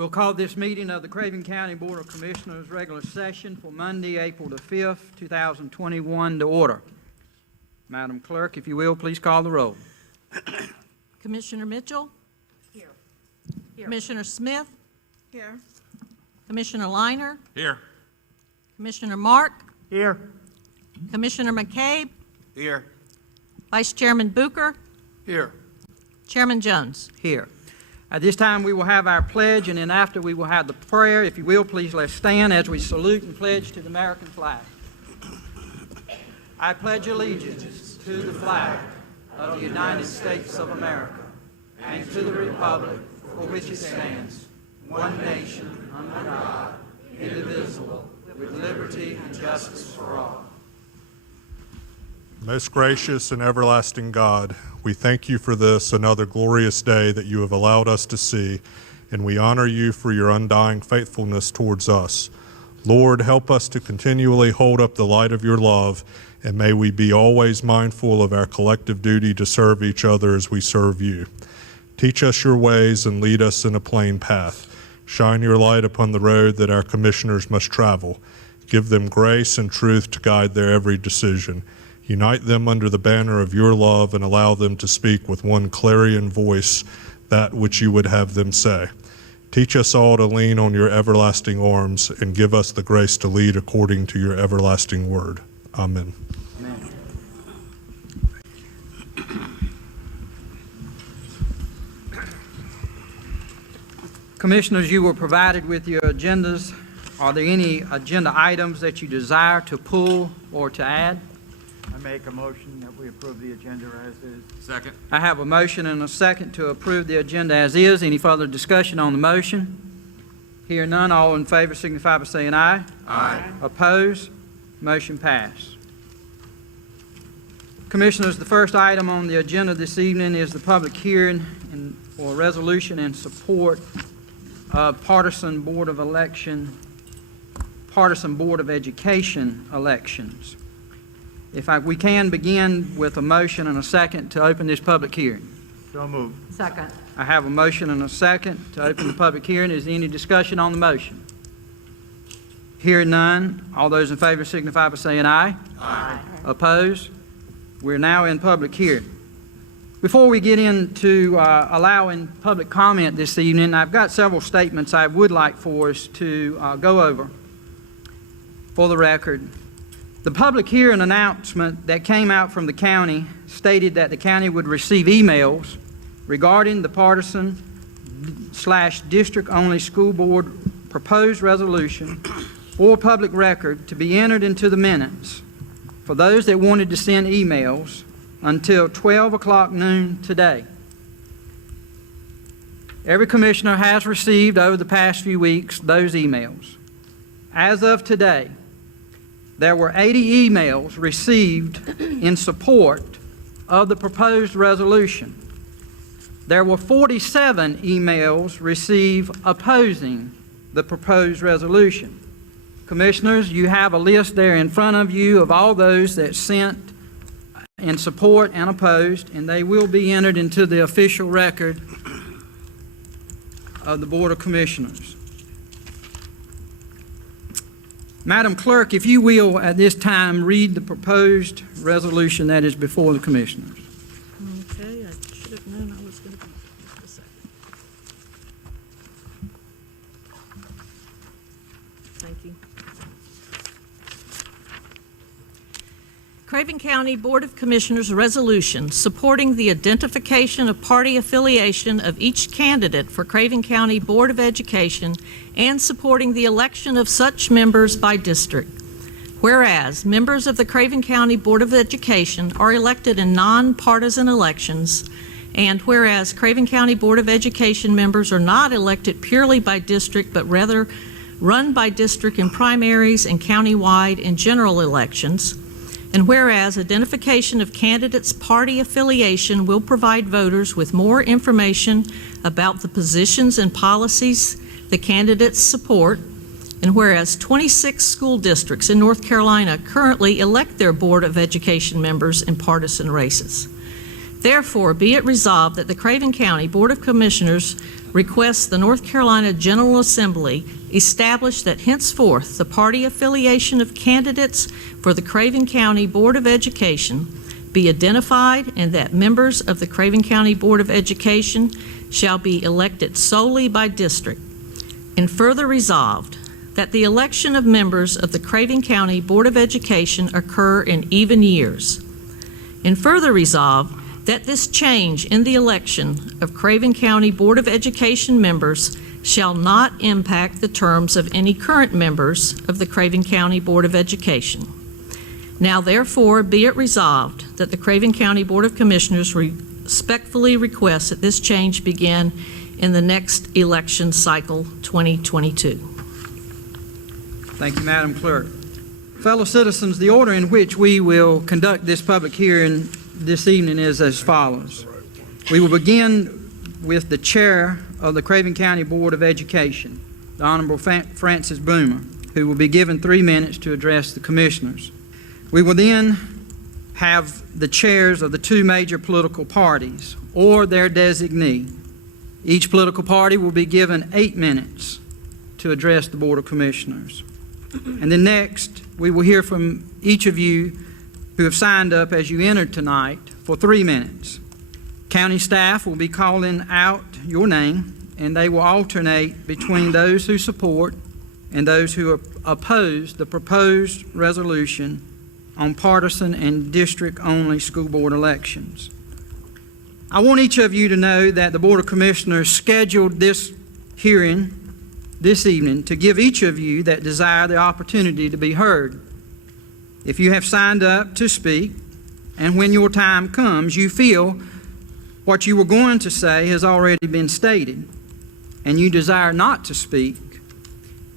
We'll call this meeting of the Craven County Board of Commissioners regular session for Monday, April the 5th, 2021 to order. Madam Clerk, if you will, please call the roll. Commissioner Mitchell? Here. Commissioner Smith? Here. Commissioner Liner? Here. Commissioner Mark? Here. Commissioner McCabe? Here. Vice Chairman Booker? Here. Chairman Jones? Here. At this time, we will have our pledge, and then after we will have the prayer. If you will, please let's stand as we salute and pledge to the American flag. I pledge allegiance to the flag of the United States of America and to the republic for which it stands, one nation, under God, indivisible, with liberty and justice for all. Most gracious and everlasting God, we thank you for this, another glorious day that you have allowed us to see, and we honor you for your undying faithfulness towards us. Lord, help us to continually hold up the light of your love, and may we be always mindful of our collective duty to serve each other as we serve you. Teach us your ways and lead us in a plain path. Shine your light upon the road that our commissioners must travel. Give them grace and truth to guide their every decision. Unite them under the banner of your love and allow them to speak with one clarion voice that which you would have them say. Teach us all to lean on your everlasting arms and give us the grace to lead according to your everlasting word. Amen. Amen. Commissioners, you were provided with your agendas. Are there any agenda items that you desire to pull or to add? I make a motion that we approve the agenda as is. Second. I have a motion and a second to approve the agenda as is. Any further discussion on the motion? Hear none, all in favor signify by saying aye. Aye. Opposed? Motion passed. Commissioners, the first item on the agenda this evening is the public hearing for a resolution in support of Partisan Board of Education elections. We can begin with a motion and a second to open this public hearing. So moved. Second. I have a motion and a second to open the public hearing. Is there any discussion on the motion? Hearing none, all those in favor signify by saying aye. Aye. Opposed? We're now in public hearing. Before we get into allowing public comment this evening, I've got several statements I would like for us to go over for the record. The public hearing announcement that came out from the county stated that the county would receive emails regarding the partisan/district-only school board proposed resolution for public record to be entered into the minutes for those that wanted to send emails until 12 o'clock noon today. Every commissioner has received over the past few weeks those emails. As of today, there were 80 emails received in support of the proposed resolution. There were 47 emails received opposing the proposed resolution. Commissioners, you have a list there in front of you of all those that sent in support and opposed, and they will be entered into the official record of the Board of Commissioners. Madam Clerk, if you will, at this time, read the proposed resolution that is before the Commissioners. Okay, I should have known I was going to be just a second. Thank you. Craven County Board of Commissioners resolution supporting the identification of party affiliation of each candidate for Craven County Board of Education and supporting the election of such members by district. Whereas members of the Craven County Board of Education are elected in non-partisan elections, and whereas Craven County Board of Education members are not elected purely by district, but rather run by district in primaries and countywide in general elections, and whereas identification of candidates' party affiliation will provide voters with more information about the positions and policies the candidates support, and whereas 26 school districts in North Carolina currently elect their Board of Education members in partisan races. Therefore, be it resolved that the Craven County Board of Commissioners requests the North Carolina General Assembly establish that henceforth the party affiliation of candidates for the Craven County Board of Education be identified, and that members of the Craven County Board of Education shall be elected solely by district. And further resolved that the election of members of the Craven County Board of Education occur in even years. And further resolved that this change in the election of Craven County Board of Education members shall not impact the terms of any current members of the Craven County Board of Education. Now therefore be it resolved that the Craven County Board of Commissioners respectfully request that this change begin in the next election cycle 2022. Thank you, Madam Clerk. Fellow citizens, the order in which we will conduct this public hearing this evening is as follows. We will begin with the Chair of the Craven County Board of Education, the Honorable Francis Boomer, who will be given 3 minutes to address the Commissioners. We will then have the chairs of the 2 major political parties or their designee. Each political party will be given 8 minutes to address the Board of Commissioners. And then next, we will hear from each of you who have signed up as you entered tonight for 3 minutes. County staff will be calling out your name, and they will alternate between those who support and those who oppose the proposed resolution on partisan and district-only school board elections. I want each of you to know that the Board of Commissioners scheduled this hearing this evening to give each of you that desire the opportunity to be heard. If you have signed up to speak, and when your time comes, you feel what you were going to say has already been stated, and you desire not to speak,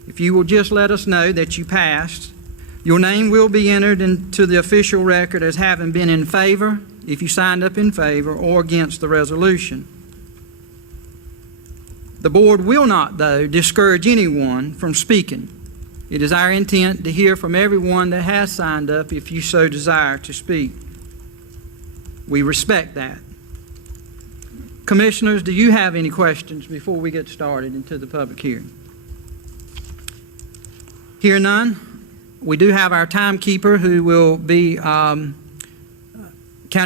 if you will just let us know that you passed, your name will be entered into the official record as having been in favor, if you signed up in favor, or against the resolution. The board will not, though, discourage anyone from speaking. It is our intent to hear from everyone that has signed up if you so desire to speak. We respect that. Commissioners, do you have any questions before we get started into the public hearing? Hear none. We do have our timekeeper who will be county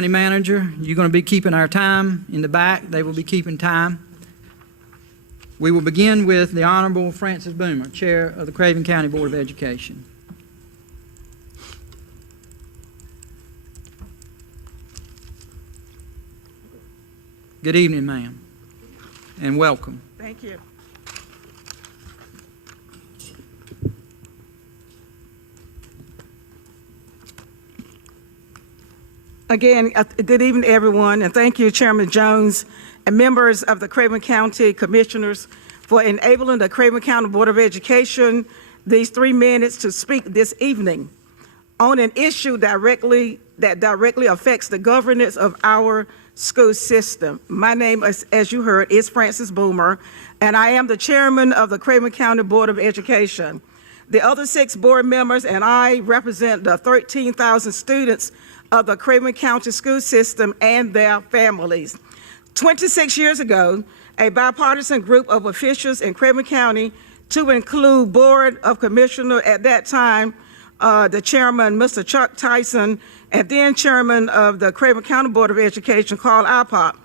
manager. You're going to be keeping our time in the back. They will be keeping time. We will begin with the Honorable Francis Boomer, Chair of the Craven County Board of Education. Good evening, ma'am, and welcome. Thank you. Again, good evening, everyone, and thank you, Chairman Jones, and members of the Craven County Commissioners for enabling the Craven County Board of Education these 3 minutes to speak this evening on an issue that directly affects the governance of our school system. My name, as you heard, is Francis Boomer, and I am the chairman of the Craven County Board of Education. The other 6 board members and I represent the 13,000 students of the Craven County school system and their families. 26 years ago, a bipartisan group of officials in Craven County, to include Board of Commissioners at that time, the chairman, Mr. Chuck Tyson, and then chairman of the Craven County Board of Education, Carl Alpop.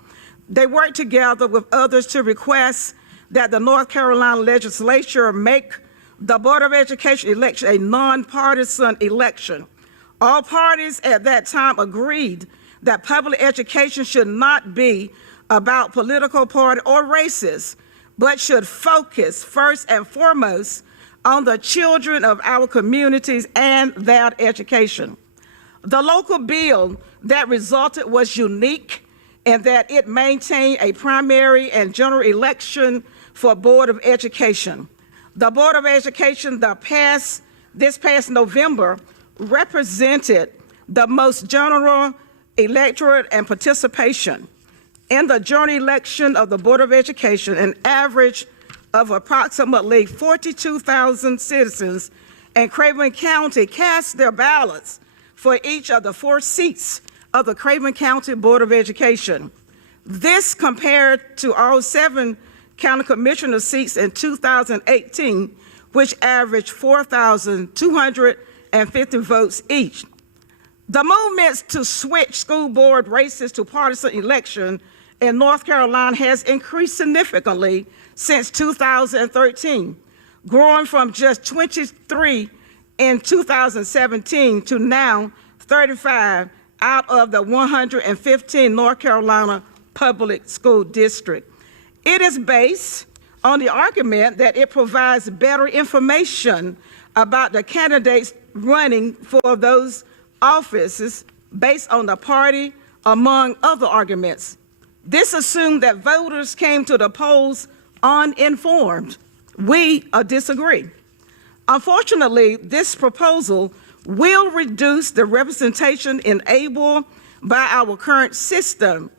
They worked together with others to request that the North Carolina legislature make the Board of Education election a non-partisan election. All parties at that time agreed that public education should not be about political party or races, but should focus first and foremost on the children of our communities and their education. The local bill that resulted was unique in that it maintained a primary and general election for Board of Education. The Board of Education this past November represented the most general electorate and participation. In the general election of the Board of Education, an average of approximately 42,000 citizens in Craven County cast their ballots for each of the 4 seats of the Craven County Board of Education. This compared to all 7 county commissioner seats in 2018, which averaged 4,250 votes each. The movements to switch school board races to partisan election in North Carolina has increased significantly since 2013, growing from just 23 in 2017 to now 35 out of the 115 North Carolina public school districts. It is based on the argument that it provides better information about the candidates running for those offices based on the party, among other arguments. This assumed that voters came to the polls uninformed. We disagree. Unfortunately, this proposal will reduce the representation enabled by our current system,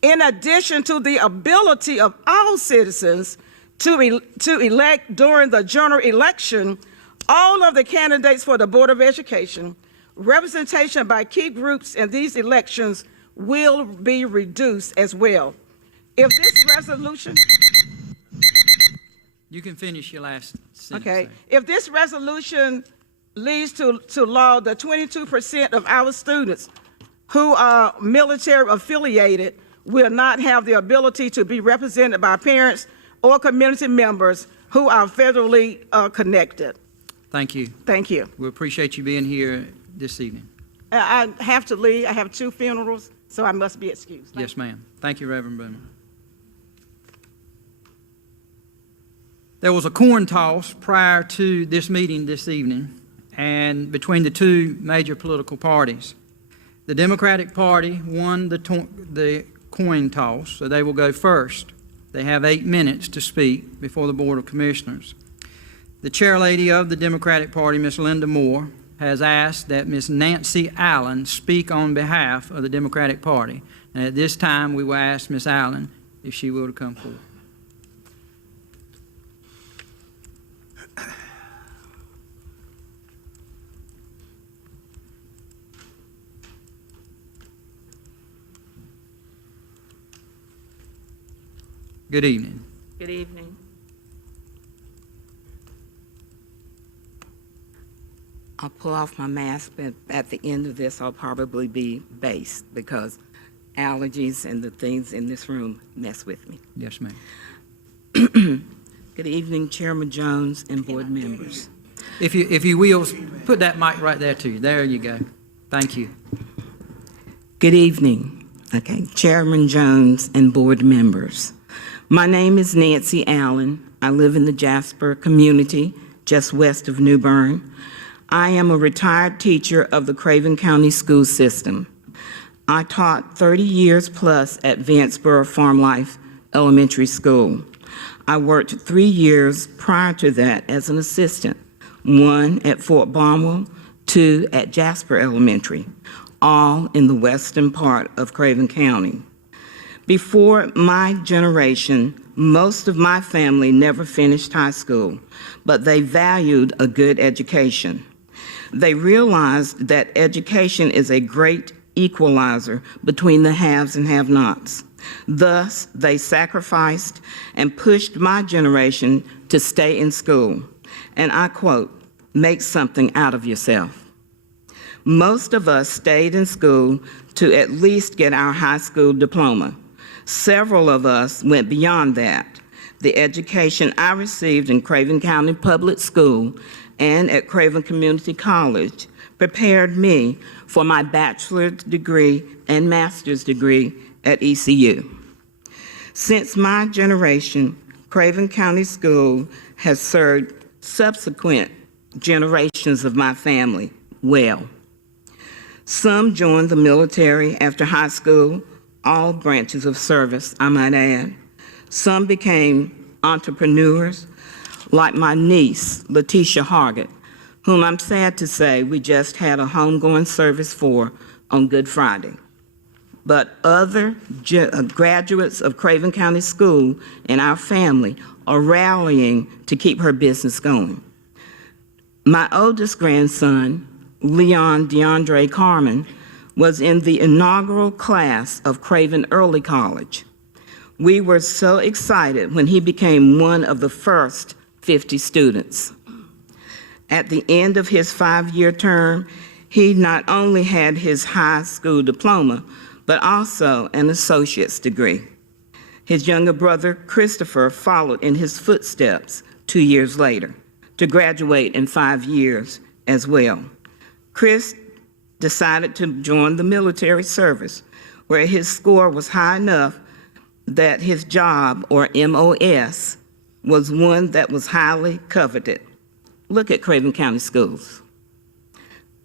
in addition to the ability of all citizens to elect during the general election all of the candidates for the Board of Education. Representation by key groups in these elections will be reduced as well. If this resolution... You can finish your last sentence. Okay. There. If this resolution leads to law, the 22% of our students who are military affiliated will not have the ability to be represented by parents or community members who are federally connected. Thank you. Thank you. We appreciate you being here this evening. I have to leave. I have 2 funerals, so I must be excused. Yes, ma'am. Thank you, Reverend Boomer. There was a coin toss prior to this meeting this evening, and between the 2 major political parties. The Democratic Party won the coin toss, so they will go first. They have 8 minutes to speak before the Board of Commissioners. The chairlady of the Democratic Party, Ms. Linda Moore, has asked that Ms. Nancy Allen speak on behalf of the Democratic Party. And at this time, we will ask Ms. Allen if she will come forward. Good evening. Good evening. I'll pull off my mask, but at the end of this, I'll probably be based because allergies and the things in this room mess with me. Yes, ma'am. Good evening, Chairman Jones and board members. If you will, put that mic right there to you. There you go. Thank you. Good evening. Okay, Chairman Jones and board members. My name is Nancy Allen. I live in the Jasper community, just west of New Bern. I am a retired teacher of the Craven County school system. I taught 30 years plus at Vanceboro Farm Life Elementary School. I worked 3 years prior to that as an assistant, 1 at Fort Barnwell, 2 at Jasper Elementary, all in the western part of Craven County. Before my generation, most of my family never finished high school, but they valued a good education. They realized that education is a great equalizer between the haves and have-nots. Thus, they sacrificed and pushed my generation to stay in school. And I quote, "Make something out of yourself." Most of us stayed in school to at least get our high school diploma. Several of us went beyond that. The education I received in Craven County Public School and at Craven Community College prepared me for my bachelor's degree and master's degree at ECU. Since my generation, Craven County School has served subsequent generations of my family well. Some joined the military after high school, all branches of service, I might add. Some became entrepreneurs, like my niece, Letitia Hargett, whom I'm sad to say we just had a homegoing service for on Good Friday. But other graduates of Craven County School and our family are rallying to keep her business going. My oldest grandson, Leon DeAndre Carmen, was in the inaugural class of Craven Early College. We were so excited when he became one of the first 50 students. At the end of his 5-year term, he not only had his high school diploma, but also an associate's degree. His younger brother, Christopher, followed in his footsteps 2 years later to graduate in 5 years as well. Chris decided to join the military service, where his score was high enough that his job, or MOS, was one that was highly coveted. Look at Craven County Schools.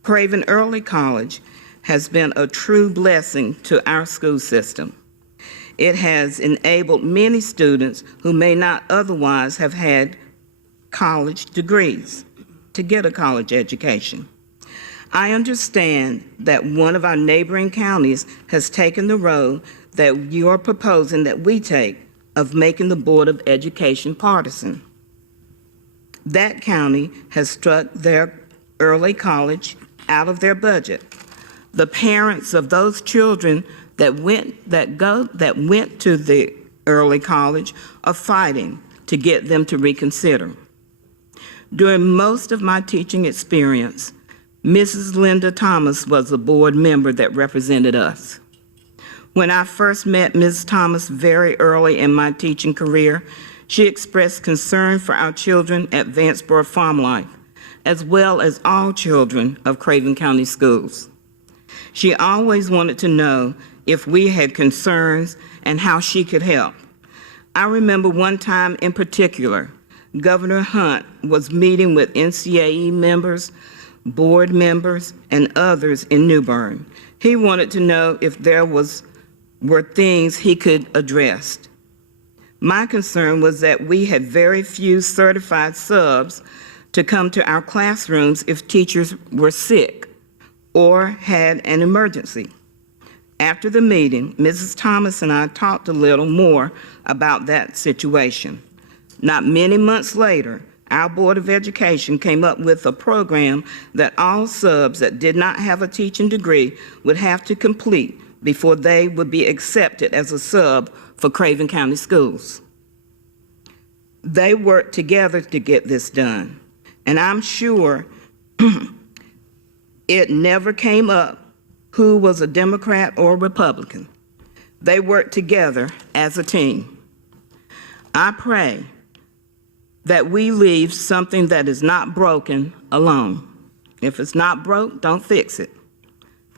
Craven Early College has been a true blessing to our school system. It has enabled many students who may not otherwise have had college degrees to get a college education. I understand that one of our neighboring counties has taken the road that you are proposing that we take of making the Board of Education partisan. That county has struck their early college out of their budget. The parents of those children that went to the early college are fighting to get them to reconsider. During most of my teaching experience, Mrs. Linda Thomas was a board member that represented us. When I first met Ms. Thomas very early in my teaching career, she expressed concern for our children at Vanceboro Farm Life, as well as all children of Craven County Schools. She always wanted to know if we had concerns and how she could help. I remember one time in particular, Governor Hunt was meeting with NCAE members, board members, and others in New Bern. He wanted to know if there were things he could address. My concern was that we had very few certified subs to come to our classrooms if teachers were sick or had an emergency. After the meeting, Mrs. Thomas and I talked a little more about that situation. Not many months later, our Board of Education came up with a program that all subs that did not have a teaching degree would have to complete before they would be accepted as a sub for Craven County Schools. They worked together to get this done, and I'm sure it never came up who was a Democrat or Republican. They worked together as a team. I pray that we leave something that is not broken alone. If it's not broke, don't fix it.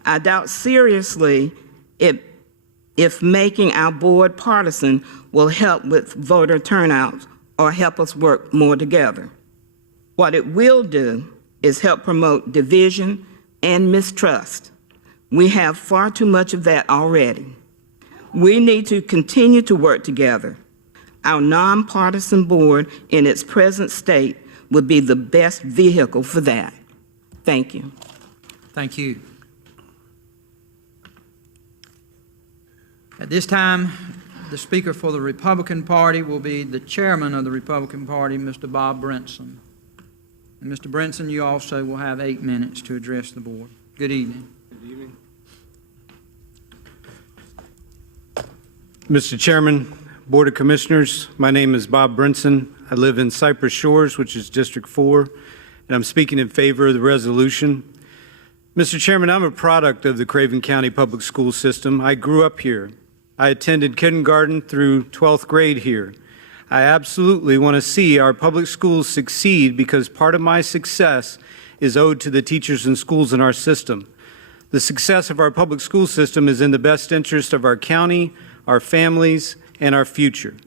I doubt seriously if making our board partisan will help with voter turnout or help us work more together. What it will do is help promote division and mistrust. We have far too much of that already. We need to continue to work together. Our nonpartisan board in its present state would be the best vehicle for that. Thank you. Thank you. At this time, the Speaker for the Republican Party will be the Chairman of the Republican Party, Mr. Bob Brinson. And Mr. Brinson, you also will have 8 minutes to address the board. Good evening. Good evening. Mr. Chairman, Board of Commissioners, my name is Bob Brinson. I live in Cypress Shores, which is District 4, and I'm speaking in favor of the resolution. Mr. Chairman, I'm a product of the Craven County Public School System. I grew up here. I attended kindergarten through 12th grade here. I absolutely want to see our public schools succeed because part of my success is owed to the teachers and schools in our system. The success of our public school system is in the best interest of our county, our families, and our future.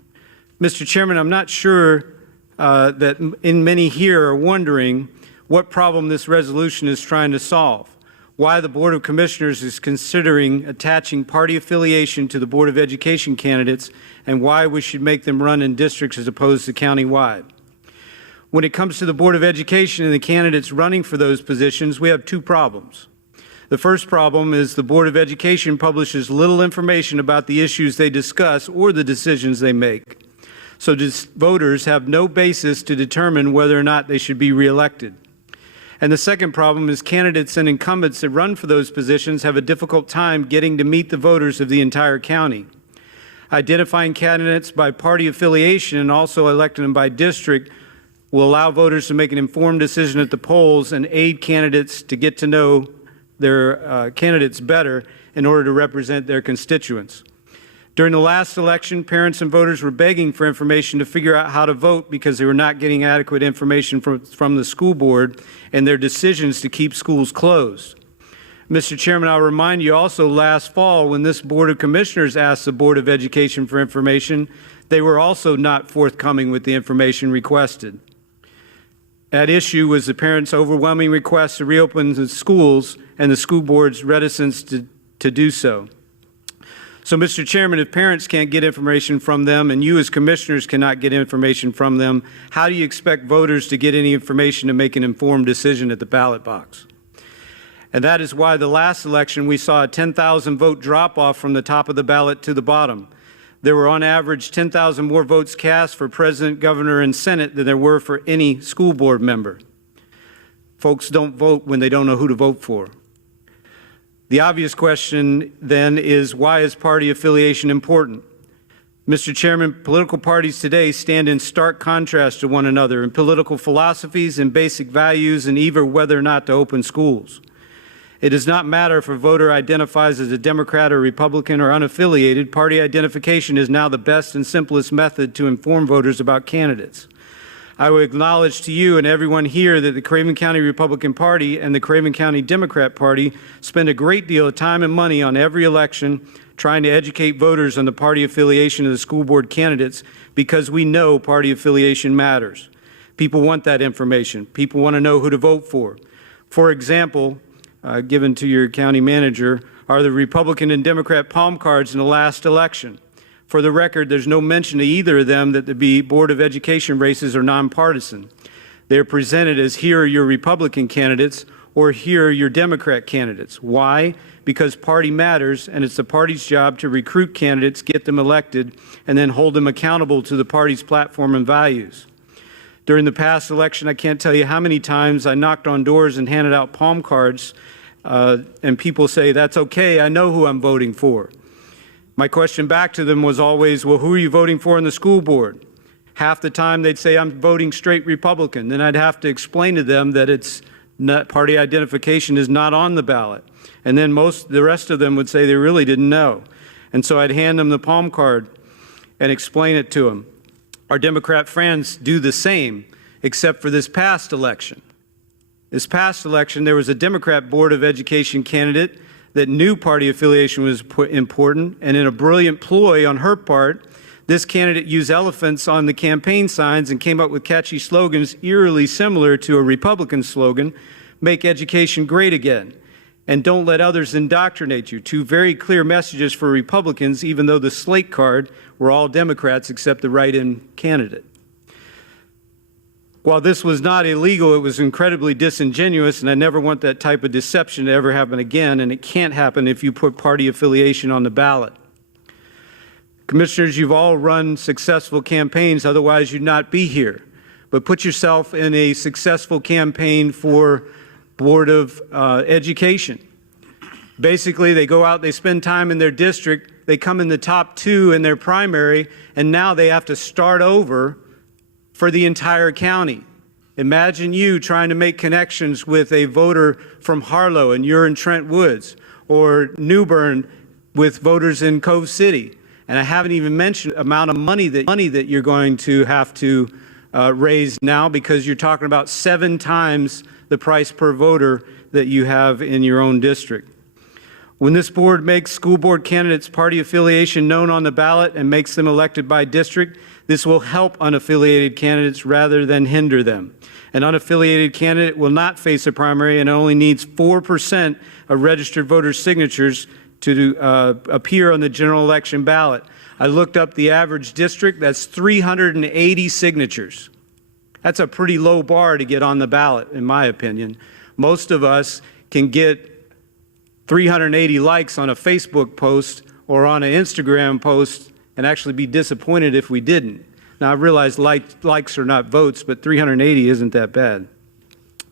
Mr. Chairman, I'm not sure that many here are wondering what problem this resolution is trying to solve, why the Board of Commissioners is considering attaching party affiliation to the Board of Education candidates, and why we should make them run in districts as opposed to countywide. When it comes to the Board of Education and the candidates running for those positions, we have two problems. The first problem is the Board of Education publishes little information about the issues they discuss or the decisions they make. So voters have no basis to determine whether or not they should be reelected. And the second problem is candidates and incumbents that run for those positions have a difficult time getting to meet the voters of the entire county. Identifying candidates by party affiliation and also electing them by district will allow voters to make an informed decision at the polls and aid candidates to get to know their candidates better in order to represent their constituents. During the last election, parents and voters were begging for information to figure out how to vote because they were not getting adequate information from the school board and their decisions to keep schools closed. Mr. Chairman, I'll remind you also last fall when this Board of Commissioners asked the Board of Education for information, they were also not forthcoming with the information requested. At issue was the parents' overwhelming request to reopen the schools and the school board's reticence to do so. So, Mr. Chairman, if parents can't get information from them and you as commissioners cannot get information from them, how do you expect voters to get any information to make an informed decision at the ballot box? And that is why the last election we saw a 10,000 vote drop off from the top of the ballot to the bottom. There were on average 10,000 more votes cast for president, governor, and senate than there were for any school board member. Folks don't vote when they don't know who to vote for. The obvious question then is, why is party affiliation important? Mr. Chairman, political parties today stand in stark contrast to one another in political philosophies and basic values and even whether or not to open schools. It does not matter if a voter identifies as a Democrat or Republican or unaffiliated. Party identification is now the best and simplest method to inform voters about candidates. I will acknowledge to you and everyone here that the Craven County Republican Party and the Craven County Democrat Party spend a great deal of time and money on every election trying to educate voters on the party affiliation of the school board candidates because we know party affiliation matters. People want that information. People want to know who to vote for. For example, given to your county manager, are the Republican and Democrat palm cards in the last election. For the record, there's no mention to either of them that the Board of Education races are nonpartisan. They are presented as here are your Republican candidates or here are your Democrat candidates. Why? Because party matters, and it's the party's job to recruit candidates, get them elected, and then hold them accountable to the party's platform and values. During the past election, I can't tell you how many times I knocked on doors and handed out palm cards, and people say, that's okay, I know who I'm voting for. My question back to them was always, well, who are you voting for in the school board? Half the time they'd say, I'm voting straight Republican. Then I'd have to explain to them that it's not, party identification is not on the ballot. And then the rest of them would say they really didn't know. And so I'd hand them the palm card and explain it to them. Our Democrat friends do the same, except for this past election. This past election, there was a Democrat Board of Education candidate that knew party affiliation was important, and in a brilliant ploy on her part, this candidate used elephants on the campaign signs and came up with catchy slogans eerily similar to a Republican slogan, "Make education great again," and "Don't let others indoctrinate you." Two very clear messages for Republicans, even though the slate card were all Democrats except the write-in candidate. While this was not illegal, it was incredibly disingenuous, and I never want that type of deception to ever happen again, and it can't happen if you put party affiliation on the ballot. Commissioners, you've all run successful campaigns, otherwise you'd not be here. But put yourself in a successful campaign for Board of Education. Basically, they go out, they spend time in their district, they come in the top 2 in their primary, and now they have to start over for the entire county. Imagine you trying to make connections with a voter from Harlow and you're in Trent Woods, or New Bern with voters in Cove City. And I haven't even mentioned the amount of money that you're going to have to raise now, because you're talking about 7 times the price per voter that you have in your own district. When this board makes school board candidates' party affiliation known on the ballot and makes them elected by district, this will help unaffiliated candidates rather than hinder them. An unaffiliated candidate will not face a primary and only needs 4% of registered voters' signatures to appear on the general election ballot. I looked up the average district, that's 380 signatures. That's a pretty low bar to get on the ballot, in my opinion. Most of us can get 380 likes on a Facebook post or on an Instagram post and actually be disappointed if we didn't. Now, I realize likes are not votes, but 380 isn't that bad.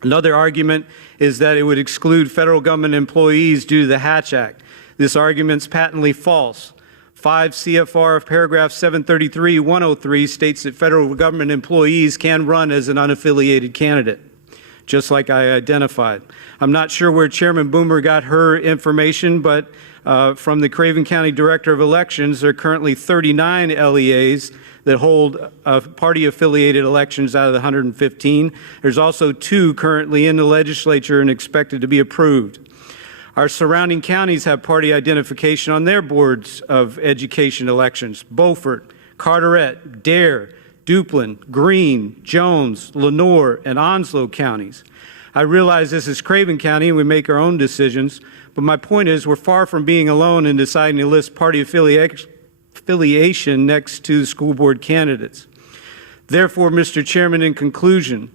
Another argument is that it would exclude federal government employees due to the Hatch Act. This argument is patently false. 5 CFR paragraph 733-103 states that federal government employees can run as an unaffiliated candidate, just like I identified. I'm not sure where Chairman Boomer got her information, but from the Craven County Director of Elections, there are currently 39 LEAs that hold party-affiliated elections out of the 115. There's also 2 currently in the legislature and expected to be approved. Our surrounding counties have party identification on their boards of education elections: Beaufort, Carteret, Dare, Duplin, Greene, Jones, Lenoir, and Onslow counties. I realize this is Craven County and we make our own decisions, but my point is we're far from being alone in deciding to list party affiliation next to school board candidates. Therefore, Mr. Chairman, in conclusion,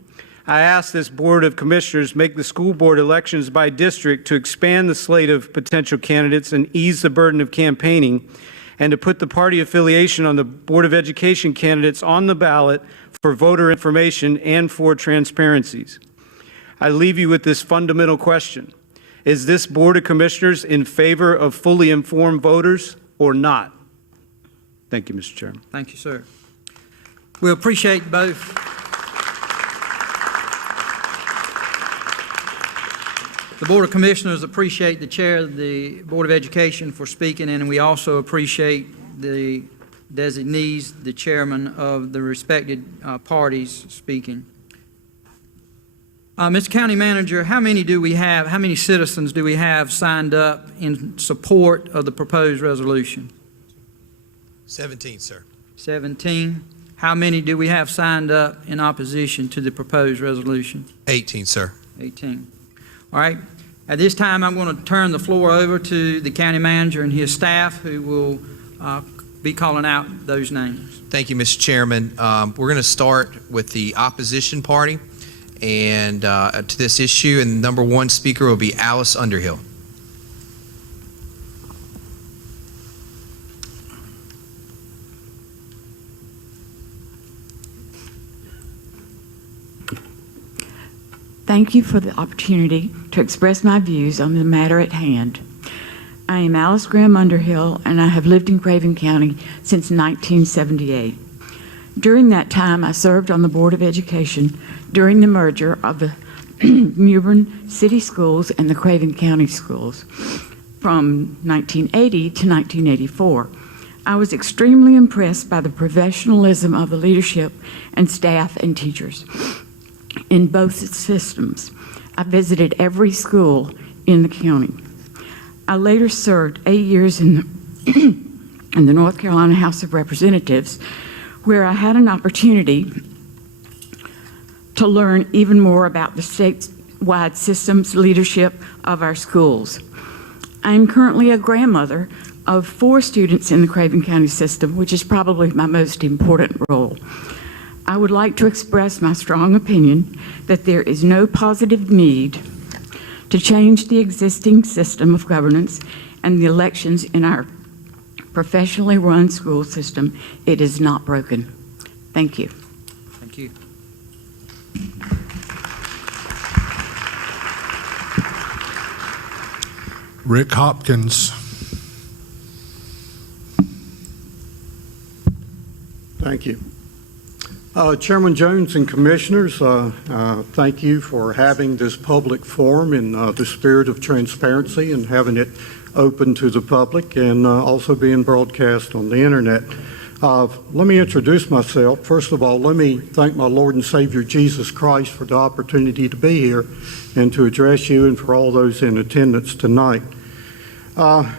I ask this Board of Commissioners make the school board elections by district to expand the slate of potential candidates and ease the burden of campaigning, and to put the party affiliation on the Board of Education candidates on the ballot for voter information and for transparencies. I leave you with this fundamental question. Is this Board of Commissioners in favor of fully informed voters or not? Thank you, Mr. Chairman. Thank you, sir. We appreciate both. The Board of Commissioners appreciate the Chair of the Board of Education for speaking, and we also appreciate the designees, the chairman of the respected parties speaking. Mr. County Manager, how many citizens do we have signed up in support of the proposed resolution? 17, sir. 17. How many do we have signed up in opposition to the proposed resolution? 18, sir. 18. All right. At this time, I'm going to turn the floor over to the county manager and his staff, who will be calling out those names. Thank you, Mr. Chairman. We're going to start with the opposition party and to this issue, and number 1 speaker will be Alice Underhill. Thank you for the opportunity to express my views on the matter at hand. I am Alice Graham Underhill, and I have lived in Craven County since 1978. During that time, I served on the Board of Education during the merger of the Mewburn City Schools and the Craven County Schools from 1980 to 1984. I was extremely impressed by the professionalism of the leadership and staff and teachers in both systems. I visited every school in the county. I later served 8 years in the North Carolina House of Representatives, where I had an opportunity to learn even more about the statewide systems leadership of our schools. I am currently a grandmother of 4 students in the Craven County system, which is probably my most important role. I would like to express my strong opinion that there is no positive need to change the existing system of governance and the elections in our professionally run school system. It is not broken. Thank you. Thank you. Rick Hopkins. Thank you. Chairman Jones and Commissioners, thank you for having this public forum in the spirit of transparency and having it open to the public and also being broadcast on the internet. Let me introduce myself. First of all, let me thank my Lord and Savior Jesus Christ for the opportunity to be here and to address you and for all those in attendance tonight. I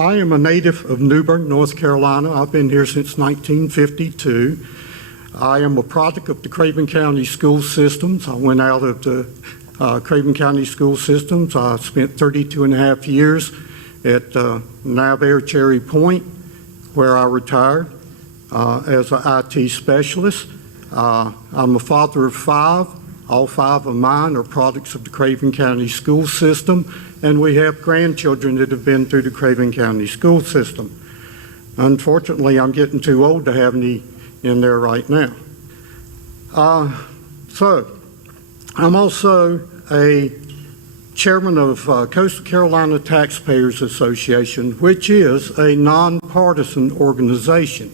am a native of Newbern, North Carolina. I've been here since 1952. I am a product of the Craven County school systems. I went out of the Craven County school systems. I spent 32 and a half years at Navair Cherry Point, where I retired as an IT specialist. I'm a father of 5. All 5 of mine are products of the Craven County school system, and we have grandchildren that have been through the Craven County school system. Unfortunately, I'm getting too old to have any in there right now. So, I'm also a chairman of Coastal Carolina Taxpayers Association, which is a nonpartisan organization.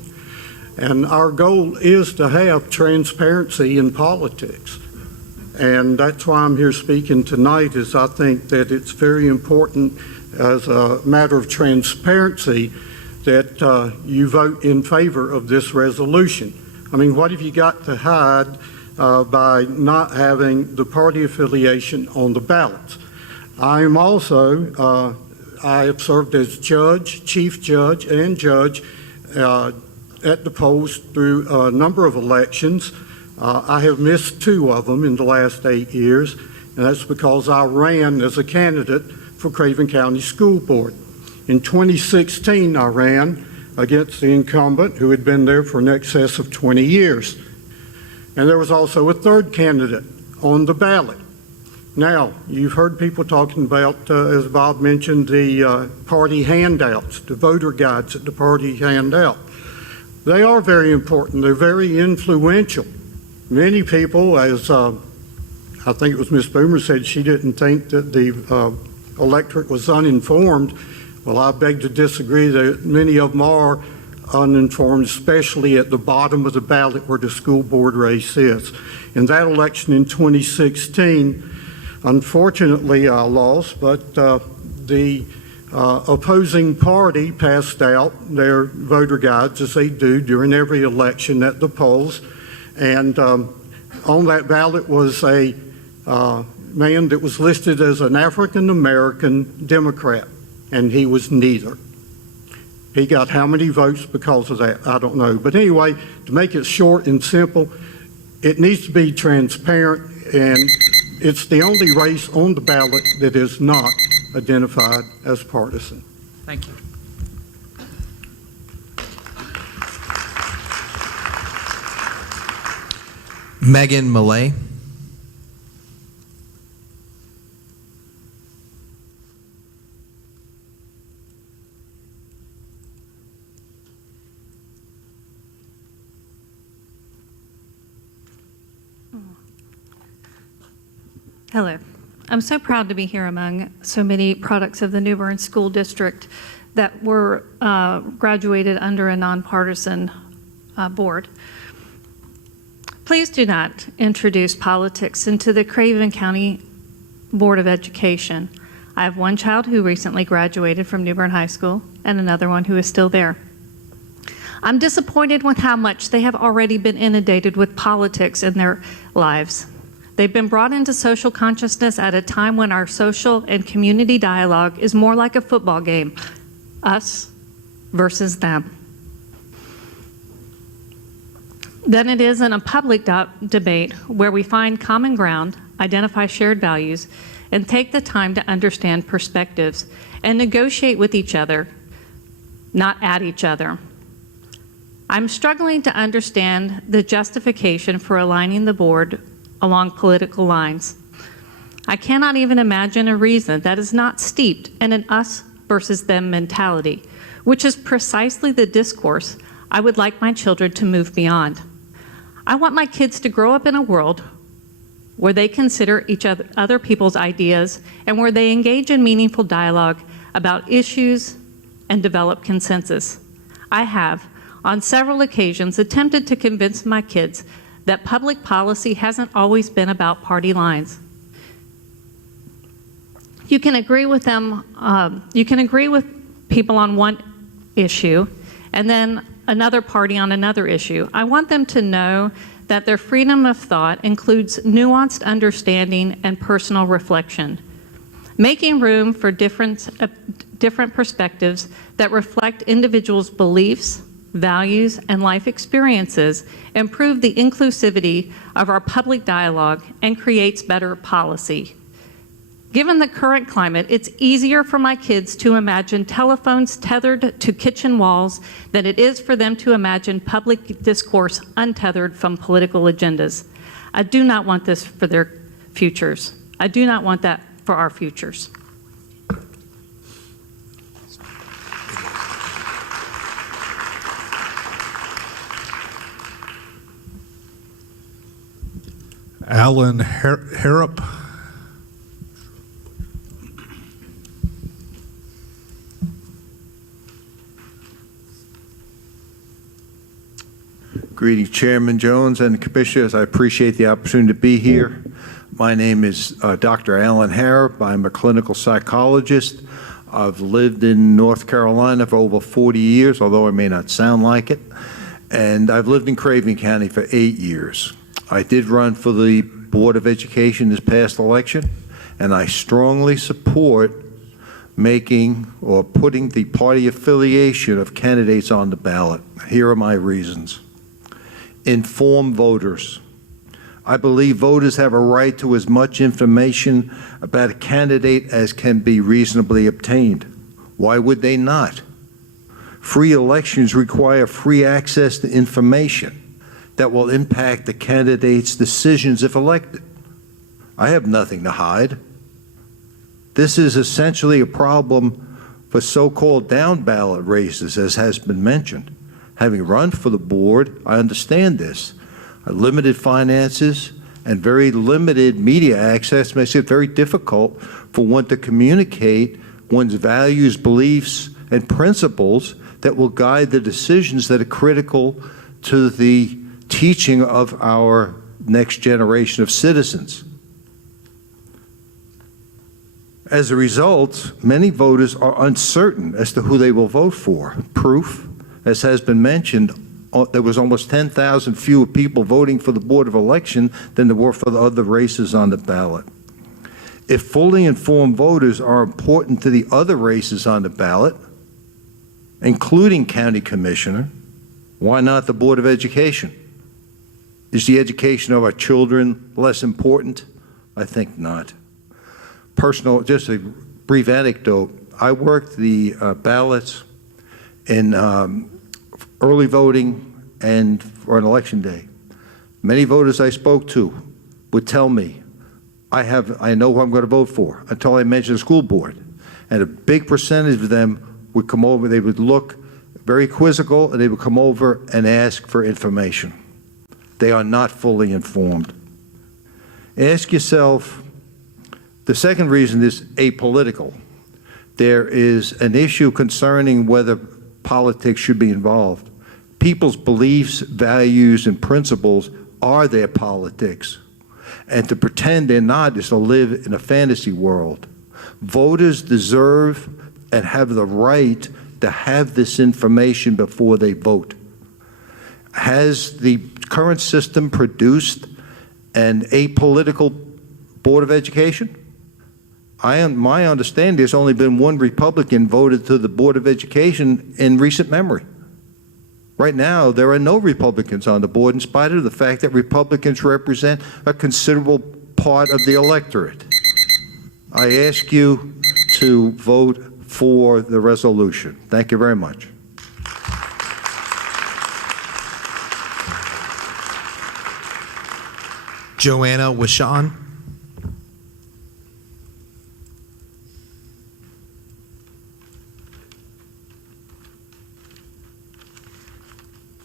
And our goal is to have transparency in politics. And that's why I'm here speaking tonight, is I think that it's very important as a matter of transparency that you vote in favor of this resolution. I mean, what have you got to hide by not having the party affiliation on the ballots? I am also, I have served as judge, chief judge, and judge at the polls through a number of elections. I have missed 2 of them in the last 8 years, and that's because I ran as a candidate for Craven County School Board. In 2016, I ran against the incumbent who had been there for in excess of 20 years. And there was also a 3rd candidate on the ballot. Now, you've heard people talking about, as Bob mentioned, the party handouts, the voter guides that the party hand out. They are very important. They're very influential. Many people, as I think it was Ms. Boomer said, she didn't think that the electorate was uninformed. Well, I beg to disagree. That many of them are uninformed, especially at the bottom of the ballot where the school board race is. In that election in 2016, unfortunately, I lost, but the opposing party passed out their voter guides, as they do during every election at the polls. And on that ballot was a man that was listed as an African-American Democrat, and he was neither. He got how many votes because of that? I don't know. But anyway, to make it short and simple, it needs to be transparent, and it's the only race on the ballot that is not identified as partisan. Thank you. Megan Millay. Hello. I'm so proud to be here among so many products of the New Bern School District that were graduated under a nonpartisan board. Please do not introduce politics into the Craven County Board of Education. I have one child who recently graduated from New Bern High School and another one who is still there. I'm disappointed with how much they have already been inundated with politics in their lives. They've been brought into social consciousness at a time when our social and community dialogue is more like a football game, us versus them, than it is in a public debate where we find common ground, identify shared values, and take the time to understand perspectives and negotiate with each other, not at each other. I'm struggling to understand the justification for aligning the board along political lines. I cannot even imagine a reason that is not steeped in an us versus them mentality, which is precisely the discourse I would like my children to move beyond. I want my kids to grow up in a world where they consider other people's ideas and where they engage in meaningful dialogue about issues and develop consensus. I have, on several occasions, attempted to convince my kids that public policy hasn't always been about party lines. You can agree with them, you can agree with people on one issue and then another party on another issue. I want them to know that their freedom of thought includes nuanced understanding and personal reflection, making room for different perspectives that reflect individuals' beliefs, values, and life experiences, improve the inclusivity of our public dialogue, and creates better policy. Given the current climate, it's easier for my kids to imagine telephones tethered to kitchen walls than it is for them to imagine public discourse untethered from political agendas. I do not want this for their futures. I do not want that for our futures. Alan Harrop. Greetings, Chairman Jones and the Commissioners. I appreciate the opportunity to be here. My name is Dr. Alan Harrop. I'm a clinical psychologist. I've lived in North Carolina for over 40 years, although it may not sound like it. And I've lived in Craven County for 8 years. I did run for the Board of Education this past election, and I strongly support making or putting the party affiliation of candidates on the ballot. Here are my reasons. Inform voters. I believe voters have a right to as much information about a candidate as can be reasonably obtained. Why would they not? Free elections require free access to information that will impact the candidate's decisions if elected. I have nothing to hide. This is essentially a problem for so-called down-ballot races, as has been mentioned. Having run for the board, I understand this. Limited finances and very limited media access makes it very difficult for one to communicate one's values, beliefs, and principles that will guide the decisions that are critical to the teaching of our next generation of citizens. As a result, many voters are uncertain as to who they will vote for. Proof, as has been mentioned, there was almost 10,000 fewer people voting for the Board of Election than there were for the other races on the ballot. If fully informed voters are important to the other races on the ballot, including county commissioner, why not the Board of Education? Is the education of our children less important? I think not. Just a brief anecdote. I worked the ballots in early voting and for an election day. Many voters I spoke to would tell me, I know who I'm going to vote for, until I mentioned the school board. And a big percentage of them would come over, they would look very quizzical, and they would come over and ask for information. They are not fully informed. Ask yourself, the second reason is apolitical. There is an issue concerning whether politics should be involved. People's beliefs, values, and principles are their politics. And to pretend they're not is to live in a fantasy world. Voters deserve and have the right to have this information before they vote. Has the current system produced an apolitical Board of Education? My understanding, there's only been one Republican voted to the Board of Education in recent memory. Right now, there are no Republicans on the board, in spite of the fact that Republicans represent a considerable part of the electorate. I ask you to vote for the resolution. Thank you very much. Joanna Wishon.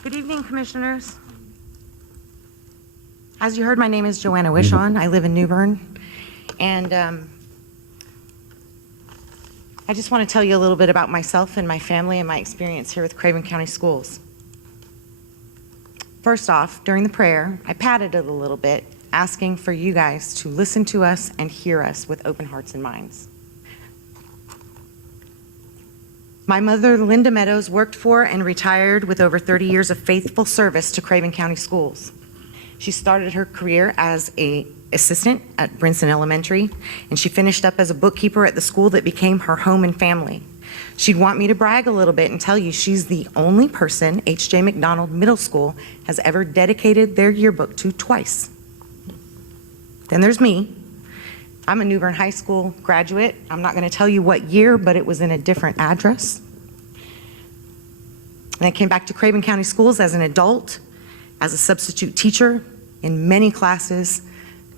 Good evening, Commissioners. As you heard, my name is Joanna Wishon. I live in New Bern. And I just want to tell you a little bit about myself and my family and my experience here with Craven County Schools. First off, during the prayer, I patted it a little bit, asking for you guys to listen to us and hear us with open hearts and minds. My mother, Linda Meadows, worked for and retired with over 30 years of faithful service to Craven County Schools. She started her career as an assistant at Brinson Elementary, and she finished up as a bookkeeper at the school that became her home and family. She'd want me to brag a little bit and tell you she's the only person H.J. McDonald Middle School has ever dedicated their yearbook to twice. Then there's me. I'm a New Bern High School graduate. I'm not going to tell you what year, but it was in a different address. And I came back to Craven County Schools as an adult, as a substitute teacher in many classes,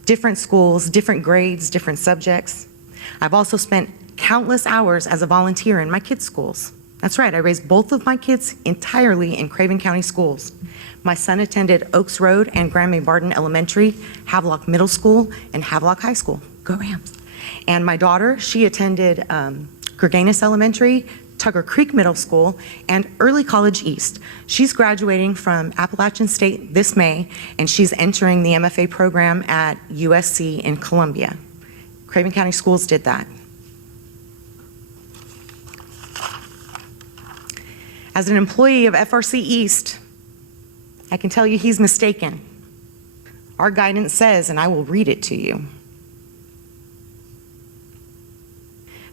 different schools, different grades, different subjects. I've also spent countless hours as a volunteer in my kids' schools That's right, I raised both of my kids entirely in Craven County schools. My son attended Oaks Road and Grandma Barton Elementary, Havelock Middle School, and Havelock High School. Go Rams. And my daughter, she attended Gurganus Elementary, Tugger Creek Middle School, and Early College East. She's graduating from Appalachian State this May, and she's entering the MFA program at USC in Columbia. Craven County Schools did that. As an employee of FRC East, I can tell you he's mistaken. Our guidance says, and I will read it to you,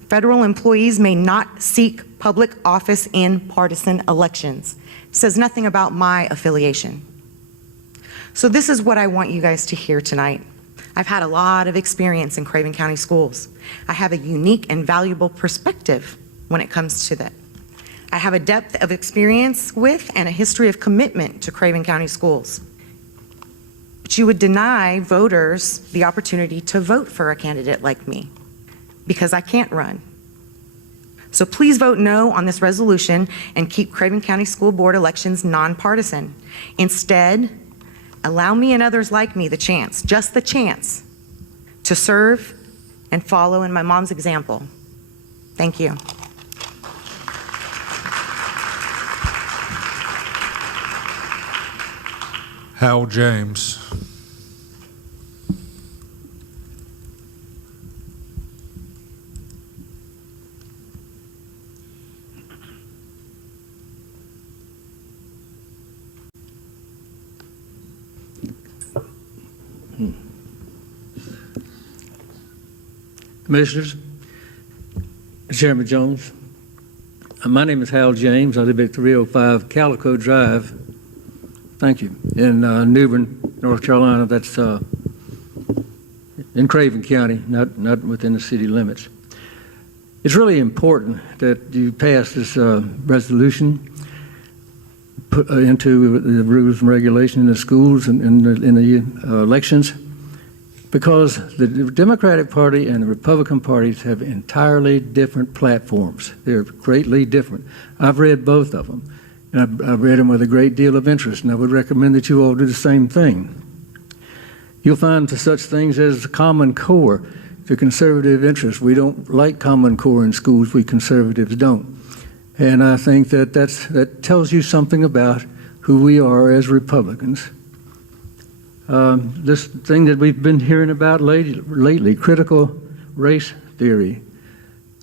federal employees may not seek public office in partisan elections. It says nothing about my affiliation. So this is what I want you guys to hear tonight. I've had a lot of experience in Craven County schools. I have a unique and valuable perspective when it comes to that. I have a depth of experience with and a history of commitment to Craven County schools. But you would deny voters the opportunity to vote for a candidate like me because I can't run. So please vote no on this resolution and keep Craven County School Board elections nonpartisan. Instead, allow me and others like me the chance, just the chance, to serve and follow in my mom's example. Thank you. Hal James. Commissioners, Chairman Jones, my name is Hal James. I live at 305 Calico Drive. Thank you. In New Bern, North Carolina. That's in Craven County, not within the city limits. It's really important that you pass this resolution put into the rules and regulations in the schools and in the elections, because the Democratic Party and the Republican parties have entirely different platforms. They're greatly different. I've read both of them, and I've read them with a great deal of interest, and I would recommend that you all do the same thing. You'll find such things as Common Core, the conservative interest. We don't like Common Core in schools. We conservatives don't. And I think that tells you something about who we are as Republicans. This thing that we've been hearing about lately, critical race theory.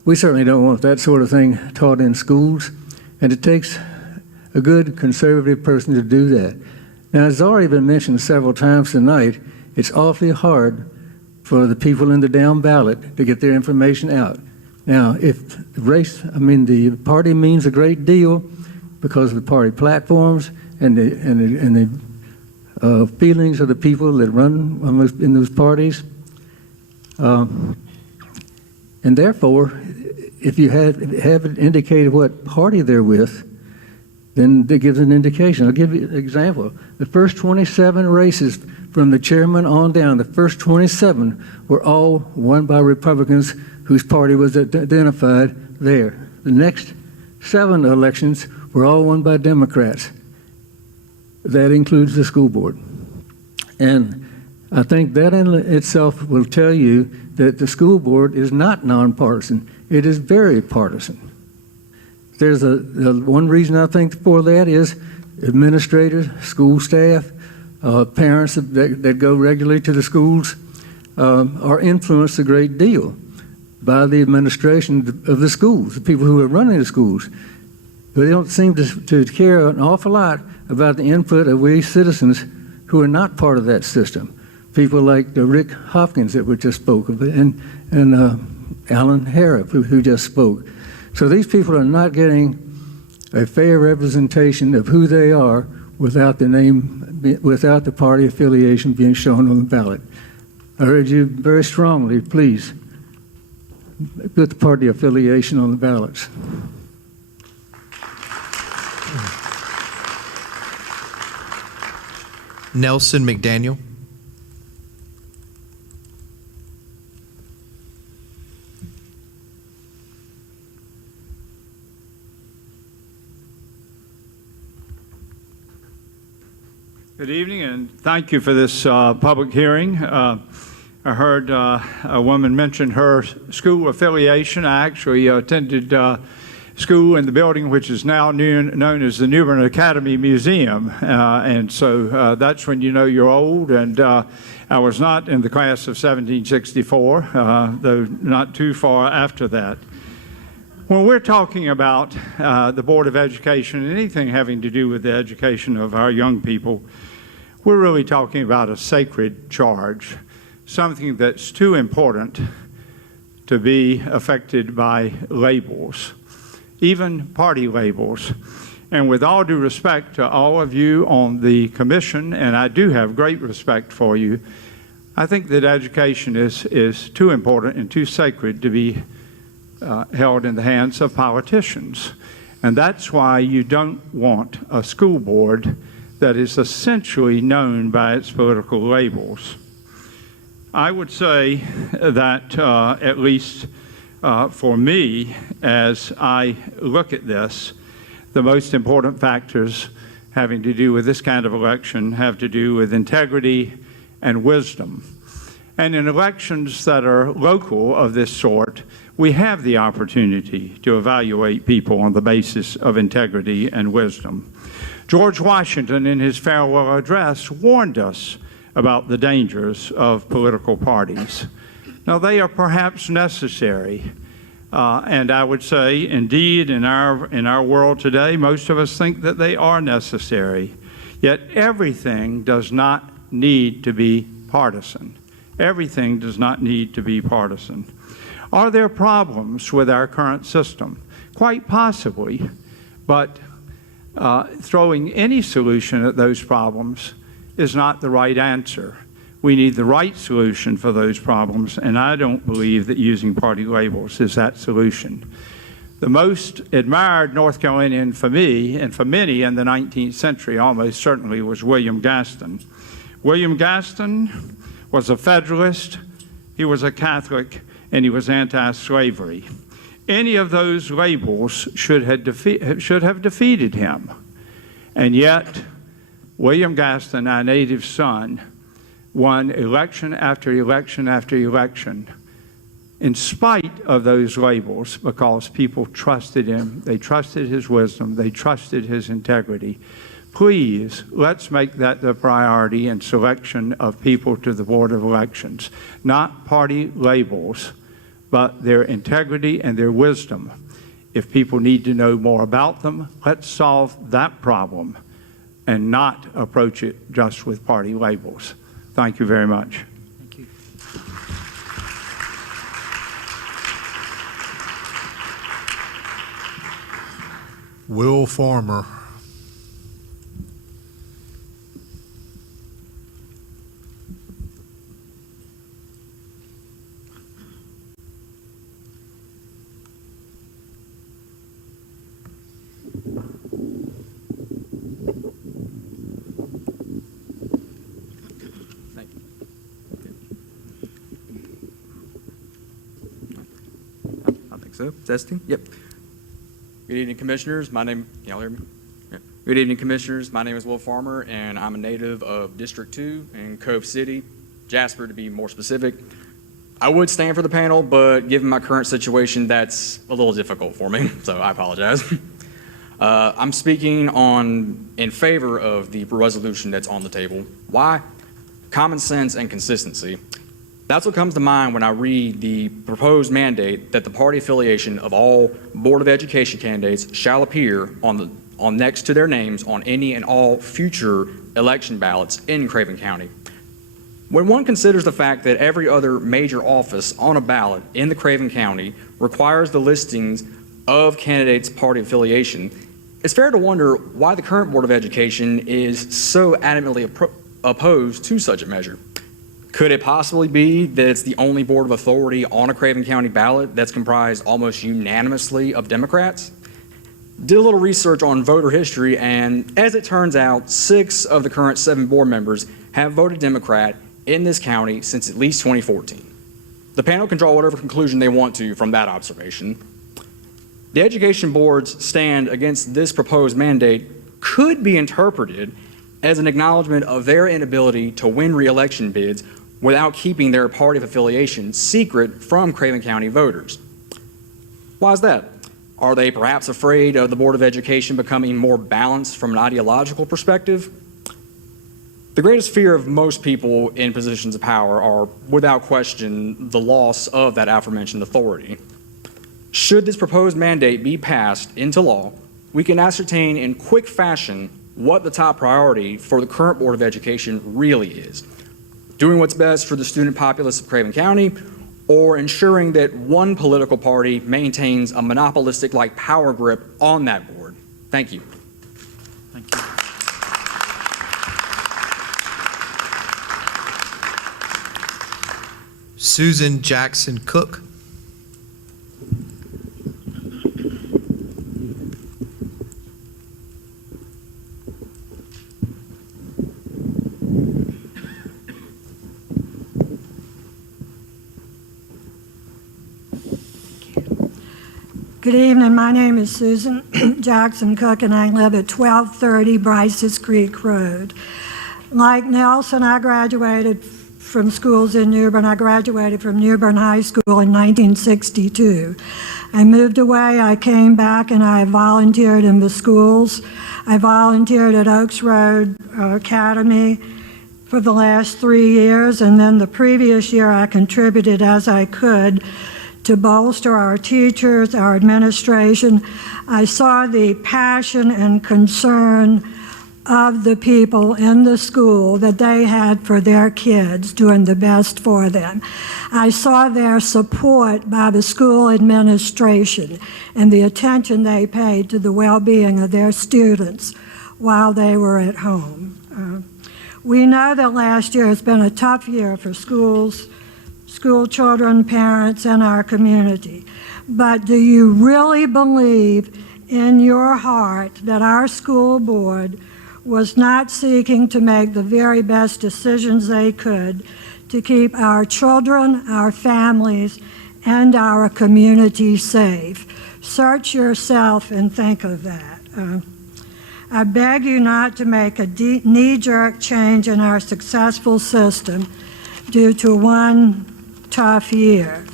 We certainly don't want that sort of thing taught in schools, and it takes a good conservative person to do that. Now, as already been mentioned several times tonight, it's awfully hard for the people in the down ballot to get their information out. Now, if the party means a great deal because of the party platforms and the feelings of the people that run in those parties. And therefore, if you haven't indicated what party they're with, then that gives an indication. I'll give you an example. The first 27 races from the chairman on down, the first 27 were all won by Republicans whose party was identified there. The next 7 elections were all won by Democrats. That includes the school board. And I think that in itself will tell you that the school board is not nonpartisan. It is very partisan. There's one reason I think for that is administrators, school staff, parents that go regularly to the schools are influenced a great deal by the administration of the schools, the people who are running the schools. But they don't seem to care an awful lot about the input of we citizens who are not part of that system. People like Rick Hopkins that we just spoke of, and Alan Harrop who just spoke. So these people are not getting a fair representation of who they are without the party affiliation being shown on the ballot. I urge you very strongly, please, put the party affiliation on the ballots. Nelson McDaniel. Good evening, and thank you for this public hearing. I heard a woman mention her school affiliation. I actually attended school in the building which is now known as the Newbern Academy Museum, and so that's when you know you're old. And I was not in the class of 1764, though not too far after that. When we're talking about the Board of Education and anything having to do with the education of our young people, we're really talking about a sacred charge, something that's too important to be affected by labels, even party labels. And with all due respect to all of you on the commission, and I do have great respect for you, I think that education is too important and too sacred to be held in the hands of politicians. And that's why you don't want a school board that is essentially known by its political labels. I would say that, at least for me, as I look at this, the most important factors having to do with this kind of election have to do with integrity and wisdom. And in elections that are local of this sort, we have the opportunity to evaluate people on the basis of integrity and wisdom. George Washington, in his farewell address, warned us about the dangers of political parties. Now, they are perhaps necessary, and I would say, indeed, in our world today, most of us think that they are necessary. Yet everything does not need to be partisan. Everything does not need to be partisan. Are there problems with our current system? Quite possibly, but throwing any solution at those problems is not the right answer. We need the right solution for those problems, and I don't believe that using party labels is that solution. The most admired North Carolinian for me, and for many in the 19th century almost certainly, was William Gaston. William Gaston was a Federalist, he was a Catholic, and he was anti-slavery. Any of those labels should have defeated him. And yet, William Gaston, our native son, won election after election after election in spite of those labels, because people trusted him, they trusted his wisdom, they trusted his integrity. Please, let's make that the priority in selection of people to the Board of Elections. Not party labels, but their integrity and their wisdom. If people need to know more about them, let's solve that problem and not approach it just with party labels. Thank you very much. Thank you. Will Farmer. So, testing. Yep. Good evening, Commissioners. My name, can y'all hear me? Yep. Good evening, Commissioners. My name is Will Farmer, and I'm a native of District 2 in Cove City, Jasper to be more specific. I would stand for the panel, but given my current situation, that's a little difficult for me, so I apologize. I'm speaking in favor of the resolution that's on the table. Why? Common sense and consistency. That's what comes to mind when I read the proposed mandate that the party affiliation of all Board of Education candidates shall appear on next to their names on any and all future election ballots in Craven County. When one considers the fact that every other major office on a ballot in the Craven County requires the listings of candidates' party affiliation, it's fair to wonder why the current Board of Education is so adamantly opposed to such a measure. Could it possibly be that it's the only board of authority on a Craven County ballot that's comprised almost unanimously of Democrats? Did a little research on voter history, and as it turns out, 6 of the current 7 board members have voted Democrat in this county since at least 2014. The panel can draw whatever conclusion they want to from that observation. The education board's stand against this proposed mandate could be interpreted as an acknowledgement of their inability to win re-election bids without keeping their party of affiliation secret from Craven County voters. Why is that? Are they perhaps afraid of the Board of Education becoming more balanced from an ideological perspective? The greatest fear of most people in positions of power are, without question, the loss of that aforementioned authority. Should this proposed mandate be passed into law, we can ascertain in quick fashion what the top priority for the current Board of Education really is. Doing what's best for the student populace of Craven County, or ensuring that one political party maintains a monopolistic-like power grip on that board. Thank you. Thank you. Susan Jackson Cook. Good evening. My name is Susan Jackson Cook, and I live at 1230 Bryce's Creek Road. Like Nelson, I graduated from schools in New Bern. I graduated from New Bern High School in 1962. I moved away, I came back, and I volunteered in the schools. I volunteered at Oaks Road Academy for the last 3 years, and then the previous year I contributed as I could to bolster our teachers, our administration. I saw the passion and concern of the people in the school that they had for their kids, doing the best for them. I saw their support by the school administration and the attention they paid to the well-being of their students while they were at home. We know that last year has been a tough year for schools, school children, parents, and our community. But do you really believe in your heart that our school board was not seeking to make the very best decisions they could to keep our children, our families, and our community safe? Search yourself and think of that. I beg you not to make a knee-jerk change in our successful system due to one tough year.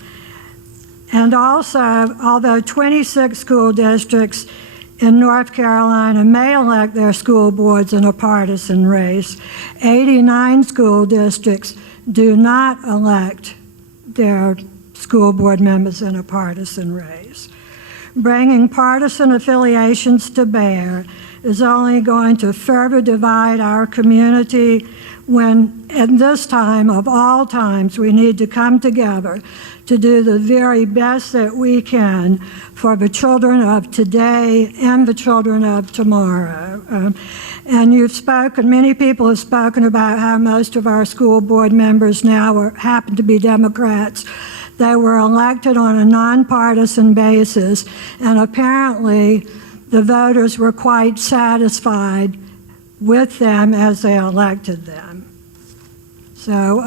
And also, although 26 school districts in North Carolina may elect their school boards in a partisan race, 89 school districts do not elect their school board members in a partisan race. Bringing partisan affiliations to bear is only going to further divide our community, when at this time of all times we need to come together to do the very best that we can for the children of today and the children of tomorrow. And you've spoken, many people have spoken about how most of our school board members now happen to be Democrats. They were elected on a nonpartisan basis, and apparently the voters were quite satisfied with them as they elected them. So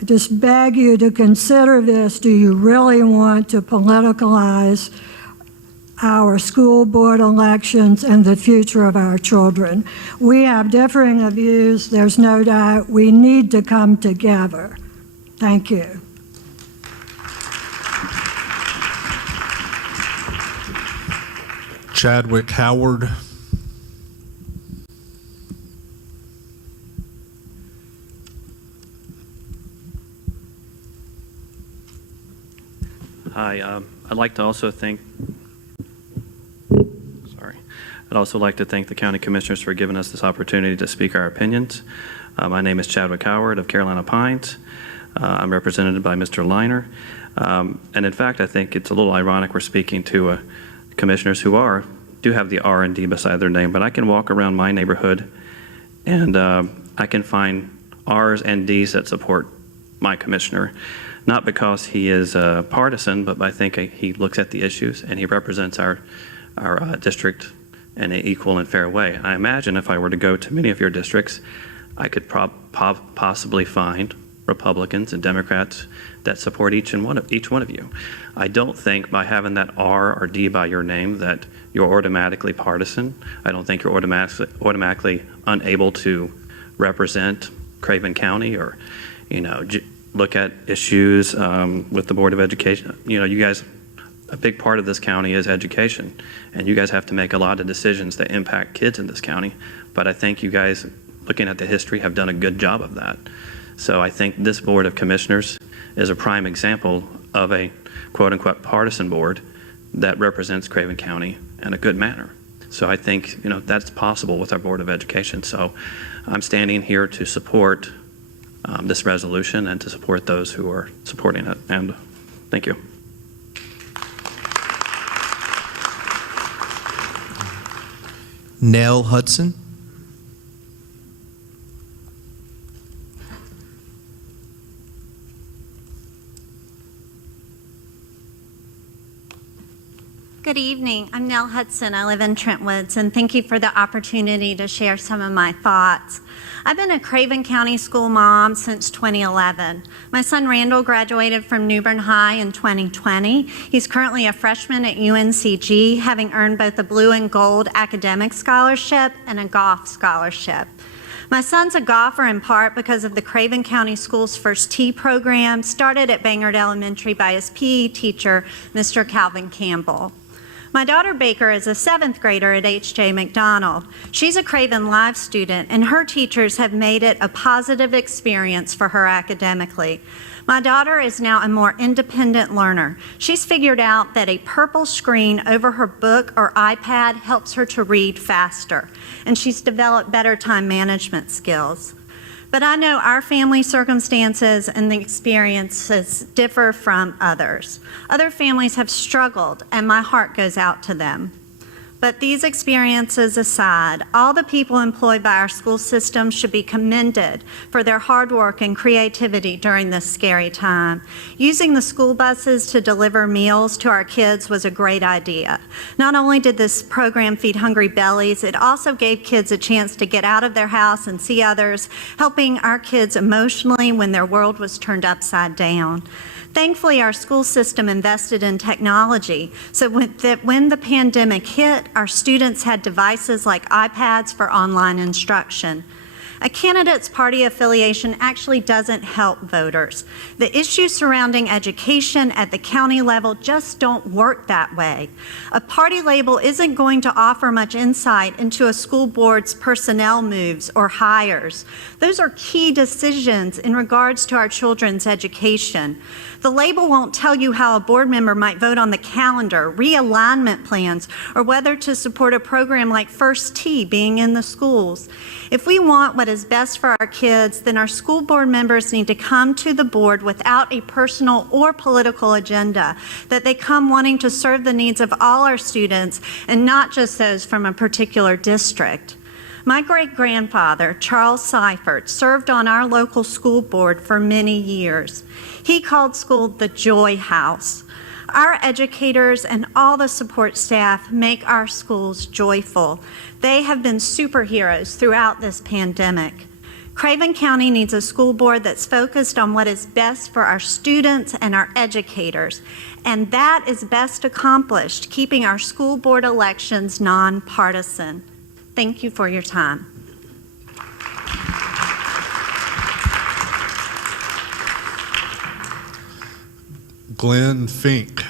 I just beg you to consider this. Do you really want to politicalize our school board elections and the future of our children? We have differing views, there's no doubt. We need to come together. Thank you. Chadwick Howard. Hi, I'd like to also thank, I'd also like to thank the county commissioners for giving us this opportunity to speak our opinions. My name is Chadwick Howard of Carolina Pines. I'm represented by Mr. Liner. And in fact, I think it's a little ironic we're speaking to commissioners who do have the R and D beside their name, but I can walk around my neighborhood and I can find R's and D's that support my commissioner. Not because he is partisan, but I think he looks at the issues and he represents our district in an equal and fair way. I imagine if I were to go to many of your districts, I could possibly find Republicans and Democrats that support each one of you. I don't think by having that R or D by your name that you're automatically partisan. I don't think you're automatically unable to represent Craven County or, look at issues with the Board of Education. You guys, a big part of this county is education, and you guys have to make a lot of decisions that impact kids in this county. But I think you guys, looking at the history, have done a good job of that. So I think this Board of Commissioners is a prime example of a quote-unquote partisan board that represents Craven County in a good manner. So I think, that's possible with our Board of Education. So I'm standing here to support this resolution and to support those who are supporting it. And thank you. Nell Hudson. Good evening. I'm Nell Hudson. I live in Trentwoods, and thank you for the opportunity to share some of my thoughts. I've been a Craven County school mom since 2011. My son Randall graduated from New Bern High in 2020. He's currently a freshman at UNCG, having earned both a blue and gold academic scholarship and a golf scholarship. My son's a golfer in part because of the Craven County Schools First Tee program, started at Bangor Elementary by his PE teacher, Mr. Calvin Campbell. My daughter Baker is a 7th grader at H.J. McDonald. She's a Craven Live student, and her teachers have made it a positive experience for her academically. My daughter is now a more independent learner. She's figured out that a purple screen over her book or iPad helps her to read faster, and she's developed better time management skills. But I know our family circumstances and the experiences differ from others. Other families have struggled, and my heart goes out to them. But these experiences aside, all the people employed by our school system should be commended for their hard work and creativity during this scary time. Using the school buses to deliver meals to our kids was a great idea. Not only did this program feed hungry bellies, it also gave kids a chance to get out of their house and see others, helping our kids emotionally when their world was turned upside down. Thankfully, our school system invested in technology so that when the pandemic hit, our students had devices like iPads for online instruction. A candidate's party affiliation actually doesn't help voters. The issues surrounding education at the county level just don't work that way. A party label isn't going to offer much insight into a school board's personnel moves or hires. Those are key decisions in regards to our children's education. The label won't tell you how a board member might vote on the calendar, realignment plans, or whether to support a program like First Tee being in the schools. If we want what is best for our kids, then our school board members need to come to the board without a personal or political agenda, that they come wanting to serve the needs of all our students and not just those from a particular district. My great-grandfather, Charles Seifert, served on our local school board for many years. He called school the Joy House. Our educators and all the support staff make our schools joyful. They have been superheroes throughout this pandemic. Craven County needs a school board that's focused on what is best for our students and our educators, and that is best accomplished keeping our school board elections nonpartisan. Thank you for your time. Glenn Fink.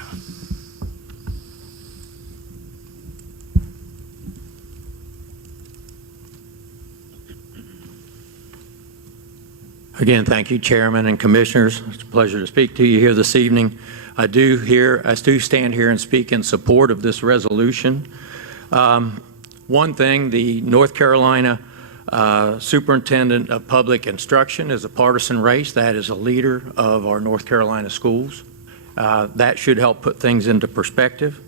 Again, thank you, Chairman and Commissioners. It's a pleasure to speak to you here this evening. I do stand here and speak in support of this resolution. One thing, the North Carolina Superintendent of Public Instruction is a partisan race. That is a leader of our North Carolina schools. That should help put things into perspective.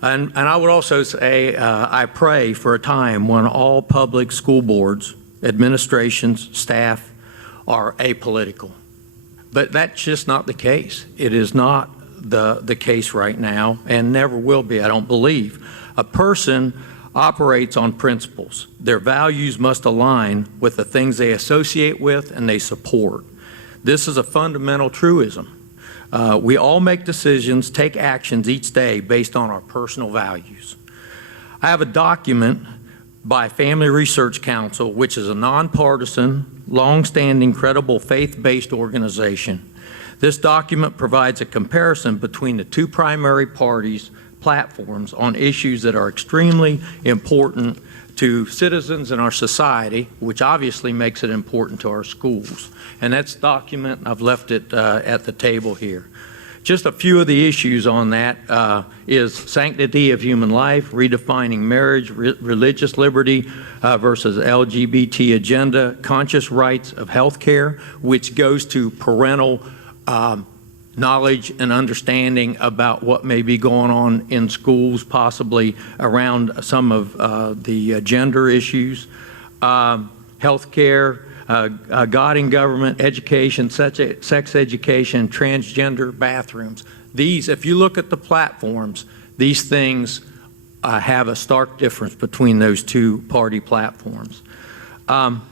And I would also say I pray for a time when all public school boards, administrations, staff are apolitical. But that's just not the case. It is not the case right now and never will be, I don't believe. A person operates on principles. Their values must align with the things they associate with and they support. This is a fundamental truism. We all make decisions, take actions each day based on our personal values. I have a document by Family Research Council, which is a nonpartisan, long-standing, credible, faith-based organization. This document provides a comparison between the two primary parties' platforms on issues that are extremely important to citizens in our society, which obviously makes it important to our schools. And that's document, I've left it at the table here. Just a few of the issues on that is sanctity of human life, redefining marriage, religious liberty versus LGBT agenda, conscious rights of health care, which goes to parental knowledge and understanding about what may be going on in schools, possibly around some of the gender issues, health care, God in government, education, sex education, transgender bathrooms. These, if you look at the platforms, these things have a stark difference between those two party platforms. I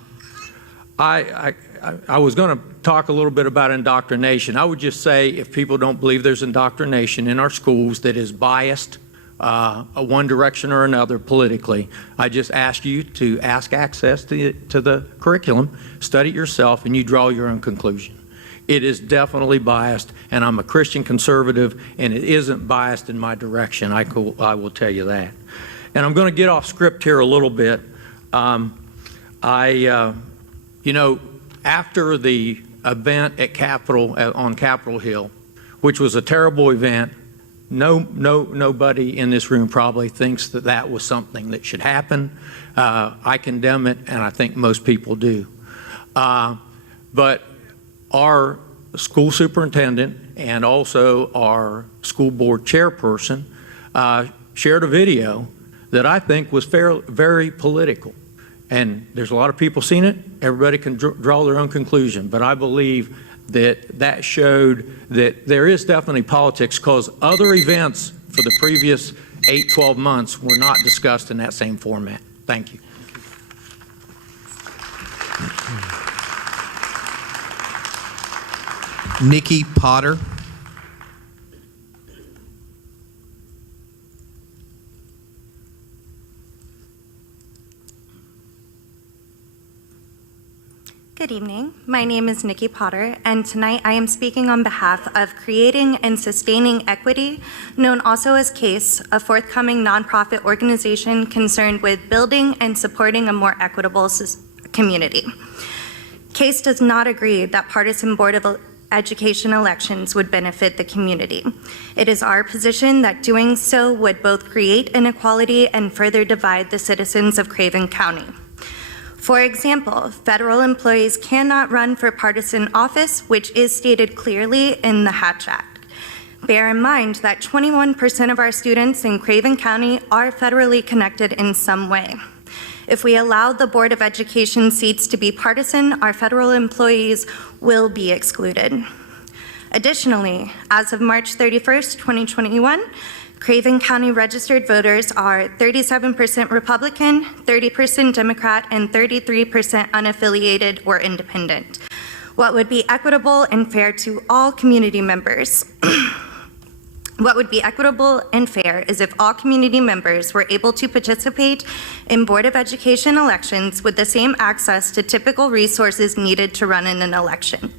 was going to talk a little bit about indoctrination. I would just say if people don't believe there's indoctrination in our schools that is biased one direction or another politically, I just ask you to ask access to the curriculum, study it yourself, and you draw your own conclusion. It is definitely biased, and I'm a Christian conservative, and it isn't biased in my direction. I will tell you that. And I'm going to get off script here a little bit. You know, after the event at on Capitol Hill, which was a terrible event, nobody in this room probably thinks that that was something that should happen. I condemn it, and I think most people do. But our school superintendent and also our school board chairperson shared a video that I think was very political. And there's a lot of people seen it. Everybody can draw their own conclusion. But I believe that showed that there is definitely politics, because other events for the previous 8-12 months were not discussed in that same format. Thank you. Nikki Potter. Good evening. My name is Nikki Potter, and tonight I am speaking on behalf of Creating and Sustaining Equity, known also as CASE, a forthcoming nonprofit organization concerned with building and supporting a more equitable community. CASE does not agree that partisan Board of Education elections would benefit the community. It is our position that doing so would both create inequality and further divide the citizens of Craven County. For example, federal employees cannot run for partisan office, which is stated clearly in the Hatch Act. Bear in mind that 21% of our students in Craven County are federally connected in some way. If we allow the Board of Education seats to be partisan, our federal employees will be excluded. Additionally, as of March 31st, 2021, Craven County registered voters are 37% Republican, 30% Democrat, and 33% unaffiliated or independent. What would be equitable and fair to all community members? What would be equitable and fair is if all community members were able to participate in Board of Education elections with the same access to typical resources needed to run in an election.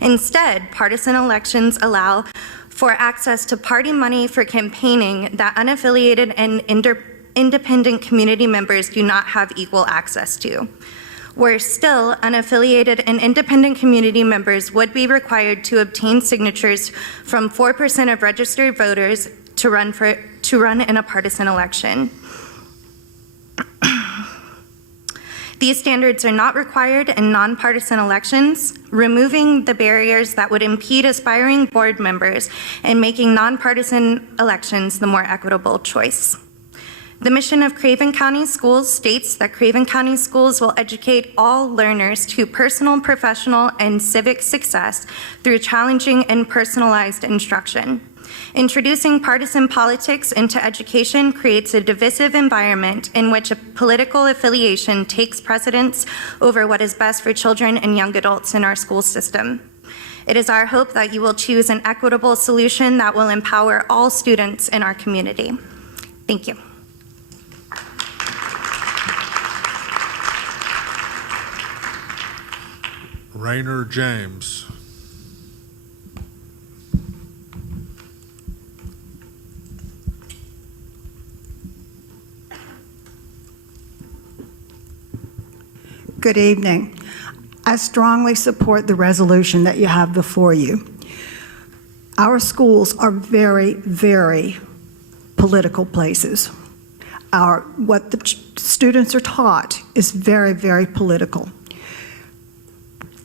Instead, partisan elections allow for access to party money for campaigning that unaffiliated and independent community members do not have equal access to. Worse still, unaffiliated and independent community members would be required to obtain signatures from 4% of registered voters to run in a partisan election. These standards are not required in nonpartisan elections, removing the barriers that would impede aspiring board members and making nonpartisan elections the more equitable choice. The mission of Craven County Schools states that Craven County Schools will educate all learners to personal, professional, and civic success through challenging and personalized instruction. Introducing partisan politics into education creates a divisive environment in which a political affiliation takes precedence over what is best for children and young adults in our school system. It is our hope that you will choose an equitable solution that will empower all students in our community. Thank you. Rainer James. Good evening. I strongly support the resolution that you have before you. Our schools are very, very political places. What the students are taught is very, very political.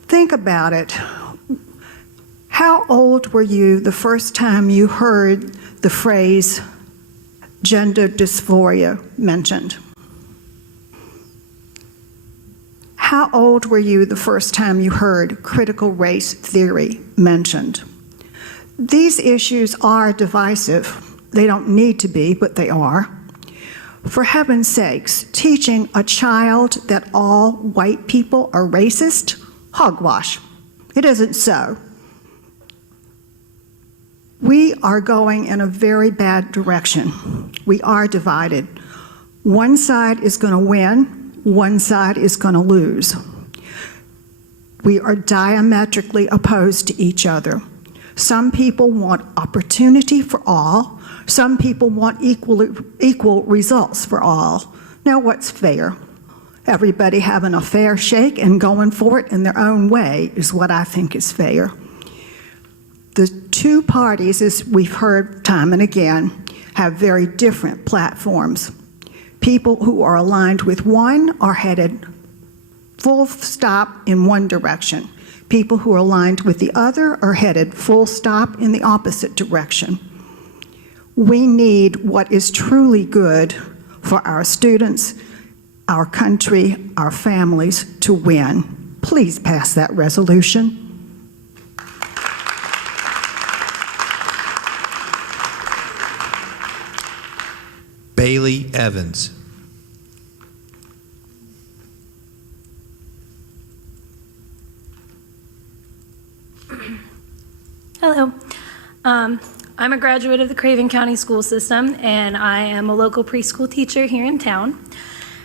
Think about it. How old were you the first time you heard the phrase gender dysphoria mentioned? How old were you the first time you heard critical race theory mentioned? These issues are divisive. They don't need to be, but they are. For heaven's sakes, teaching a child that all white people are racist? Hogwash. It isn't so. We are going in a very bad direction. We are divided. One side is going to win. One side is going to lose. We are diametrically opposed to each other. Some people want opportunity for all. Some people want equal results for all. Now, what's fair? Everybody having a fair shake and going for it in their own way is what I think is fair. The two parties, as we've heard time and again, have very different platforms. People who are aligned with one are headed full stop in one direction. People who are aligned with the other are headed full stop in the opposite direction. We need what is truly good for our students, our country, our families to win. Please pass that resolution. Bailey Evans. Hello. I'm a graduate of the Craven County School System, and I am a local preschool teacher here in town.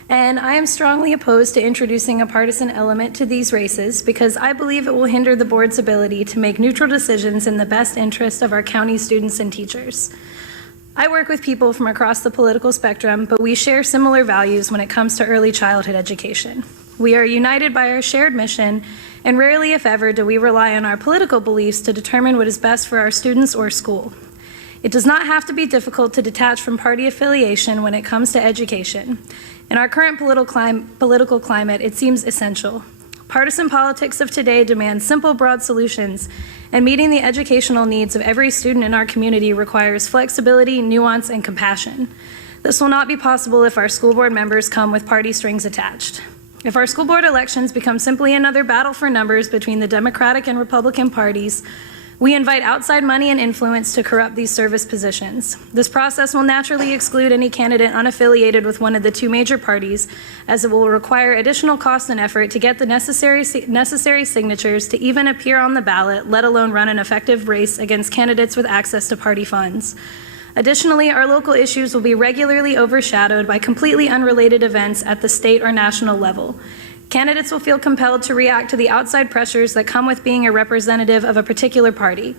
And I am strongly opposed to introducing a partisan element to these races because I believe it will hinder the board's ability to make neutral decisions in the best interest of our county students and teachers. I work with people from across the political spectrum, but we share similar values when it comes to early childhood education. We are united by our shared mission, and rarely, if ever, do we rely on our political beliefs to determine what is best for our students or school. It does not have to be difficult to detach from party affiliation when it comes to education. In our current political climate, it seems essential. Partisan politics of today demand simple, broad solutions, and meeting the educational needs of every student in our community requires flexibility, nuance, and compassion. This will not be possible if our school board members come with party strings attached. If our school board elections become simply another battle for numbers between the Democratic and Republican parties, we invite outside money and influence to corrupt these service positions. This process will naturally exclude any candidate unaffiliated with one of the two major parties, as it will require additional cost and effort to get the necessary signatures to even appear on the ballot, let alone run an effective race against candidates with access to party funds. Additionally, our local issues will be regularly overshadowed by completely unrelated events at the state or national level. Candidates will feel compelled to react to the outside pressures that come with being a representative of a particular party.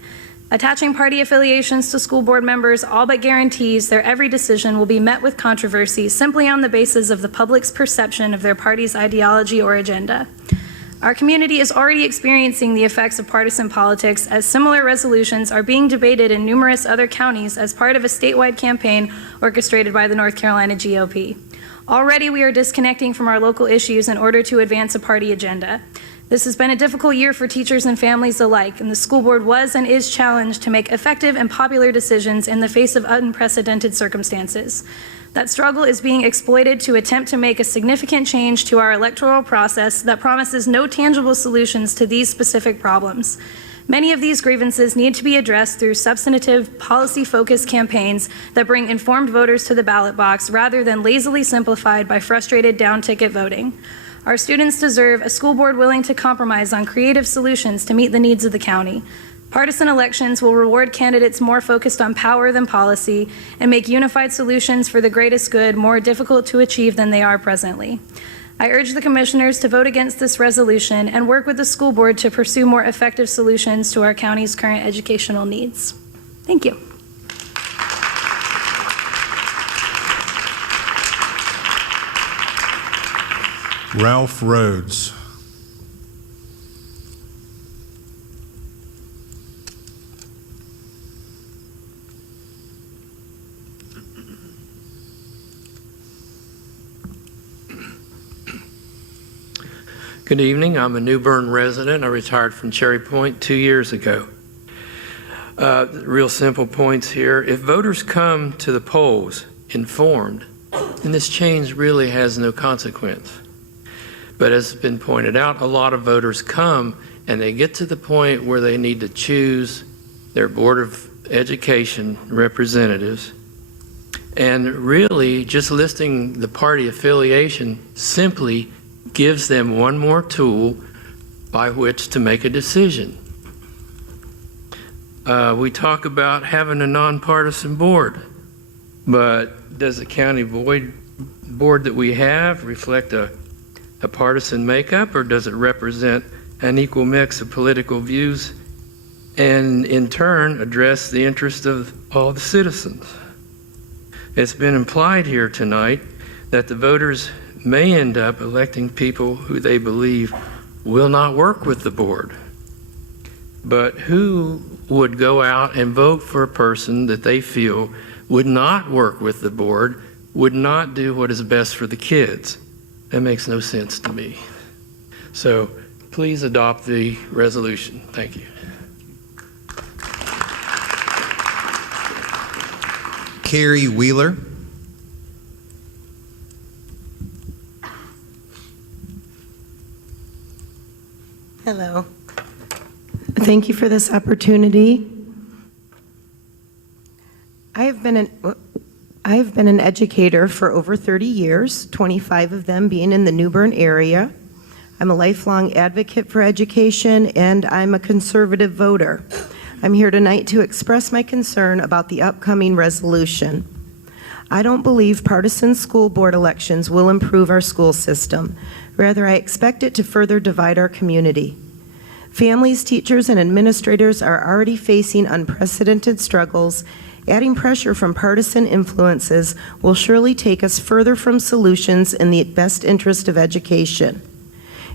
Attaching party affiliations to school board members all but guarantees their every decision will be met with controversy simply on the basis of the public's perception of their party's ideology or agenda. Our community is already experiencing the effects of partisan politics as similar resolutions are being debated in numerous other counties as part of a statewide campaign orchestrated by the North Carolina GOP. Already we are disconnecting from our local issues in order to advance a party agenda. This has been a difficult year for teachers and families alike, and the school board was and is challenged to make effective and popular decisions in the face of unprecedented circumstances. That struggle is being exploited to attempt to make a significant change to our electoral process that promises no tangible solutions to these specific problems. Many of these grievances need to be addressed through substantive, policy-focused campaigns that bring informed voters to the ballot box rather than lazily simplified by frustrated down-ticket voting. Our students deserve a school board willing to compromise on creative solutions to meet the needs of the county. Partisan elections will reward candidates more focused on power than policy and make unified solutions for the greatest good more difficult to achieve than they are presently. I urge the commissioners to vote against this resolution and work with the school board to pursue more effective solutions to our county's current educational needs. Thank you. Ralph Rhodes. Good evening. I'm a New Bern resident. I retired from Cherry Point 2 years ago. Real simple points here. If voters come to the polls informed, then this change really has no consequence. But as has been pointed out, a lot of voters come and they get to the point where they need to choose their Board of Education representatives. And really, just listing the party affiliation simply gives them one more tool by which to make a decision. We talk about having a nonpartisan board, but does the county board that we have reflect a partisan makeup, or does it represent an equal mix of political views and in turn address the interest of all the citizens? It's been implied here tonight that the voters may end up electing people who they believe will not work with the board. But who would go out and vote for a person that they feel would not work with the board, would not do what is best for the kids? That makes no sense to me. So please adopt the resolution. Thank you. Carrie Wheeler. Hello. Thank you for this opportunity. I have been an educator for over 30 years, 25 of them being in the New Bern area. I'm a lifelong advocate for education, and I'm a conservative voter. I'm here tonight to express my concern about the upcoming resolution. I don't believe partisan school board elections will improve our school system. Rather, I expect it to further divide our community. Families, teachers, and administrators are already facing unprecedented struggles. Adding pressure from partisan influences will surely take us further from solutions in the best interest of education.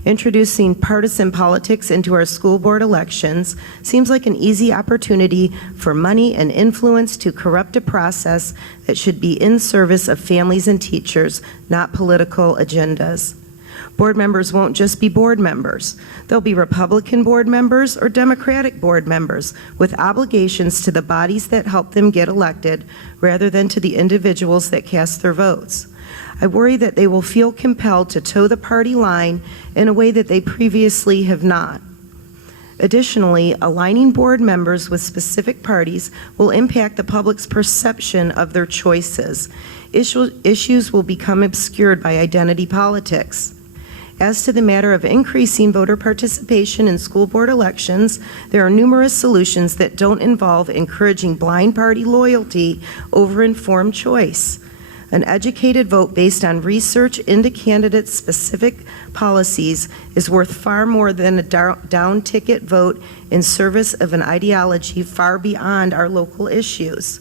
Introducing partisan politics into our school board elections seems like an easy opportunity for money and influence to corrupt a process that should be in service of families and teachers, not political agendas. Board members won't just be board members. They'll be Republican board members or Democratic board members with obligations to the bodies that help them get elected rather than to the individuals that cast their votes. I worry that they will feel compelled to toe the party line in a way that they previously have not. Additionally, aligning board members with specific parties will impact the public's perception of their choices. Issues will become obscured by identity politics. As to the matter of increasing voter participation in school board elections, there are numerous solutions that don't involve encouraging blind party loyalty over informed choice. An educated vote based on research into candidates' specific policies is worth far more than a down ticket vote in service of an ideology far beyond our local issues.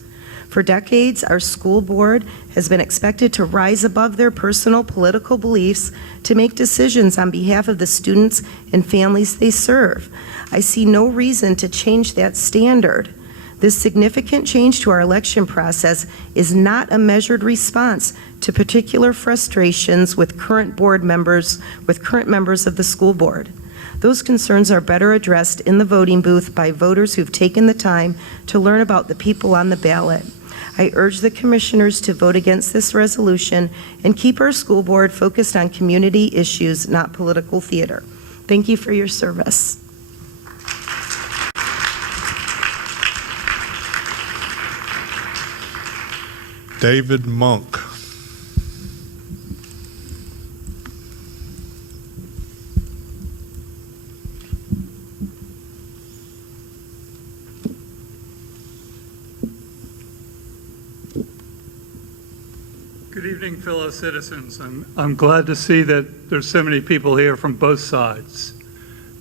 For decades, our school board has been expected to rise above their personal political beliefs to make decisions on behalf of the students and families they serve. I see no reason to change that standard. This significant change to our election process is not a measured response to particular frustrations with current members of the school board. Those concerns are better addressed in the voting booth by voters who've taken the time to learn about the people on the ballot. I urge the commissioners to vote against this resolution and keep our school board focused on community issues, not political theater. Thank you for your service. David Monk. Good evening, fellow citizens. I'm glad to see that there's so many people here from both sides.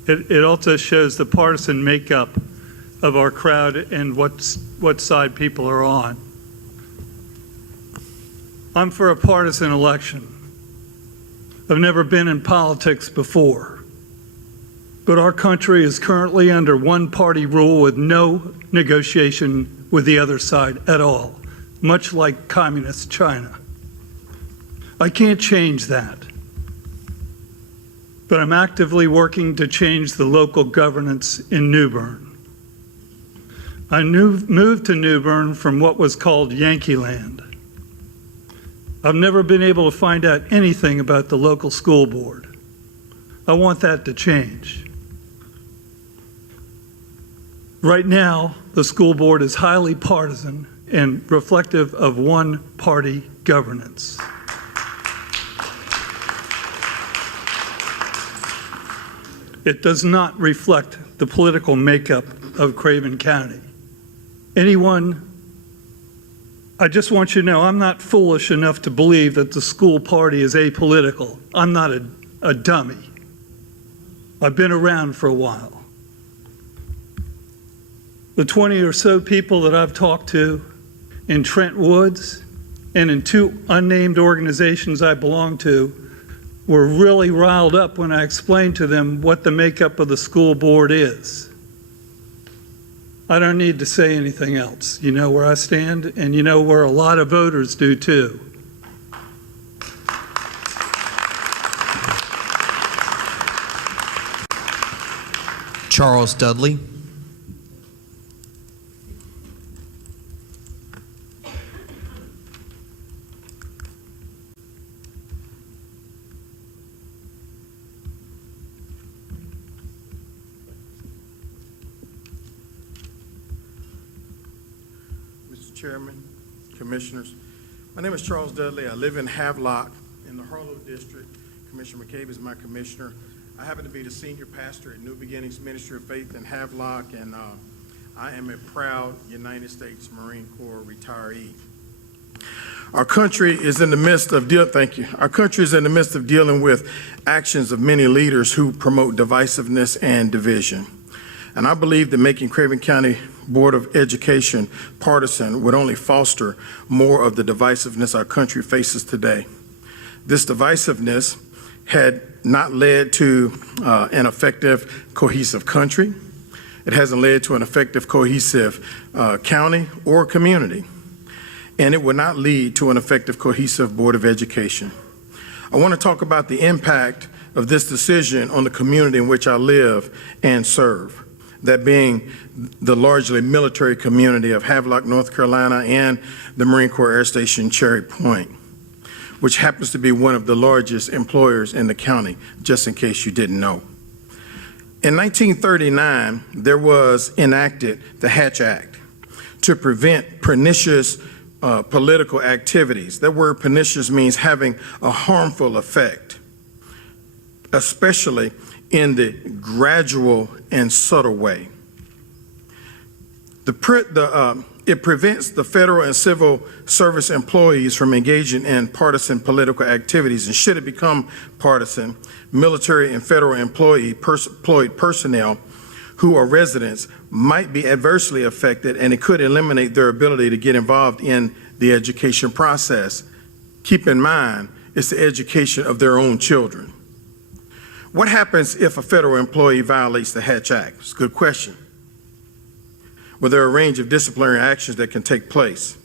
It also shows the partisan makeup of our crowd and what side people are on. I'm for a partisan election. I've never been in politics before, but our country is currently under one-party rule with no negotiation with the other side at all, much like communist China. I can't change that, but I'm actively working to change the local governance in New Bern. I moved to New Bern from what was called Yankee Land. I've never been able to find out anything about the local school board. I want that to change. Right now, the school board is highly partisan and reflective of one-party governance. It does not reflect the political makeup of Craven County. I just want you to know, I'm not foolish enough to believe that the school party is apolitical. I'm not a dummy. I've been around for a while. The 20 or so people that I've talked to in Trent Woods and in 2 unnamed organizations I belong to were really riled up when I explained to them what the makeup of the school board is. I don't need to say anything else. You know where I stand, and you know where a lot of voters do too. Charles Dudley. Chairman, Commissioners. My name is Charles Dudley. I live in Havelock in the Harlow District. Commissioner McCabe is my commissioner. I happen to be the senior pastor at New Beginnings Ministry of Faith in Havelock, and I am a proud United States Marine Corps retiree. Our country is in the midst of dealing with actions of many leaders who promote divisiveness and division. And I believe that making Craven County Board of Education partisan would only foster more of the divisiveness our country faces today. This divisiveness had not led to an effective, cohesive country. It hasn't led to an effective, cohesive county or community. And it would not lead to an effective, cohesive Board of Education. I want to talk about the impact of this decision on the community in which I live and serve. That being the largely military community of Havelock, North Carolina, and the Marine Corps Air Station Cherry Point, which happens to be one of the largest employers in the county, just in case you didn't know. In 1939, there was enacted the Hatch Act to prevent pernicious political activities. That word pernicious means having a harmful effect, especially in the gradual and subtle way. It prevents the federal and civil service employees from engaging in partisan political activities, and should it become partisan, military and federal employed personnel who are residents might be adversely affected, and it could eliminate their ability to get involved in the education process. Keep in mind, it's the education of their own children. What happens if a federal employee violates the Hatch Act? It's a good question. Well, there are a range of disciplinary actions that can take place.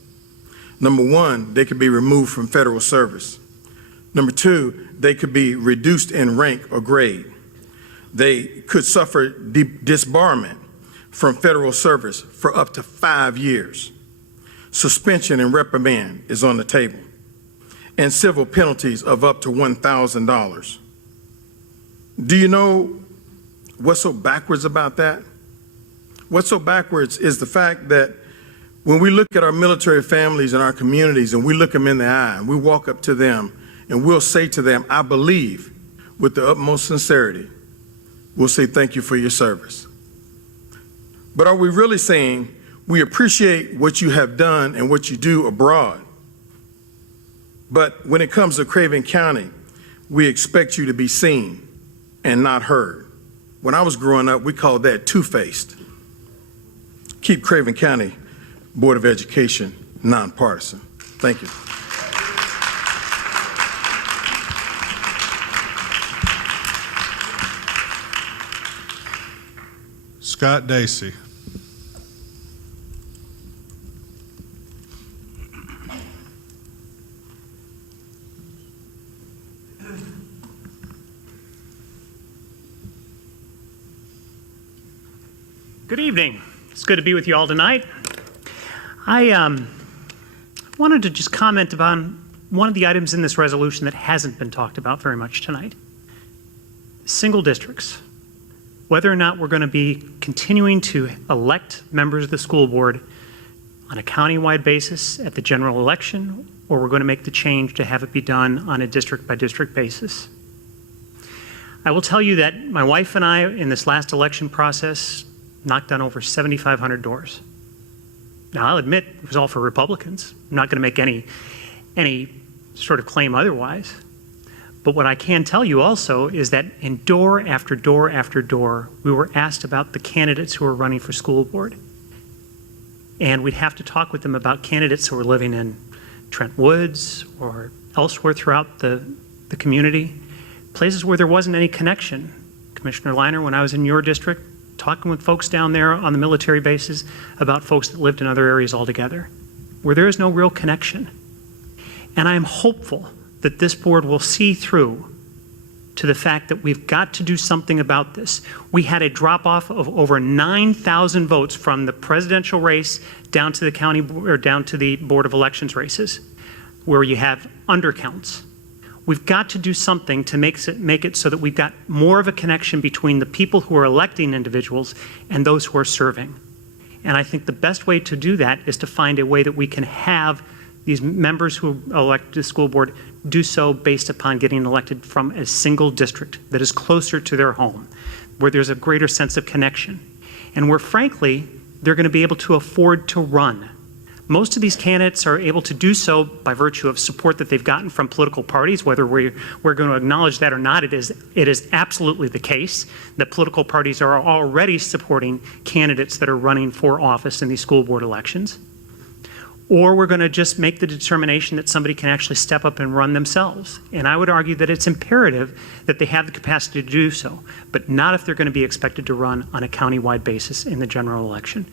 Number one, they could be removed from federal service. Number two, they could be reduced in rank or grade. They could suffer disbarment from federal service for up to 5 years. Suspension and reprimand is on the table, and civil penalties of up to $1,000. Do you know what's so backwards about that? What's so backwards is the fact that when we look at our military families and our communities and we look them in the eye and we walk up to them and we'll say to them, I believe, with the utmost sincerity, we'll say thank you for your service. But are we really saying we appreciate what you have done and what you do abroad? But when it comes to Craven County, we expect you to be seen and not heard. When I was growing up, we called that two-faced. Keep Craven County Board of Education nonpartisan. Thank you. Scott Dacey. Good evening. It's good to be with you all tonight. I wanted to just comment on one of the items in this resolution that hasn't been talked about very much tonight. Single districts. Whether or not we're going to be continuing to elect members of the school board on a countywide basis at the general election, or we're going to make the change to have it be done on a district-by-district basis. I will tell you that my wife and I, in this last election process, knocked on over 7,500 doors. Now, I'll admit it was all for Republicans. I'm not going to make any sort of claim otherwise. But what I can tell you also is that in door after door after door, we were asked about the candidates who were running for school board. And we'd have to talk with them about candidates who were living in Trent Woods or elsewhere throughout the community, places where there wasn't any connection. Commissioner Leiner, when I was in your district, talking with folks down there on the military bases about folks that lived in other areas altogether, where there is no real connection. And I am hopeful that this board will see through to the fact that we've got to do something about this. We had a drop-off of over 9,000 votes from the presidential race down to the county or down to the Board of Elections races, where you have undercounts. We've got to do something to make it so that we've got more of a connection between the people who are electing individuals and those who are serving. And I think the best way to do that is to find a way that we can have these members who elect the school board do so based upon getting elected from a single district that is closer to their home, where there's a greater sense of connection, and where, frankly, they're going to be able to afford to run. Most of these candidates are able to do so by virtue of support that they've gotten from political parties, whether we're going to acknowledge that or not. It is absolutely the case that political parties are already supporting candidates that are running for office in these school board elections. Or we're going to just make the determination that somebody can actually step up and run themselves. And I would argue that it's imperative that they have the capacity to do so, but not if they're going to be expected to run on a countywide basis in the general election.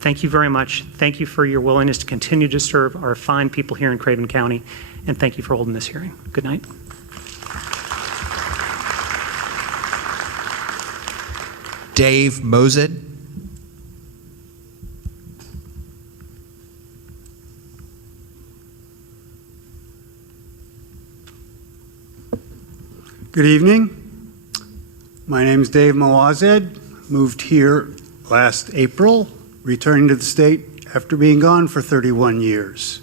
Thank you very much. Thank you for your willingness to continue to serve our fine people here in Craven County, and thank you for holding this hearing. Good night. Dave Mosed. Good evening. My name is Dave Moazed. Moved here last April, returning to the state after being gone for 31 years.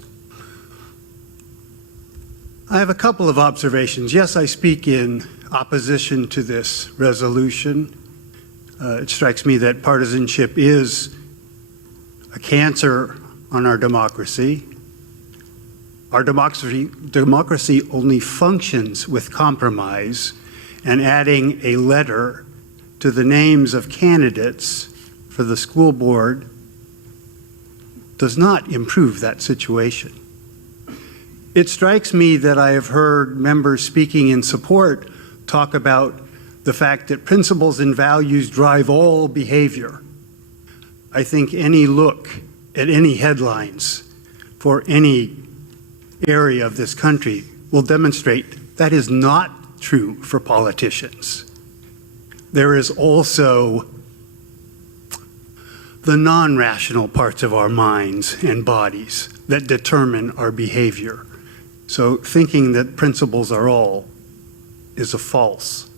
I have a couple of observations. Yes, I speak in opposition to this resolution. It strikes me that partisanship is a cancer on our democracy. Our democracy only functions with compromise, and adding a letter to the names of candidates for the school board does not improve that situation. It strikes me that I have heard members speaking in support talk about the fact that principles and values drive all behavior. I think any look at any headlines for any area of this country will demonstrate that is not true for politicians. There is also the non-rational parts of our minds and bodies that determine our behavior. So thinking that principles are all is a false.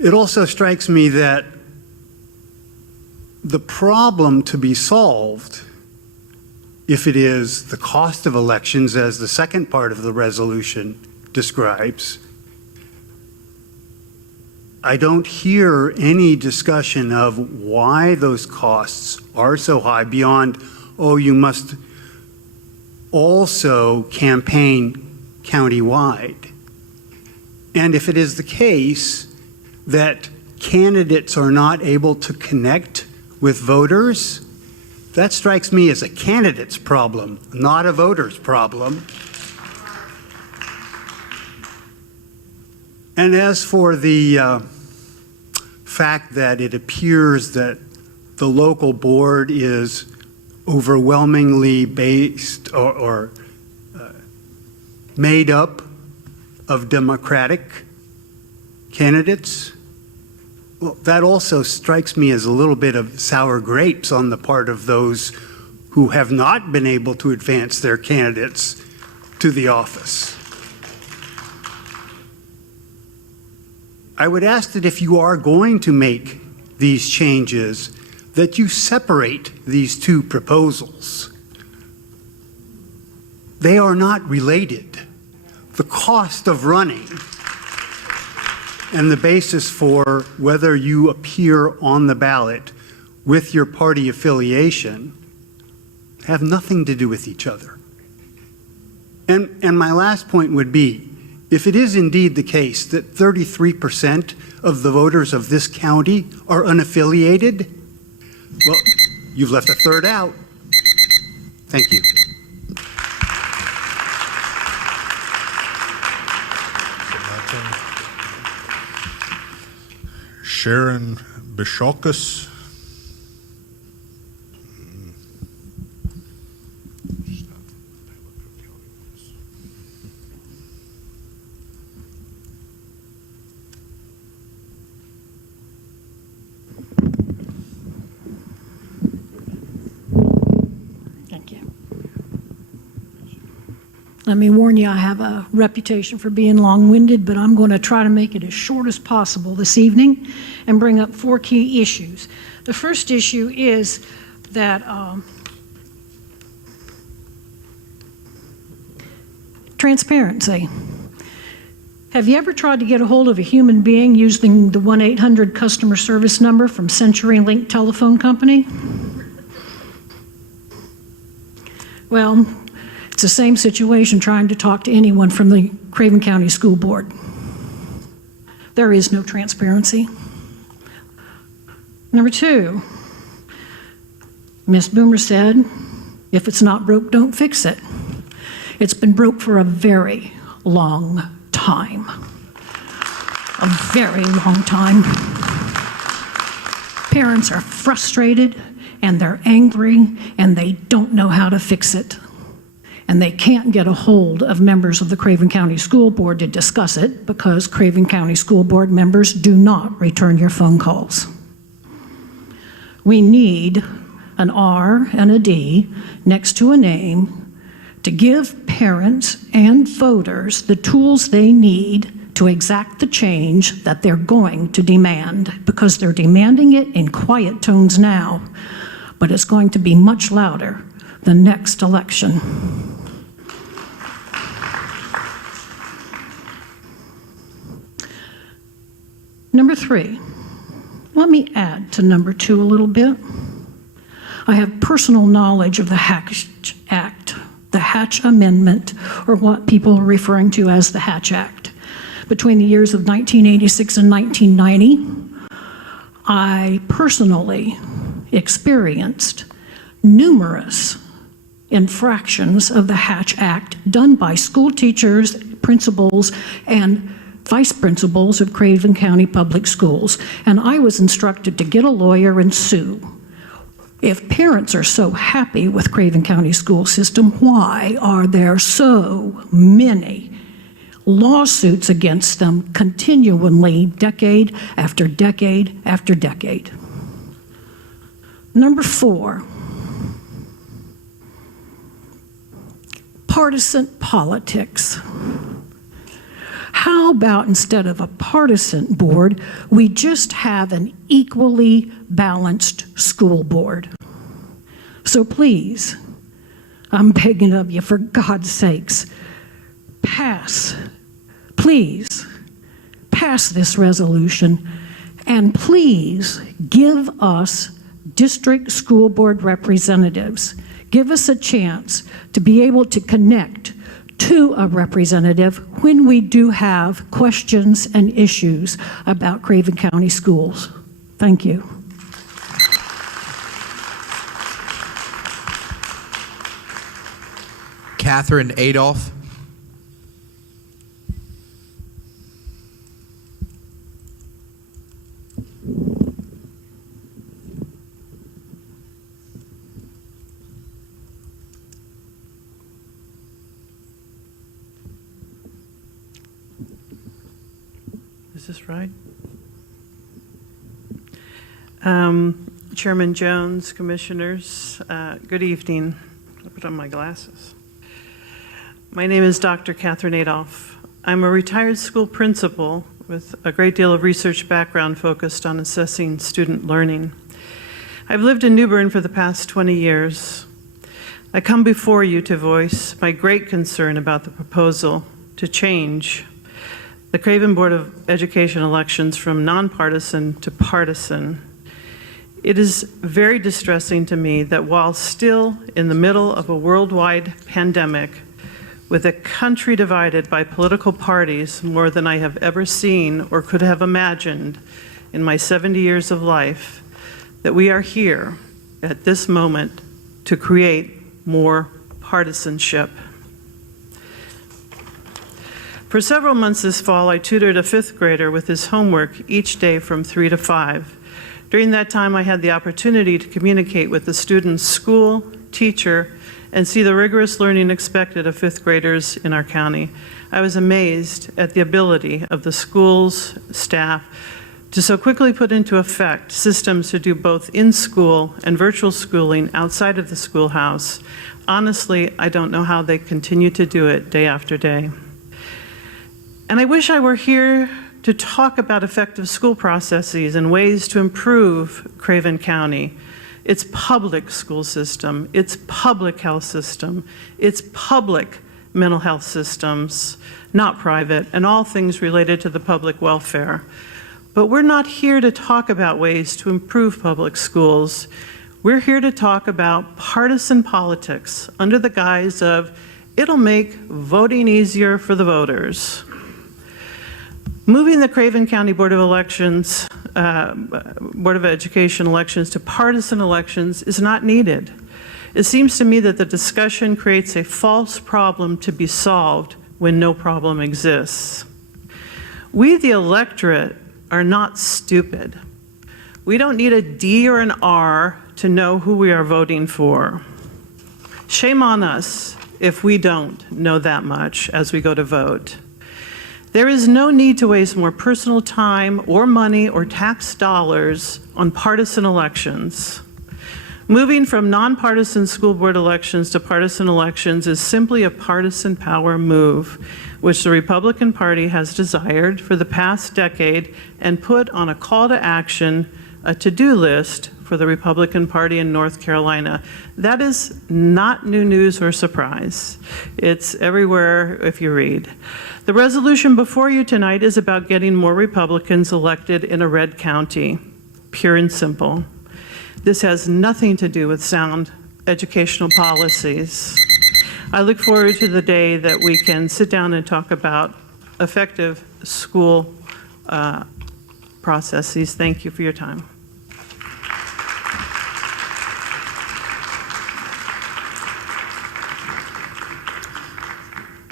It also strikes me that the problem to be solved, if it is the cost of elections, as the second part of the resolution describes, I don't hear any discussion of why those costs are so high beyond, oh, you must also campaign countywide. And if it is the case that candidates are not able to connect with voters, that strikes me as a candidate's problem, not a voter's problem. And as for the fact that it appears that the local board is overwhelmingly based or made up of Democratic candidates, well, that also strikes me as a little bit of sour grapes on the part of those who have not been able to advance their candidates to the office. I would ask that if you are going to make these changes, that you separate these two proposals. They are not related. The cost of running and the basis for whether you appear on the ballot with your party affiliation have nothing to do with each other. And my last point would be, if it is indeed the case that 33% of the voters of this county are unaffiliated, well, you've left a third out. Thank you. Sharon Bishokas. Let me warn you, I have a reputation for being long-winded, but I'm going to try to make it as short as possible this evening and bring up 4 key issues. The first issue is that transparency. Have you ever tried to get a hold of a human being using the 1-800 customer service number from CenturyLink Telephone Company? Well, it's the same situation trying to talk to anyone from the Craven County School Board. There is no transparency. Number 2, Ms. Boomer said, if it's not broke, don't fix it. It's been broke for a very long time. A very long time. Parents are frustrated and they're angry and they don't know how to fix it. And they can't get a hold of members of the Craven County School Board to discuss it because Craven County School Board members do not return your phone calls. We need an R and a D next to a name to give parents and voters the tools they need to exact the change that they're going to demand, because they're demanding it in quiet tones now, but it's going to be much louder the next election. Number 3, let me add to number 2 a little bit. I have personal knowledge of the Hatch Act, the Hatch Amendment, or what people are referring to as the Hatch Act. Between the years of 1986 and 1990, I personally experienced numerous infractions of the Hatch Act done by school teachers, principals, and vice principals of Craven County Public Schools, and I was instructed to get a lawyer and sue. If parents are so happy with Craven County school system, why are there so many lawsuits against them continually, decade after decade after decade? Number 4, partisan politics. How about instead of a partisan board, we just have an equally balanced school board? So please, I'm begging of you, for God's sakes, please pass this resolution, and please give us district school board representatives. give us a chance to be able to connect to a representative when we do have questions and issues about Craven County schools. Thank you. Catherine Adolph. Is this right? Chairman Jones, Commissioners, good evening. I'll put on my glasses. My name is Dr. Catherine Adolph. I'm a retired school principal with a great deal of research background focused on assessing student learning. I've lived in New Bern for the past 20 years. I come before you to voice my great concern about the proposal to change the Craven Board of Education elections from nonpartisan to partisan. It is very distressing to me that while still in the middle of a worldwide pandemic, with a country divided by political parties more than I have ever seen or could have imagined in my 70 years of life, that we are here at this moment to create more partisanship. For several months this fall, I tutored a 5th grader with his homework each day from 3 to 5. During that time, I had the opportunity to communicate with the student's school, teacher, and see the rigorous learning expected of 5th graders in our county. I was amazed at the ability of the school's staff to so quickly put into effect systems to do both in-school and virtual schooling outside of the schoolhouse. Honestly, I don't know how they continue to do it day after day. And I wish I were here to talk about effective school processes and ways to improve Craven County, its public school system, its public health system, its public mental health systems, not private, and all things related to the public welfare. But we're not here to talk about ways to improve public schools. We're here to talk about partisan politics under the guise of it'll make voting easier for the voters. Moving the Craven County Board of Elections, Board of Education elections to partisan elections is not needed. It seems to me that the discussion creates a false problem to be solved when no problem exists. We, the electorate, are not stupid. We don't need a D or an R to know who we are voting for. Shame on us if we don't know that much as we go to vote. There is no need to waste more personal time or money or tax dollars on partisan elections. Moving from nonpartisan school board elections to partisan elections is simply a partisan power move, which the Republican Party has desired for the past decade and put on a call to action, a to-do list for the Republican Party in North Carolina. That is not new news or surprise. It's everywhere if you read. The resolution before you tonight is about getting more Republicans elected in a red county, pure and simple. This has nothing to do with sound educational policies. I look forward to the day that we can sit down and talk about effective school processes. Thank you for your time.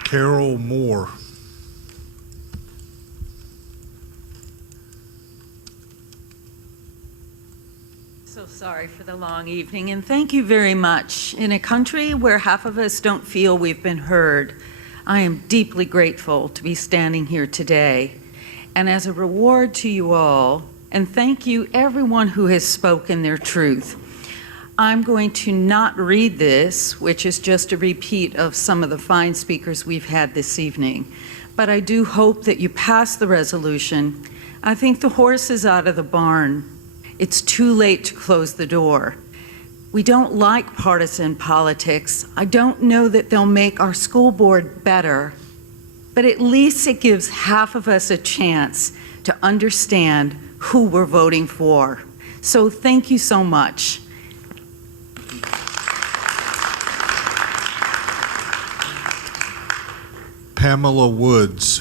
Carol Moore. So sorry for the long evening, and thank you very much. In a country where half of us don't feel we've been heard, I am deeply grateful to be standing here today. And as a reward to you all, and thank you everyone who has spoken their truth, I'm going to not read this, which is just a repeat of some of the fine speakers we've had this evening. But I do hope that you pass the resolution. I think the horse is out of the barn. It's too late to close the door. We don't like partisan politics. I don't know that they'll make our school board better, but at least it gives half of us a chance to understand who we're voting for. So thank you so much. Pamela Woods.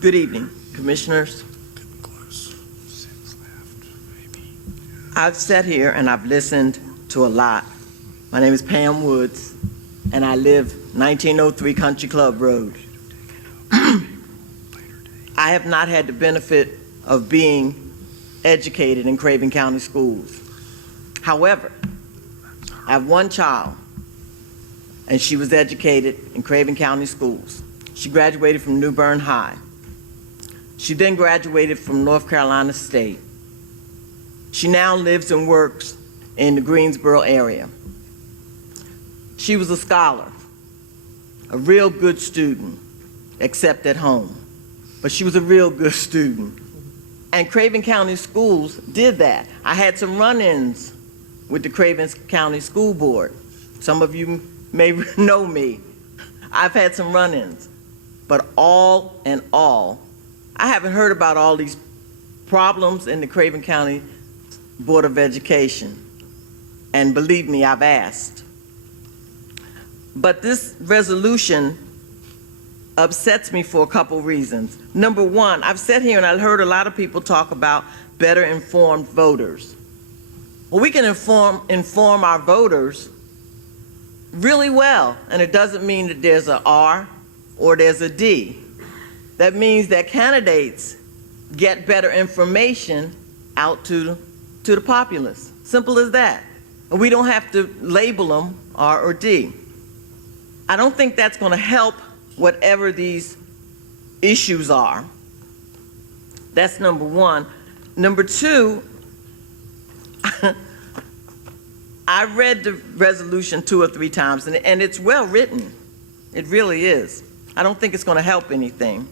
Good evening, Commissioners. I've sat here and I've listened to a lot. My name is Pam Woods, and I live 1903 Country Club Road. I have not had the benefit of being educated in Craven County schools. However, I have one child, and she was educated in Craven County schools. She graduated from New Bern High. She then graduated from North Carolina State. She now lives and works in the Greensboro area. She was a scholar, a real good student, except at home. But she was a real good student. And Craven County Schools did that. I had some run-ins with the Craven County School Board. Some of you may know me. I've had some run-ins. But all in all, I haven't heard about all these problems in the Craven County Board of Education. And believe me, I've asked. But this resolution upsets me for a couple reasons. Number one, I've sat here and I've heard a lot of people talk about better informed voters. Well, we can inform our voters really well, and it doesn't mean that there's an R or there's a D. That means that candidates get better information out to the populace. Simple as that. And we don't have to label them R or D. I don't think that's going to help whatever these issues are. That's number one. Number two, I read the resolution 2 or 3 times, and it's well written. It really is. I don't think it's going to help anything,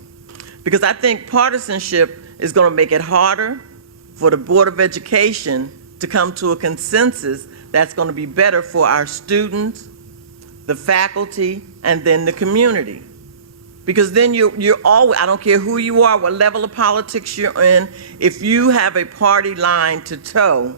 because I think partisanship is going to make it harder for the Board of Education to come to a consensus that's going to be better for our students, the faculty, and then the community. Because then you're always, I don't care who you are, what level of politics you're in, if you have a party line to toe,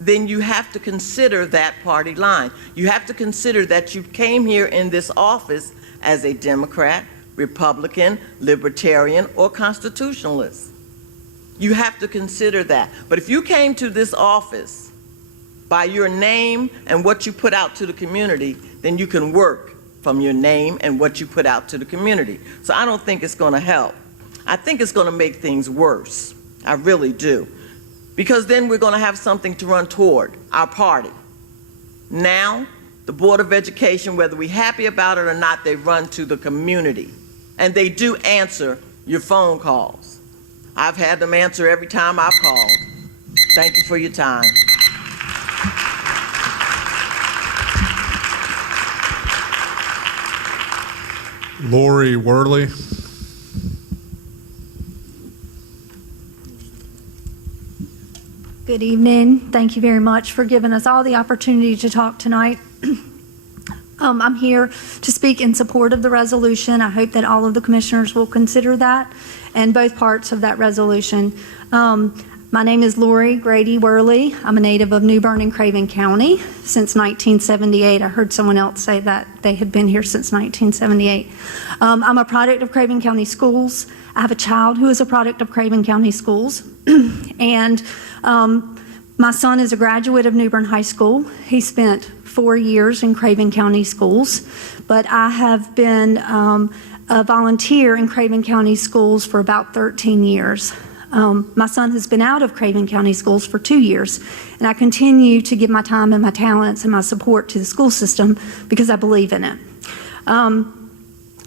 then you have to consider that party line. You have to consider that you came here in this office as a Democrat, Republican, Libertarian, or Constitutionalist. You have to consider that. But if you came to this office by your name and what you put out to the community, then you can work from your name and what you put out to the community. So I don't think it's going to help. I think it's going to make things worse. I really do. Because then we're going to have something to run toward, our party. Now, the Board of Education, whether we're happy about it or not, they run to the community. And they do answer your phone calls. I've had them answer every time I've called. Thank you for your time. Lori Worley. Good evening. Thank you very much for giving us all the opportunity to talk tonight. I'm here to speak in support of the resolution. I hope that all of the commissioners will consider that and both parts of that resolution. My name is Lori Grady Worley. I'm a native of New Bern and Craven County since 1978. I heard someone else say that they had been here since 1978. I'm a product of Craven County Schools. I have a child who is a product of Craven County Schools. And my son is a graduate of New Bern High School. He spent 4 years in Craven County Schools, but I have been a volunteer in Craven County Schools for about 13 years. My son has been out of Craven County Schools for 2 years, and I continue to give my time and my talents and my support to the school system because I believe in it.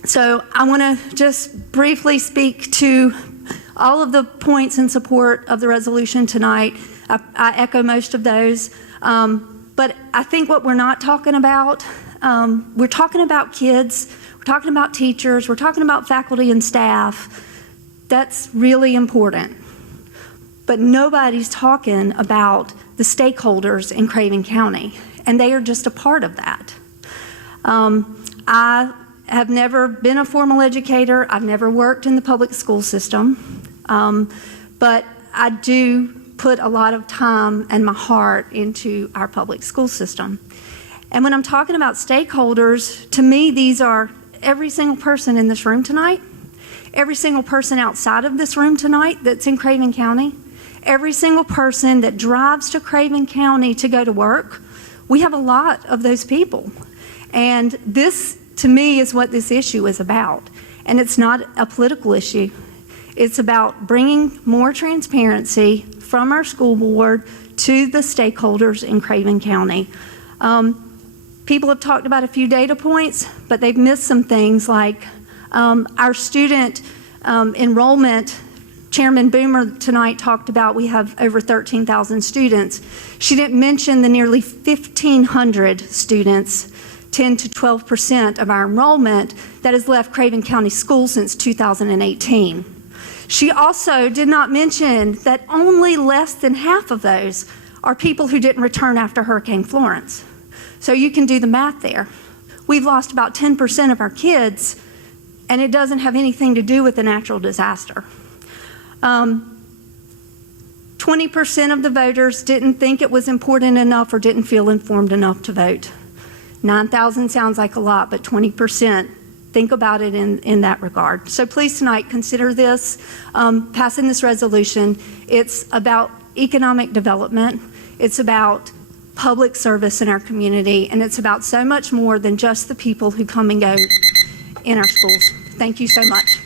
So I want to just briefly speak to all of the points in support of the resolution tonight. I echo most of those, but I think what we're not talking about, we're talking about kids, we're talking about teachers, we're talking about faculty and staff That's really important. But nobody's talking about the stakeholders in Craven County, and they are just a part of that. I have never been a formal educator. I've never worked in the public school system, but I do put a lot of time and my heart into our public school system. And when I'm talking about stakeholders, to me, these are every single person in this room tonight, every single person outside of this room tonight that's in Craven County, every single person that drives to Craven County to go to work. We have a lot of those people. And this, to me, is what this issue is about. And it's not a political issue. It's about bringing more transparency from our school board to the stakeholders in Craven County. People have talked about a few data points, but they've missed some things like our student enrollment. Chairman Boomer tonight talked about we have over 13,000 students. She didn't mention the nearly 1,500 students, 10 to 12% of our enrollment, that has left Craven County Schools since 2018. She also did not mention that only less than half of those are people who didn't return after Hurricane Florence. So you can do the math there. We've lost about 10% of our kids, and it doesn't have anything to do with a natural disaster. 20% of the voters didn't think it was important enough or didn't feel informed enough to vote. 9,000 sounds like a lot, but 20%, think about it in that regard. So please tonight consider this, passing this resolution. It's about economic development. It's about public service in our community, and it's about so much more than just the people who come and go in our schools. Thank you so much.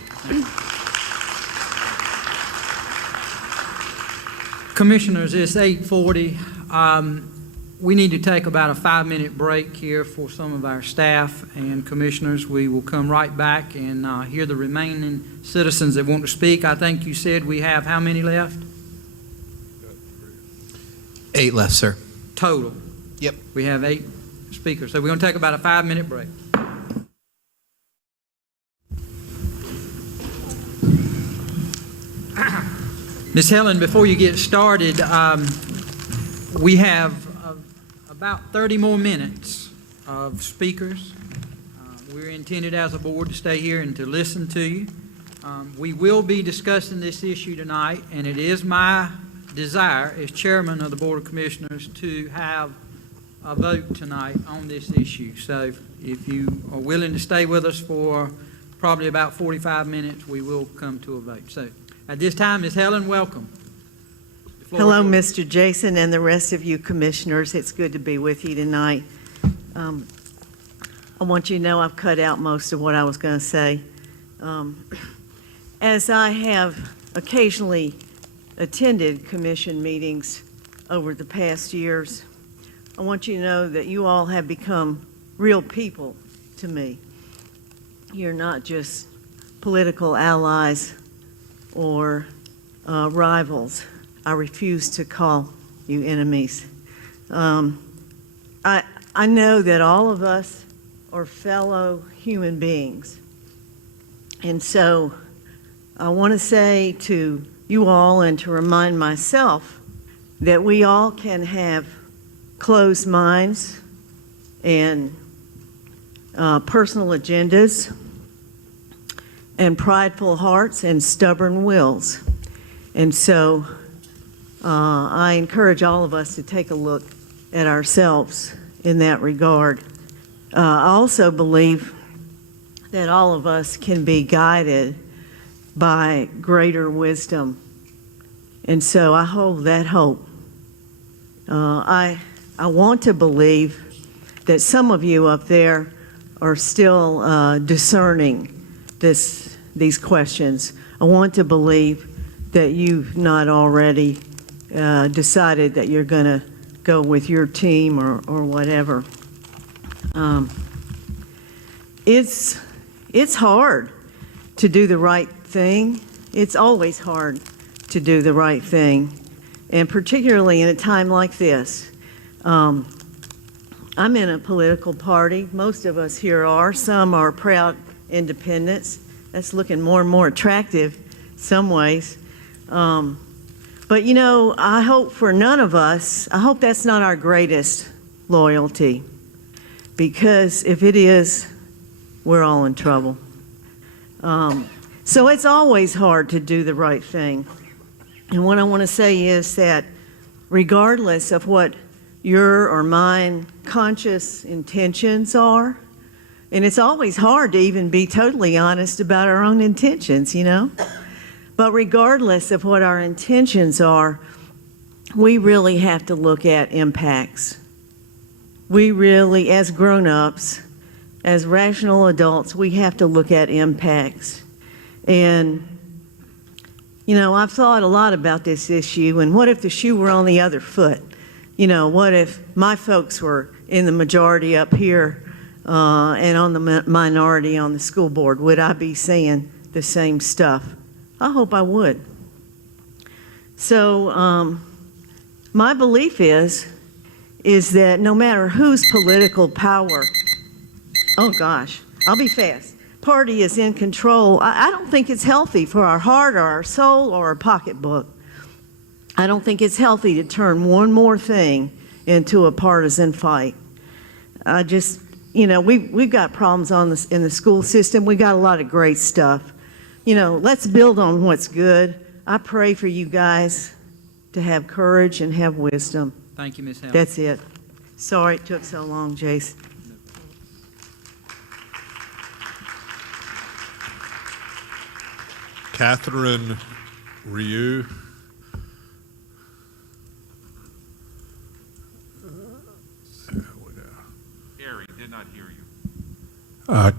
Commissioners, it's 8:40. We need to take about a 5-minute break here for some of our staff and commissioners. We will come right back and hear the remaining citizens that want to speak. I think you said we have how many left? 8 left, sir. Total? Yep. We have 8 speakers. So we're going to take about a 5-minute break. Ms. Helen, before you get started, we have about 30 more minutes of speakers. We're intended as a board to stay here and to listen to you. We will be discussing this issue tonight, and it is my desire as chairman of the Board of Commissioners to have a vote tonight on this issue. So if you are willing to stay with us for probably about 45 minutes, we will come to a vote. So at this time, Ms. Helen, welcome. Hello, Mr. Jason and the rest of you commissioners. It's good to be with you tonight. I want you to know I've cut out most of what I was going to say. As I have occasionally attended commission meetings over the past years, I want you to know that you all have become real people to me. You're not just political allies or rivals. I refuse to call you enemies. I know that all of us are fellow human beings. And so I want to say to you all and to remind myself that we all can have closed minds and personal agendas and prideful hearts and stubborn wills. And so I encourage all of us to take a look at ourselves in that regard. I also believe that all of us can be guided by greater wisdom. And so I hold that hope. I want to believe that some of you up there are still discerning these questions. I want to believe that you've not already decided that you're going to go with your team or whatever. It's hard to do the right thing. It's always hard to do the right thing, and particularly in a time like this. I'm in a political party. Most of us here are. Some are proud independents. That's looking more and more attractive some ways. But you know, I hope for none of us, I hope that's not our greatest loyalty, because if it is, we're all in trouble. So it's always hard to do the right thing. And what I want to say is that regardless of what your or mine conscious intentions are, and it's always hard to even be totally honest about our own intentions, you know? But regardless of what our intentions are, we really have to look at impacts. We really, as grown-ups, as rational adults, we have to look at impacts. And, you know, I've thought a lot about this issue, and what if the shoe were on the other foot? You know, what if my folks were in the majority up here and on the minority on the school board? Would I be saying the same stuff? I hope I would. So my belief is that no matter whose political power, oh gosh, I'll be fast, party is in control, I don't think it's healthy for our heart or our soul or our pocketbook. I don't think it's healthy to turn one more thing into a partisan fight. I just, you know, we've got problems in the school system. We got a lot of great stuff. You know, let's build on what's good. I pray for you guys to have courage and have wisdom. Thank you, Ms. Helen. That's it. Sorry it took so long, Jace. Catherine Ryu. Gary, did not hear you.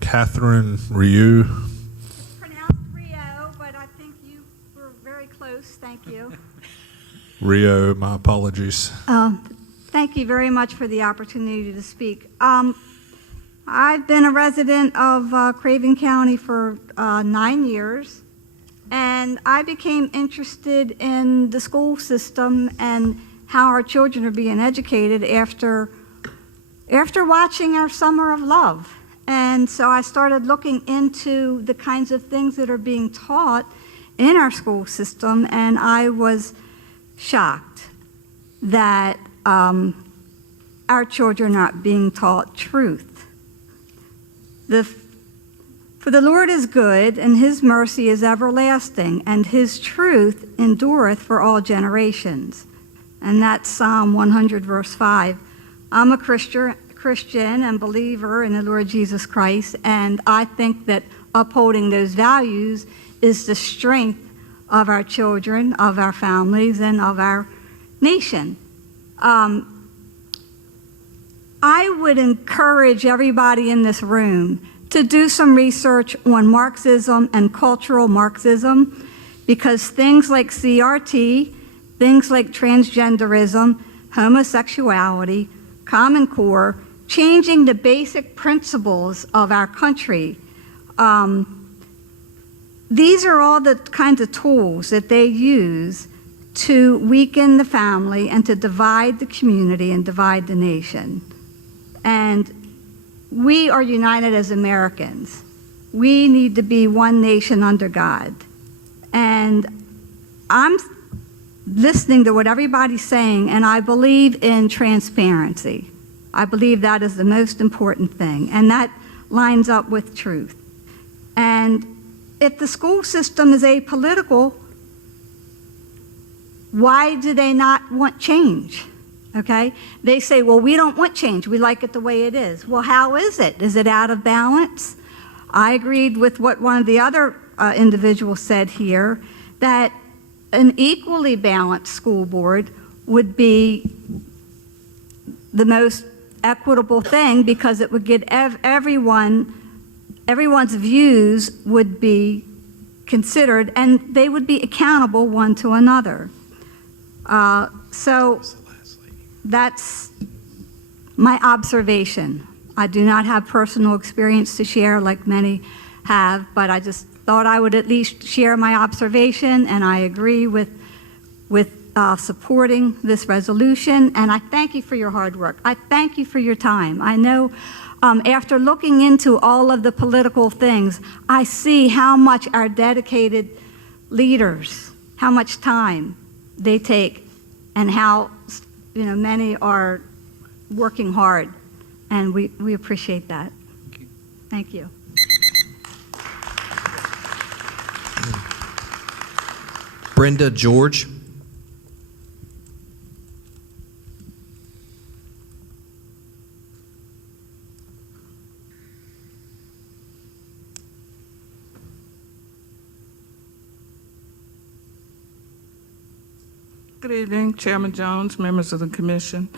Catherine Ryu. Pronounced Rio, but I think you were very close. Thank you. Rio, my apologies. Thank you very much for the opportunity to speak. I've been a resident of Craven County for 9 years, and I became interested in the school system and how our children are being educated after watching our Summer of Love. And so I started looking into the kinds of things that are being taught in our school system, and I was shocked that our children are not being taught truth. For the Lord is good, and his mercy is everlasting, and his truth endureth for all generations. And that's Psalm 100, verse 5. I'm a Christian and believer in the Lord Jesus Christ, and I think that upholding those values is the strength of our children, of our families, and of our nation. I would encourage everybody in this room to do some research on Marxism and cultural Marxism, because things like CRT, things like transgenderism, homosexuality, Common Core, changing the basic principles of our country. These are all the kinds of tools that they use to weaken the family and to divide the community and divide the nation. And we are united as Americans. We need to be one nation under God. And I'm listening to what everybody's saying, and I believe in transparency. I believe that is the most important thing, and that lines up with truth. And if the school system is apolitical, why do they not want change? Okay? They say, well, we don't want change. We like it the way it is. Well, how is it? Is it out of balance? I agreed with what one of the other individuals said here, that an equally balanced school board would be the most equitable thing, because it would get everyone's views would be considered, and they would be accountable one to another. So that's my observation. I do not have personal experience to share like many have, but I just thought I would at least share my observation, and I agree with supporting this resolution, and I thank you for your hard work. I thank you for your time. I know After looking into all of the political things, I see how much our dedicated leaders, how much time they take, and how many are working hard, and we appreciate that. Thank you. Brenda George. Good evening, Chairman Jones, members of the Commission.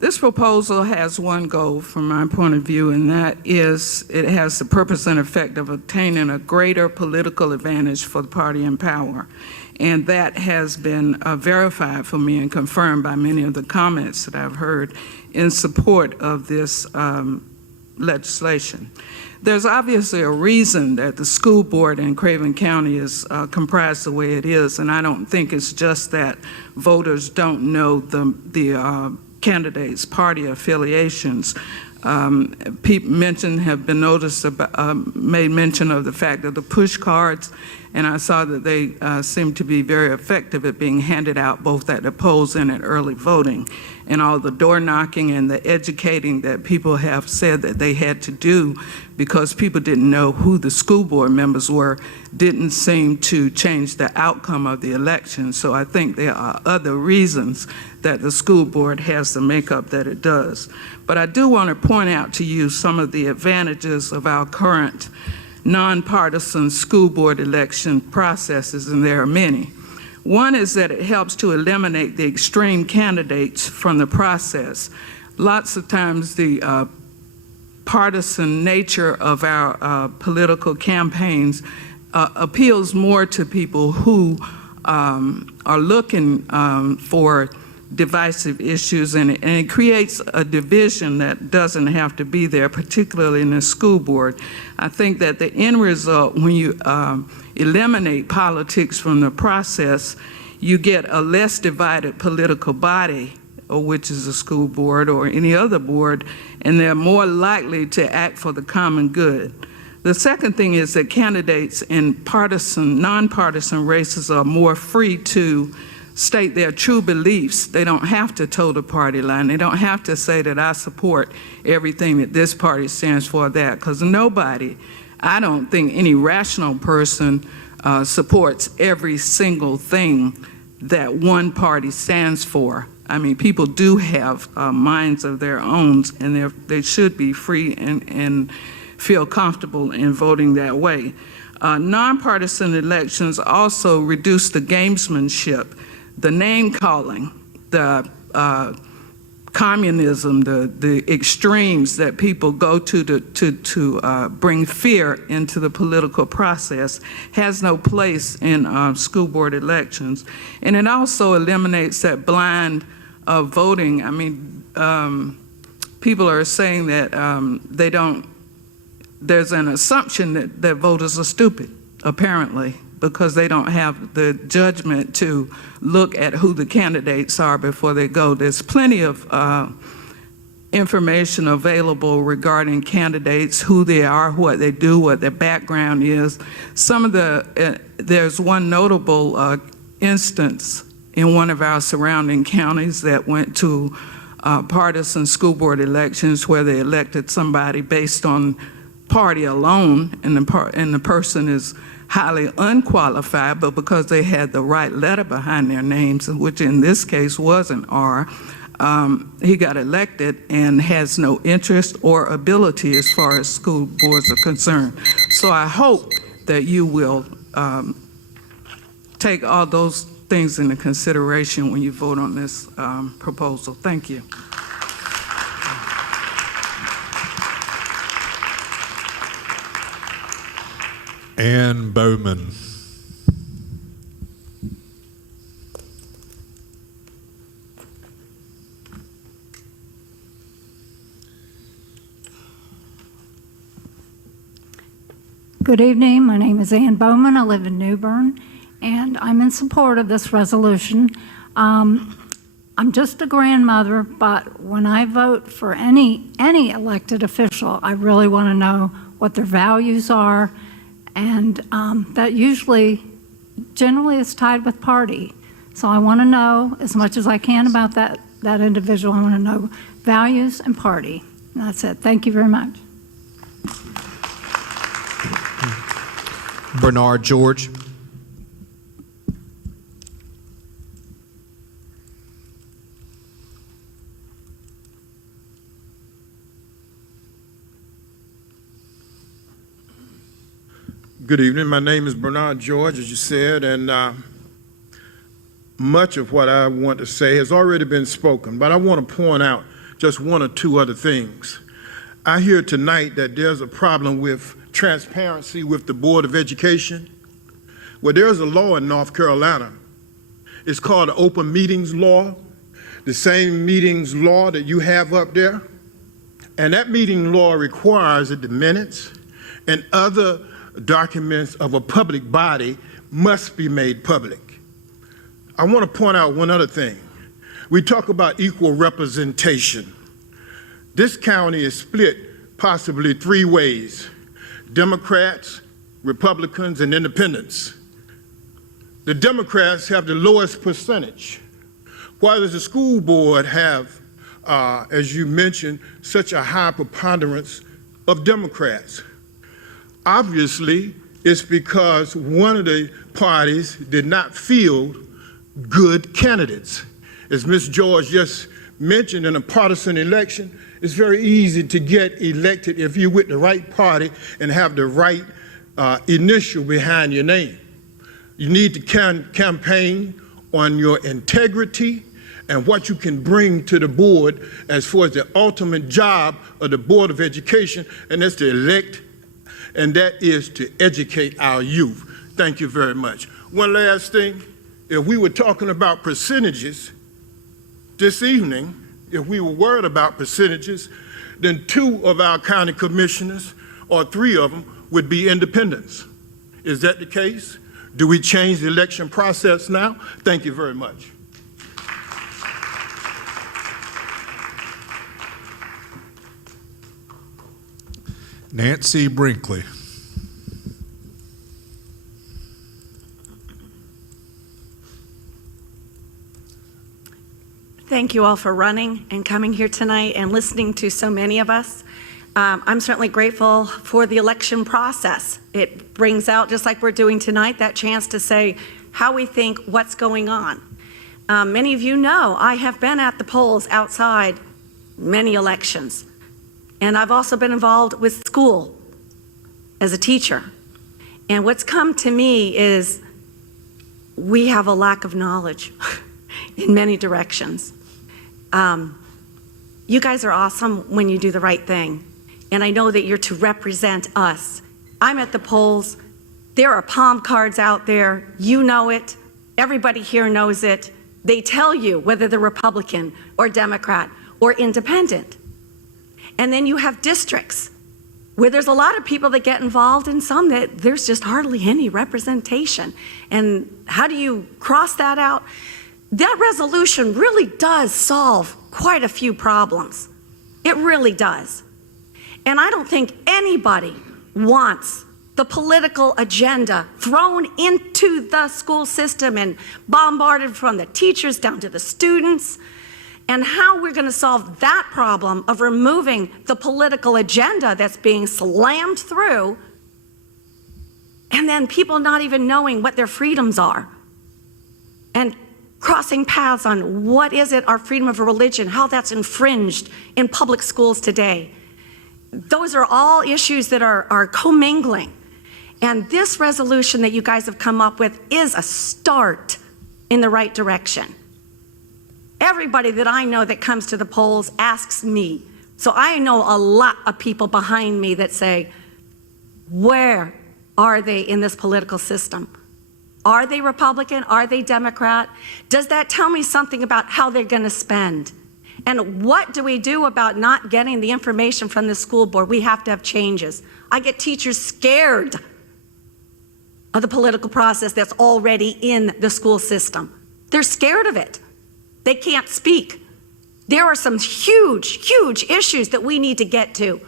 This proposal has one goal from my point of view, and that is it has the purpose and effect of obtaining a greater political advantage for the party in power. And that has been verified for me and confirmed by many of the comments that I've heard in support of this legislation. There's obviously a reason that the school board in Craven County is comprised the way it is, and I don't think it's just that voters don't know the candidates' party affiliations. People have been noticed about, made mention of the fact of the push cards, and I saw that they seem to be very effective at being handed out both at the polls and at early voting. And all the door knocking and the educating that people have said that they had to do because people didn't know who the school board members were didn't seem to change the outcome of the election. So I think there are other reasons that the school board has the makeup that it does. But I do want to point out to you some of the advantages of our current nonpartisan school board election processes, and there are many. One is that it helps to eliminate the extreme candidates from the process. Lots of times the partisan nature of our political campaigns appeals more to people who are looking for divisive issues, and it creates a division that doesn't have to be there, particularly in the school board. I think that the end result, when you eliminate politics from the process, you get a less divided political body, which is a school board or any other board, and they're more likely to act for the common good. The second thing is that candidates in nonpartisan races are more free to state their true beliefs. They don't have to toe the party line. They don't have to say that I support everything that this party stands for, that, because nobody, I don't think any rational person supports every single thing that one party stands for. I mean, people do have minds of their own, and they should be free and feel comfortable in voting that way. Nonpartisan elections also reduce the gamesmanship, the name calling, the communism, the extremes that people go to bring fear into the political process has no place in school board elections. And it also eliminates that blind voting. I mean, people are saying that there's an assumption that voters are stupid, apparently, because they don't have the judgment to look at who the candidates are before they go. There's plenty of information available regarding candidates, who they are, what they do, what their background is. There's one notable instance in one of our surrounding counties that went to partisan school board elections where they elected somebody based on party alone, and the person is highly unqualified, but because they had the right letter behind their names, which in this case was an R, he got elected and has no interest or ability as far as school boards are concerned. So I hope that you will take all those things into consideration when you vote on this proposal. Thank you. Ann Bowman. Good evening. My name is Ann Bowman. I live in New Bern, and I'm in support of this resolution. I'm just a grandmother, but when I vote for any elected official, I really want to know what their values are, and that generally is tied with party. So I want to know as much as I can about that individual. I want to know values and party. And that's it. Thank you very much. Bernard George. Good evening. My name is Bernard George, as you said, and much of what I want to say has already been spoken, but I want to point out just one or two other things. I hear tonight that there's a problem with transparency with the Board of Education. Well, there's a law in North Carolina. It's called the Open Meetings Law, the same meetings law that you have up there. And that meeting law requires that the minutes and other documents of a public body must be made public. I want to point out one other thing. We talk about equal representation. This county is split possibly three ways: Democrats, Republicans, and Independents. The Democrats have the lowest percentage. Why does the school board have, as you mentioned, such a high preponderance of Democrats? Obviously, it's because one of the parties did not field good candidates. As Ms. George just mentioned, in a partisan election, it's very easy to get elected if you're with the right party and have the right initial behind your name. You need to campaign on your integrity and what you can bring to the board as far as the ultimate job of the Board of Education, and that's to elect, and that is to educate our youth. Thank you very much. One last thing, if we were talking about percentages this evening, if we were worried about percentages, then 2 of our county commissioners, or 3 of them, would be independents. Is that the case? Do we change the election process now? Thank you very much. Nancy Brinkley. Thank you all for running and coming here tonight and listening to so many of us. I'm certainly grateful for the election process. It brings out, just like we're doing tonight, that chance to say how we think, what's going on. Many of you know I have been at the polls outside many elections. And I've also been involved with school as a teacher. And what's come to me is we have a lack of knowledge in many directions. You guys are awesome when you do the right thing. And I know that you're to represent us. I'm at the polls. There are palm cards out there. You know it. Everybody here knows it. They tell you whether they're Republican or Democrat or independent. And then you have districts where there's a lot of people that get involved and some that there's just hardly any representation. And how do you cross that out? That resolution really does solve quite a few problems. It really does. And I don't think anybody wants the political agenda thrown into the school system and bombarded from the teachers down to the students. And how we're going to solve that problem of removing the political agenda that's being slammed through, and then people not even knowing what their freedoms are, and crossing paths on what is it, our freedom of religion, how that's infringed in public schools today. Those are all issues that are commingling. And this resolution that you guys have come up with is a start in the right direction. Everybody that I know that comes to the polls asks me. So I know a lot of people behind me that say, where are they in this political system? Are they Republican? Are they Democrat? Does that tell me something about how they're going to spend? And what do we do about not getting the information from the school board? We have to have changes. I get teachers scared of the political process that's already in the school system. They're scared of it. They can't speak. There are some huge, huge issues that we need to get to.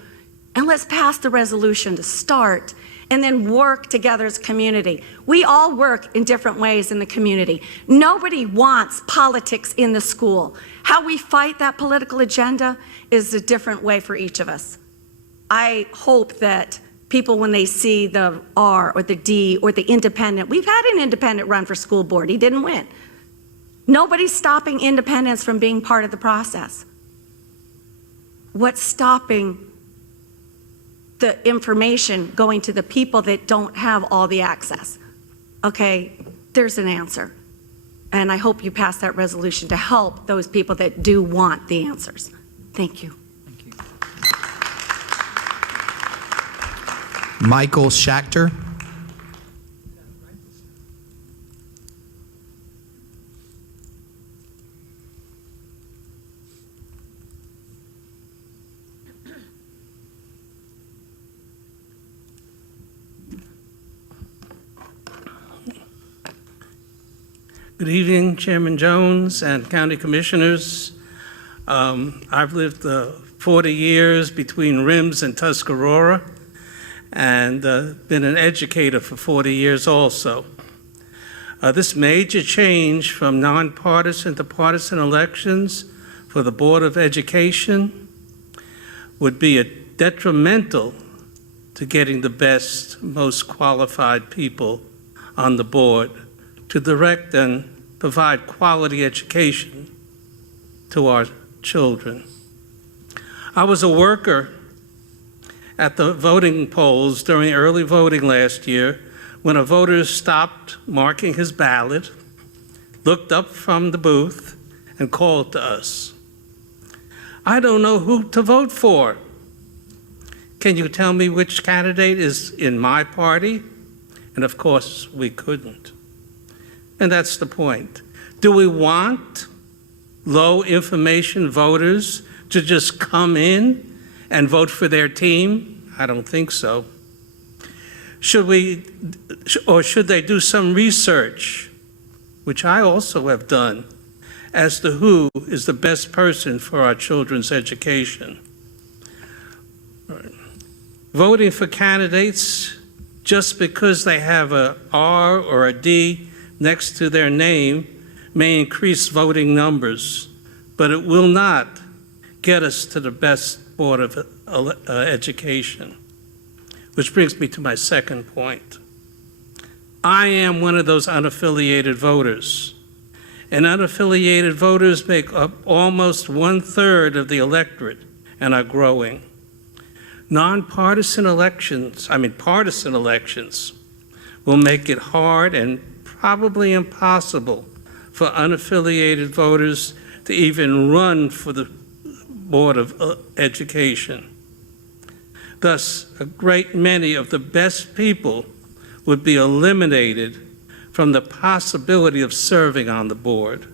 And let's pass the resolution to start and then work together as a community. We all work in different ways in the community. Nobody wants politics in the school. How we fight that political agenda is a different way for each of us. I hope that people, when they see the R or the D or the independent, we've had an independent run for school board, he didn't win. Nobody's stopping independents from being part of the process. What's stopping the information going to the people that don't have all the access? Okay, there's an answer. And I hope you pass that resolution to help those people that do want the answers. Thank you. Michael Schachter. Good evening, Chairman Jones and County Commissioners. I've lived 40 years between Rims and Tuscarora, and been an educator for 40 years also. This major change from nonpartisan to partisan elections for the Board of Education would be detrimental to getting the best, most qualified people on the board to direct and provide quality education to our children. I was a worker at the voting polls during early voting last year when a voter stopped marking his ballot, looked up from the booth, and called to us. "I don't know who to vote for. Can you tell me which candidate is in my party?" And of course, we couldn't. And that's the point. Do we want low information voters to just come in and vote for their team? I don't think so. Should they do some research, which I also have done, as to who is the best person for our children's education? Voting for candidates just because they have a R or a D next to their name may increase voting numbers, but it will not get us to the best Board of Education. Which brings me to my second point. I am one of those unaffiliated voters, and unaffiliated voters make up almost 1/3 of the electorate and are growing. Partisan elections will make it hard and probably impossible for unaffiliated voters to even run for the Board of Education. Thus, a great many of the best people would be eliminated from the possibility of serving on the board,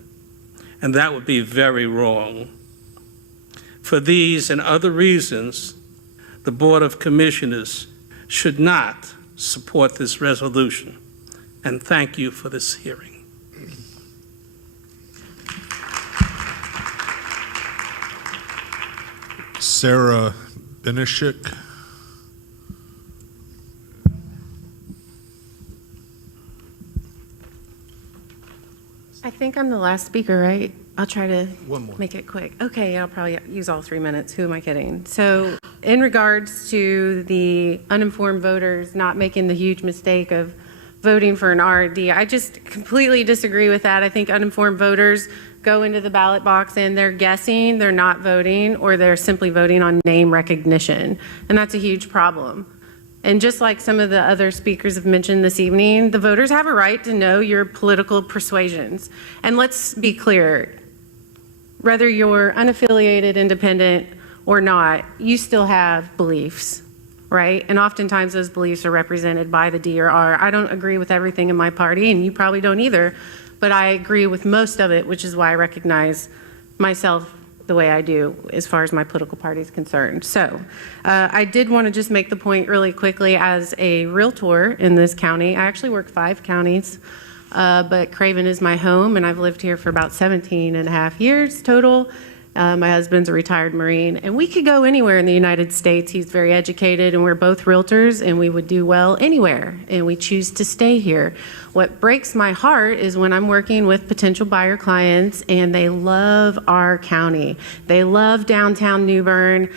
and that would be very wrong. For these and other reasons, the Board of Commissioners should not support this resolution, and thank you for this hearing. Sarah Benishik. I think I'm the last speaker, right? I'll try to One more. make it quick. Okay, I'll probably use all 3 minutes. Who am I kidding? So in regards to the uninformed voters not making the huge mistake of voting for an RD, I just completely disagree with that. I think uninformed voters go into the ballot box and they're guessing, they're not voting, or they're simply voting on name recognition. And that's a huge problem. And just like some of the other speakers have mentioned this evening, the voters have a right to know your political persuasions. And let's be clear, whether you're unaffiliated, independent, or not, you still have beliefs, right? And oftentimes those beliefs are represented by the D or R. I don't agree with everything in my party, and you probably don't either, but I agree with most of it, which is why I recognize myself the way I do as far as my political party is concerned. So I did want to just make the point really quickly as a realtor in this county. I actually work 5 counties. but Craven is my home, and I've lived here for about 17 and a half years total. My husband's a retired Marine, and we could go anywhere in the United States. He's very educated, and we're both realtors, and we would do well anywhere, and we choose to stay here. What breaks my heart is when I'm working with potential buyer clients, and they love our county. They love downtown New Bern.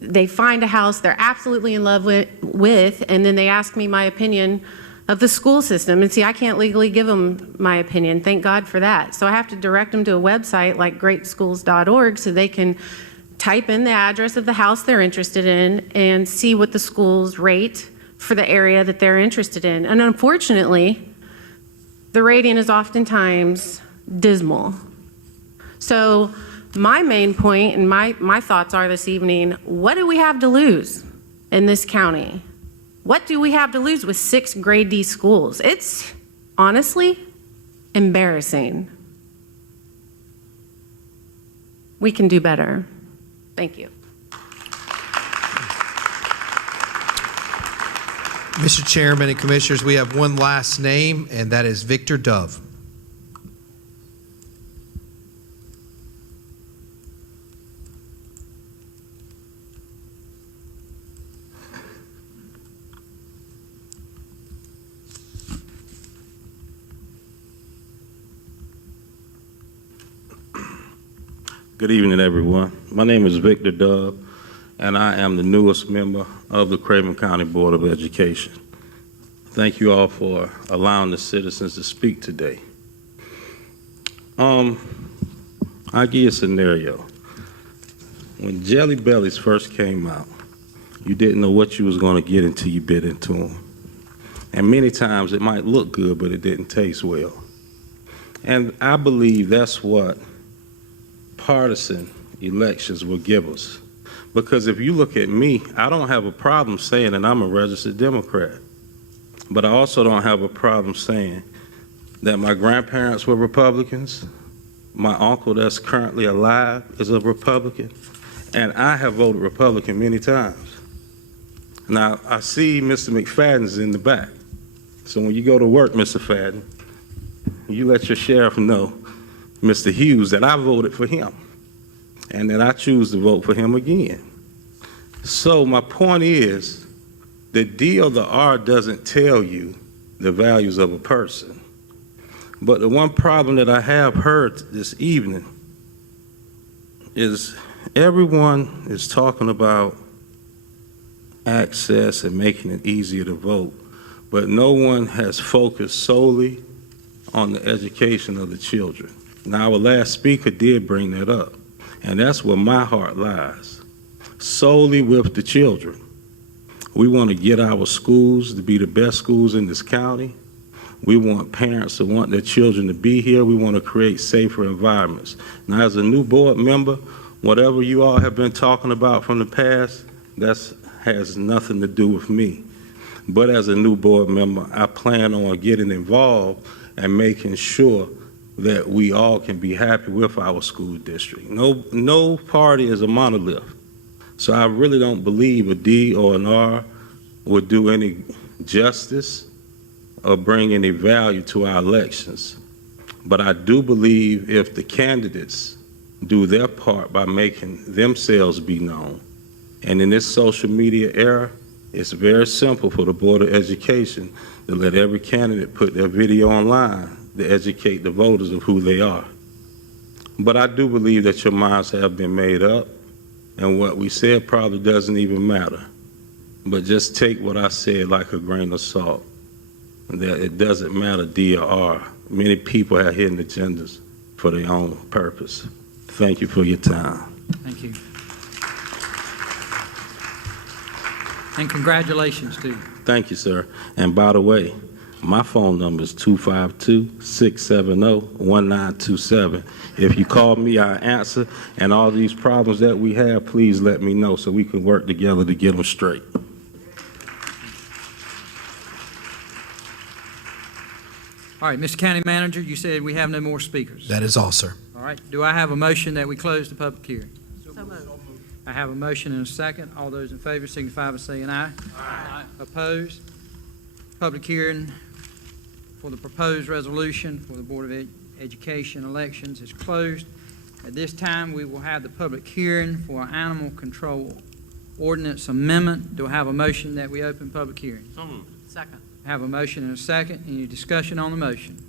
They find a house they're absolutely in love with, and then they ask me my opinion of the school system. And see, I can't legally give them my opinion. Thank God for that. So I have to direct them to a website like greatschools.org so they can type in the address of the house they're interested in and see what the schools rate for the area that they're interested in. And unfortunately, the rating is oftentimes dismal. So my main point and my thoughts are this evening, what do we have to lose in this county? What do we have to lose with 6 grade D schools? It's honestly embarrassing. We can do better. Thank you. Mr. Chairman and Commissioners, we have one last name, and that is Victor Dove. Good evening, everyone. My name is Victor Dove, and I am the newest member of the Craven County Board of Education. Thank you all for allowing the citizens to speak today. I'll give you a scenario. When Jelly Bellies first came out, you didn't know what you was going to get until you bit into them. And many times it might look good, but it didn't taste well. And I believe that's what partisan elections will give us. Because if you look at me, I don't have a problem saying that I'm a registered Democrat. But I also don't have a problem saying that my grandparents were Republicans, my uncle that's currently alive is a Republican, and I have voted Republican many times. Now, I see Mr. McFadden's in the back. So when you go to work, Mr. Fadden, you let your sheriff know, Mr. Hughes, that I voted for him and that I choose to vote for him again. So my point is, the D or the R doesn't tell you the values of a person. But the one problem that I have heard this evening is everyone is talking about access and making it easier to vote, but no one has focused solely on the education of the children. Now, our last speaker did bring that up, and that's where my heart lies, solely with the children. We want to get our schools to be the best schools in this county. We want parents to want their children to be here. We want to create safer environments. Now, as a new board member, whatever you all have been talking about from the past, that has nothing to do with me. But as a new board member, I plan on getting involved and making sure that we all can be happy with our school district. No party is a monolith. So I really don't believe a D or an R would do any justice or bring any value to our elections. But I do believe if the candidates do their part by making themselves be known, and in this social media era, it's very simple for the Board of Education to let every candidate put their video online to educate the voters of who they are. But I do believe that your minds have been made up, and what we said probably doesn't even matter. But just take what I said like a grain of salt, that it doesn't matter D or R. Many people have hidden agendas for their own purpose. Thank you for your time. Thank you. And congratulations to you. Thank you, sir. And by the way, my phone number is 252-670-1927. If you call me, I answer. And all these problems that we have, please let me know so we can work together to get them straight. All right, Mr. County Manager, you said we have no more speakers. That is all, sir. All right, do I have a motion that we close the public hearing? So moved. I have a motion and a second. All those in favor signify by saying aye. Aye. Opposed? Public hearing for the proposed resolution for the Board of Education elections is closed. At this time, we will have the public hearing for animal control ordinance amendment. Do I have a motion that we open public hearing? So moved. Second. Have a motion and a second. Any discussion on the motion?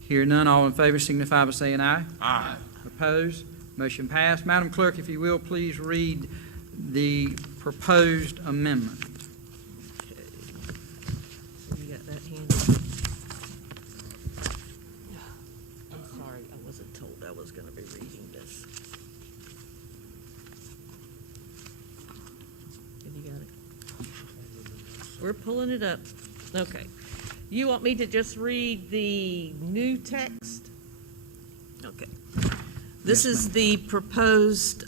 Hear none, all in favor signify by saying aye. Aye. Opposed? Motion passed. Madam Clerk, if you will, please read the proposed amendment. You got that handy? I'm sorry, I wasn't told I was going to be reading this. Have you got it? We're pulling it up. Okay. You want me to just read the new text? Okay. This is the proposed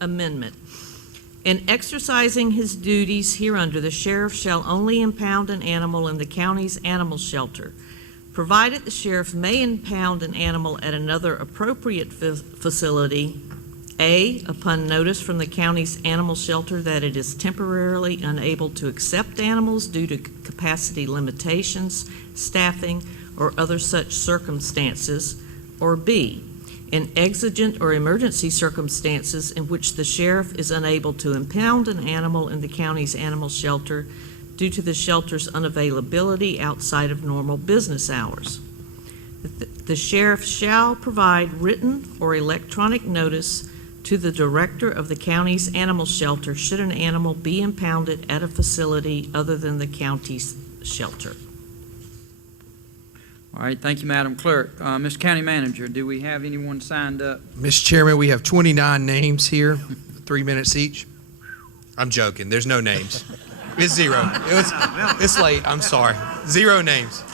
amendment. In exercising his duties hereunder, the sheriff shall only impound an animal in the county's animal shelter, provided the sheriff may impound an animal at another appropriate facility, A, upon notice from the county's animal shelter that it is temporarily unable to accept animals due to capacity limitations, staffing, or other such circumstances, or B, in exigent or emergency circumstances in which the sheriff is unable to impound an animal in the county's animal shelter due to the shelter's unavailability outside of normal business hours. The sheriff shall provide written or electronic notice to the director of the county's animal shelter should an animal be impounded at a facility other than the county's shelter. All right, thank you, Madam Clerk. Mr. County Manager, do we have anyone signed up? Mr. Chairman, we have 29 names here, 3 minutes each. I'm joking. There's no names. It's zero. It's late. I'm sorry. 0 names.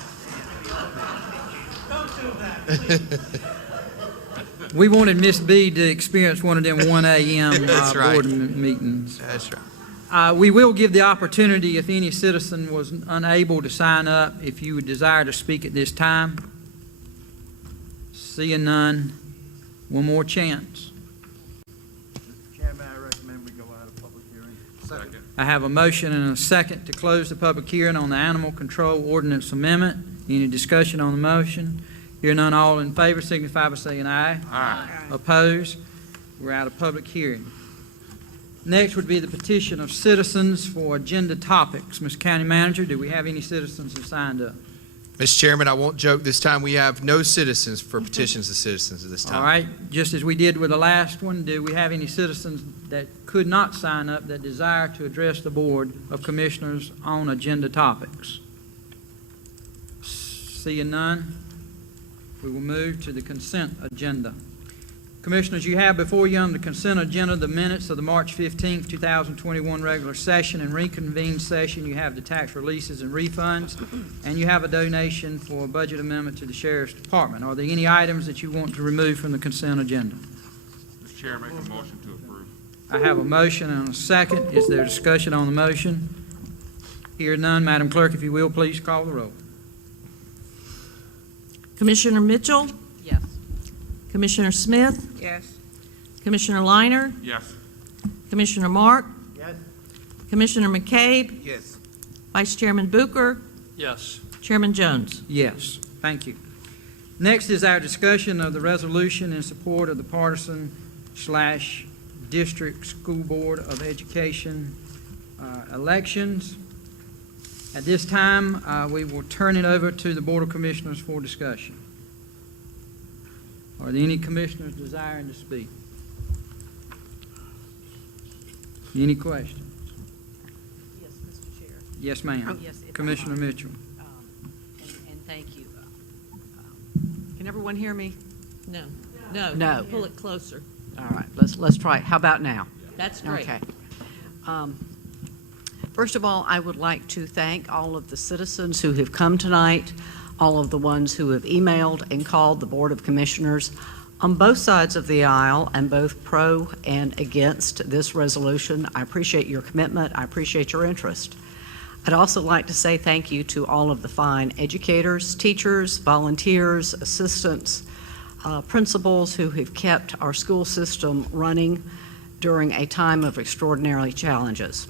We wanted Miss B to experience one of them 1 a.m. That's right. board meetings. That's right. We will give the opportunity if any citizen was unable to sign up, if you would desire to speak at this time. Seeing none, one more chance. Mr. Chairman, I recommend we go out of public hearing. Second. I have a motion and a second to close the public hearing on the Animal Control Ordinance Amendment. Any discussion on the motion? Hear none, all in favor signify by saying aye. Aye. Opposed? We're out of public hearing. Next would be the petition of citizens for agenda topics. Mr. County Manager, do we have any citizens who signed up? Mr. Chairman, I won't joke. This time we have no citizens for petitions of citizens at this time. All right, just as we did with the last one, do we have any citizens that could not sign up that desire to address the Board of Commissioners on agenda topics? Seeing none, we will move to the consent agenda. Commissioners, you have before you on the consent agenda the minutes of the March 15th, 2021 regular session and reconvened session. You have the tax releases and refunds, and you have a donation for a budget amendment to the Sheriff's Department. Are there any items that you want to remove from the consent agenda? Mr. Chair, make a motion to approve. I have a motion and a second. Is there discussion on the motion? Hear none. Madam Clerk, if you will, please call the roll. Commissioner Mitchell? Yes. Commissioner Smith? Yes. Commissioner Liner? Yes. Commissioner Mark? Yes. Commissioner McCabe? Yes. Vice Chairman Booker? Yes. Chairman Jones? Yes. Thank you. Next is our discussion of the resolution in support of the partisan/district school board of education elections. At this time, we will turn it over to the Board of Commissioners for discussion. Are there any commissioners desiring to speak? Any questions? Yes, Mr. Chair. Yes, ma'am. Yes, if I Commissioner might. Mitchell. And thank you. Can everyone hear me? No. No. No. Pull it closer. All right, let's try it. How about now? That's great. Okay. First of all, I would like to thank all of the citizens who have come tonight, all of the ones who have emailed and called the Board of Commissioners on both sides of the aisle and both pro and against this resolution. I appreciate your commitment. I appreciate your interest. I'd also like to say thank you to all of the fine educators, teachers, volunteers, assistants, principals who have kept our school system running during a time of extraordinary challenges.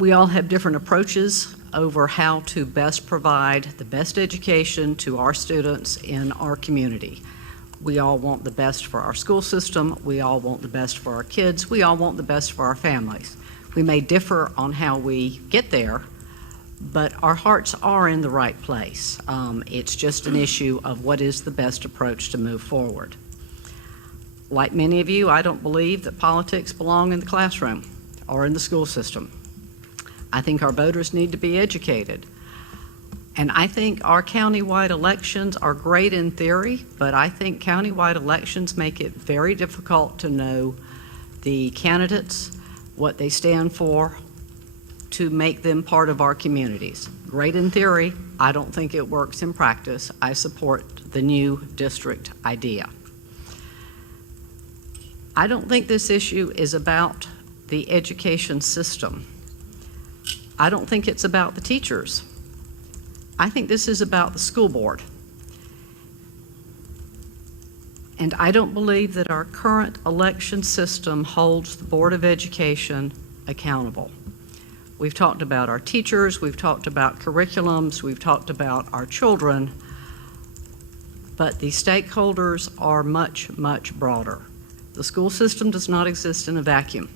We all have different approaches over how to best provide the best education to our students in our community. We all want the best for our school system. We all want the best for our kids. We all want the best for our families. We may differ on how we get there, but our hearts are in the right place. It's just an issue of what is the best approach to move forward. Like many of you, I don't believe that politics belong in the classroom or in the school system. I think our voters need to be educated. And I think our countywide elections are great in theory, but I think countywide elections make it very difficult to know the candidates, what they stand for, to make them part of our communities. Great in theory, I don't think it works in practice. I support the new district idea. I don't think this issue is about the education system. I don't think it's about the teachers. I think this is about the school board. And I don't believe that our current election system holds the Board of Education accountable. We've talked about our teachers, we've talked about curriculums, we've talked about our children, but the stakeholders are much, much broader. The school system does not exist in a vacuum.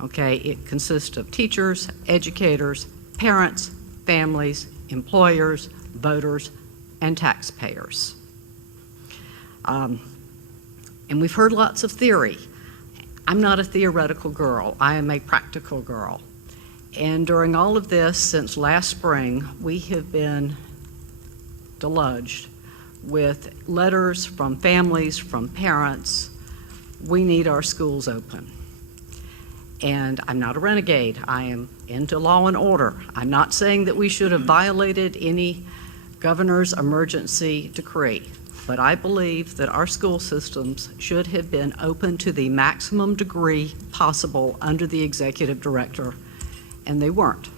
Okay, it consists of teachers, educators, parents, families, employers, voters, and taxpayers. And we've heard lots of theory. I'm not a theoretical girl. I am a practical girl. And during all of this, since last spring, we have been deluged with letters from families, from parents. We need our schools open. And I'm not a renegade. I am into law and order. I'm not saying that we should have violated any governor's emergency decree, but I believe that our school systems should have been open to the maximum degree possible under the executive director, and they weren't.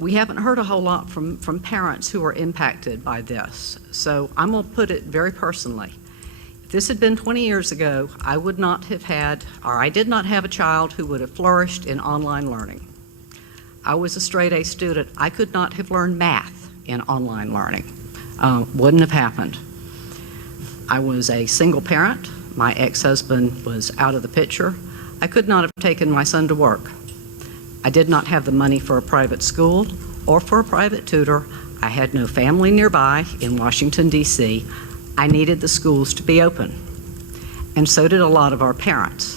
We haven't heard a whole lot from parents who are impacted by this, so I'm going to put it very personally. If this had been 20 years ago, I would not have had, or I did not have a child who would have flourished in online learning. I was a straight A student. I could not have learned math in online learning. Wouldn't have happened. I was a single parent. My ex-husband was out of the picture. I could not have taken my son to work. I did not have the money for a private school or for a private tutor. I had no family nearby in Washington, D.C. I needed the schools to be open, and so did a lot of our parents.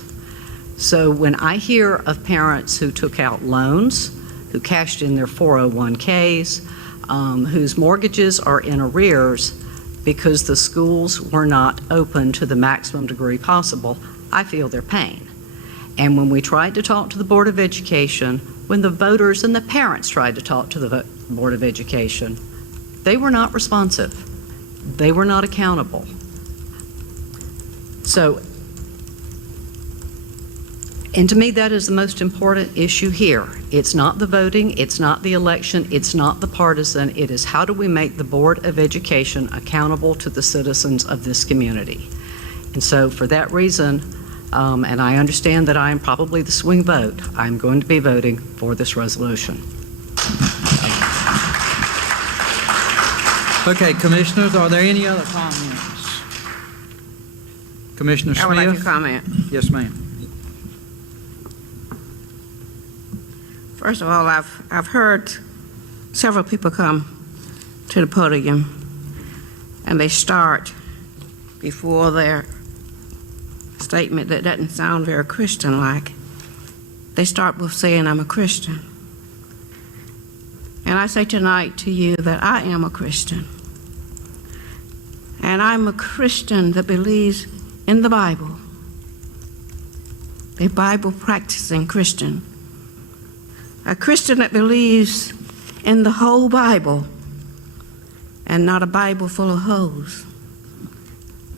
So when I hear of parents who took out loans, who cashed in their 401ks, whose mortgages are in arrears because the schools were not open to the maximum degree possible, I feel their pain. And when we tried to talk to the Board of Education, when the voters and the parents tried to talk to the Board of Education, they were not responsive. They were not accountable. So, and to me, that is the most important issue here. It's not the voting, it's not the election, it's not the partisan. It is how do we make the Board of Education accountable to the citizens of this community. And so for that reason, and I understand that I am probably the swing vote, I'm going to be voting for this resolution. Okay, commissioners, are there any other comments? Commissioner Smith? I would like to comment. Yes, ma'am. First of all, I've heard several people come to the podium and they start before their statement that doesn't sound very Christian-like. They start with saying, I'm a Christian. And I say tonight to you that I am a Christian. And I'm a Christian that believes in the Bible. A Bible-practicing Christian. A Christian that believes in the whole Bible and not a Bible full of holes.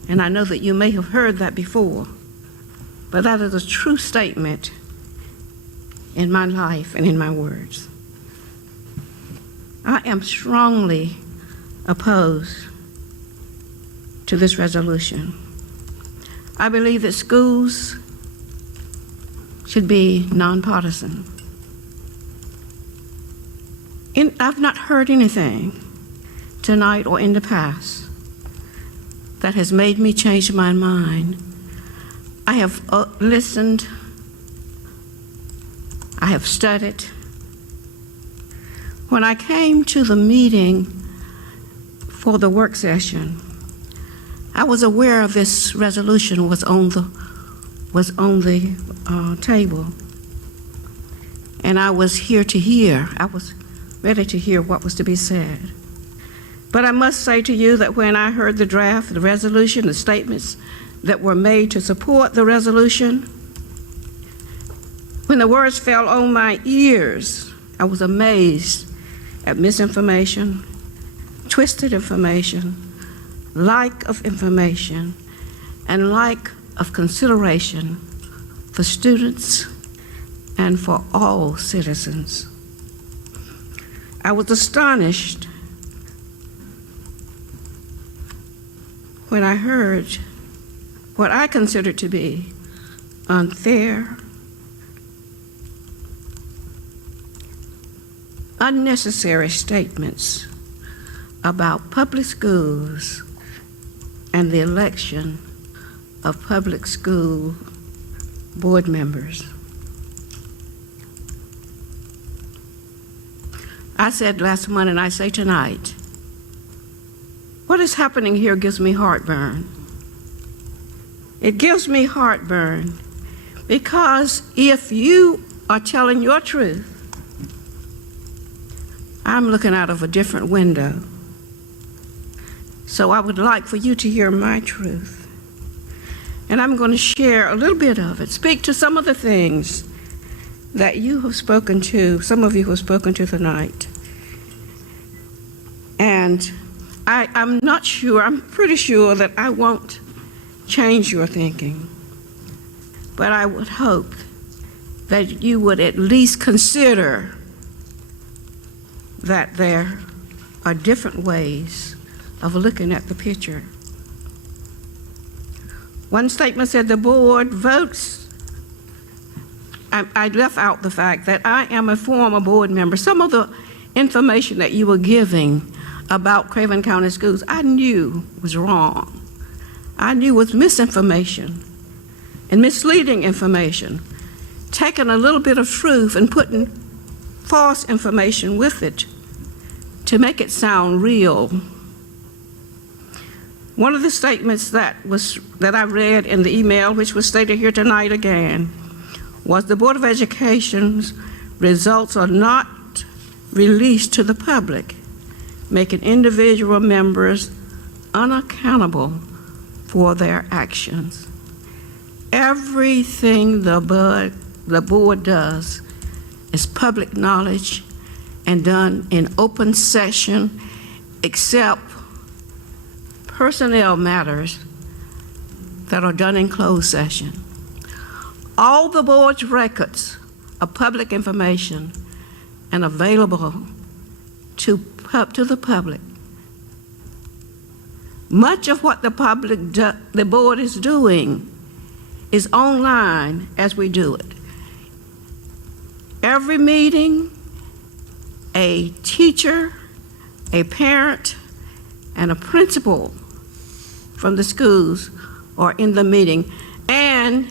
And I know that you may have heard that before, but that is a true statement in my life and in my words. I am strongly opposed to this resolution. I believe that schools should be nonpartisan. I've not heard anything tonight or in the past that has made me change my mind. I have listened, I have studied. When I came to the meeting for the work session, I was aware of this resolution was on the table, and I was here to hear. I was ready to hear what was to be said. But I must say to you that when I heard the draft, the resolution, the statements that were made to support the resolution, when the words fell on my ears, I was amazed at misinformation, twisted information, lack of information, and lack of consideration for students and for all citizens. I was astonished when I heard what I considered to be unfair, unnecessary statements about public schools and the election of public school board members. I said last month and I say tonight, what is happening here gives me heartburn. It gives me heartburn because if you are telling your truth, I'm looking out of a different window. So I would like for you to hear my truth. And I'm going to share a little bit of it, speak to some of the things that you have spoken to, some of you have spoken to tonight. And I'm not sure, I'm pretty sure that I won't change your thinking. But I would hope that you would at least consider that there are different ways of looking at the picture. One statement said the board votes. I left out the fact that I am a former board member. Some of the information that you were giving about Craven County Schools, I knew was wrong. I knew was misinformation and misleading information, taking a little bit of truth and putting false information with it to make it sound real. One of the statements that I read in the email, which was stated here tonight again, was the Board of Education's results are not released to the public, making individual members unaccountable for their actions. Everything the board does is public knowledge and done in open session, except personnel matters that are done in closed session. All the board's records are public information and available to the public. Much of what the board is doing is online as we do it. Every meeting, a teacher, a parent, and a principal from the schools are in the meeting, and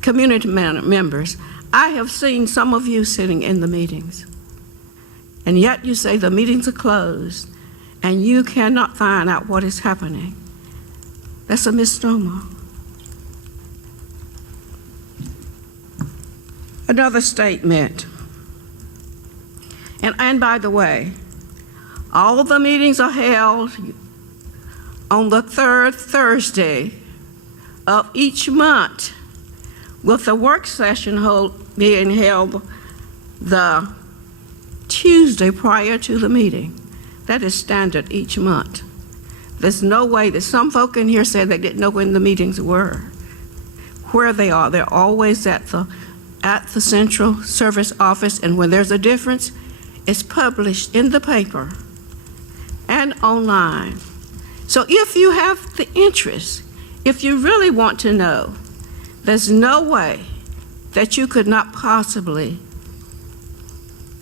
community members. I have seen some of you sitting in the meetings, and yet you say the meetings are closed and you cannot find out what is happening. That's a misnomer. Another statement, and by the way, all the meetings are held on the third Thursday of each month, with the work session being held the Tuesday prior to the meeting. That is standard each month. There's no way that some folk in here said they didn't know when the meetings were. Where they are, they're always at the central service office, and when there's a difference, it's published in the paper and online. So if you have the interest, if you really want to know, there's no way that you could not possibly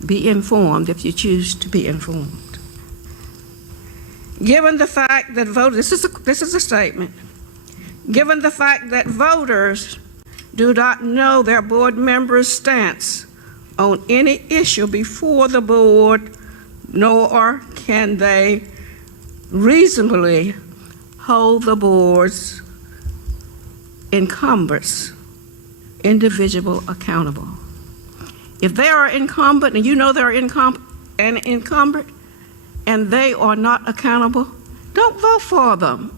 be informed if you choose to be informed. Given the fact that voters, this is a statement, given the fact that voters do not know their board members' stance on any issue before the board, nor can they reasonably hold the board's incumbents individual accountable. If they are incumbent and you know they're incumbent and they are not accountable, don't vote for them.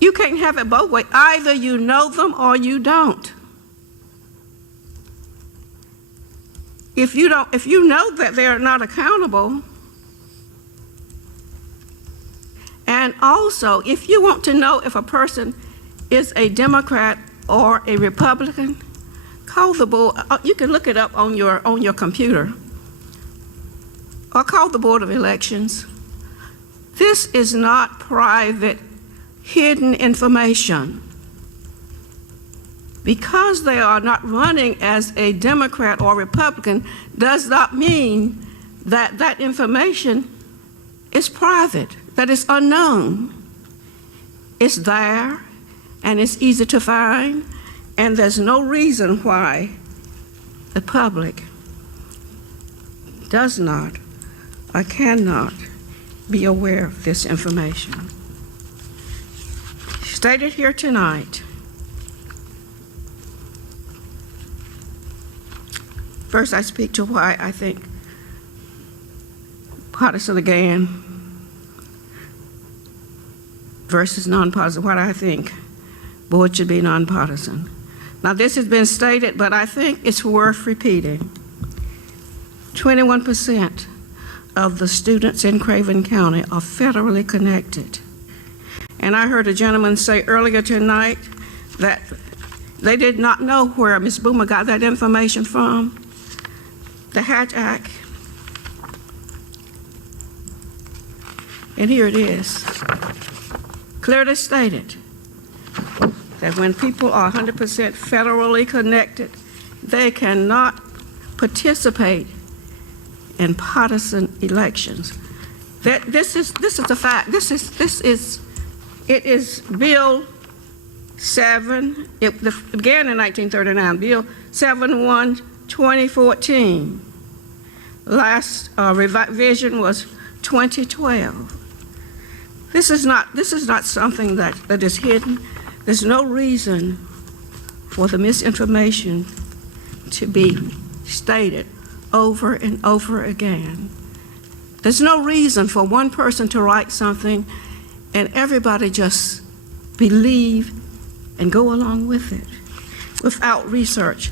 You can't have it both ways. Either you know them or you don't. If you know that they're not accountable, and also if you want to know if a person is a Democrat or a Republican, call the board. You can look it up on your computer, or call the Board of Elections. This is not private, hidden information. Because they are not running as a Democrat or Republican does not mean that that information is private, that is unknown. It's there, and it's easy to find, and there's no reason why the public does not or cannot be aware of this information. Stated here tonight, first I speak to why I think partisan again versus nonpartisan, what I think board should be nonpartisan. Now this has been stated, but I think it's worth repeating. 21% of the students in Craven County are federally connected. And I heard a gentleman say earlier tonight that they did not know where Ms. Boomer got that information from. The Hatch Act. And here it is. Clearly stated that when people are 100% federally connected, they cannot participate in partisan elections. This is a fact. It is Bill 7. It began in 1939. Bill 7/1/2014. Last revision was 2012. This is not something that is hidden. There's no reason for the misinformation to be stated over and over again. There's no reason for one person to write something and everybody just believe and go along with it without research.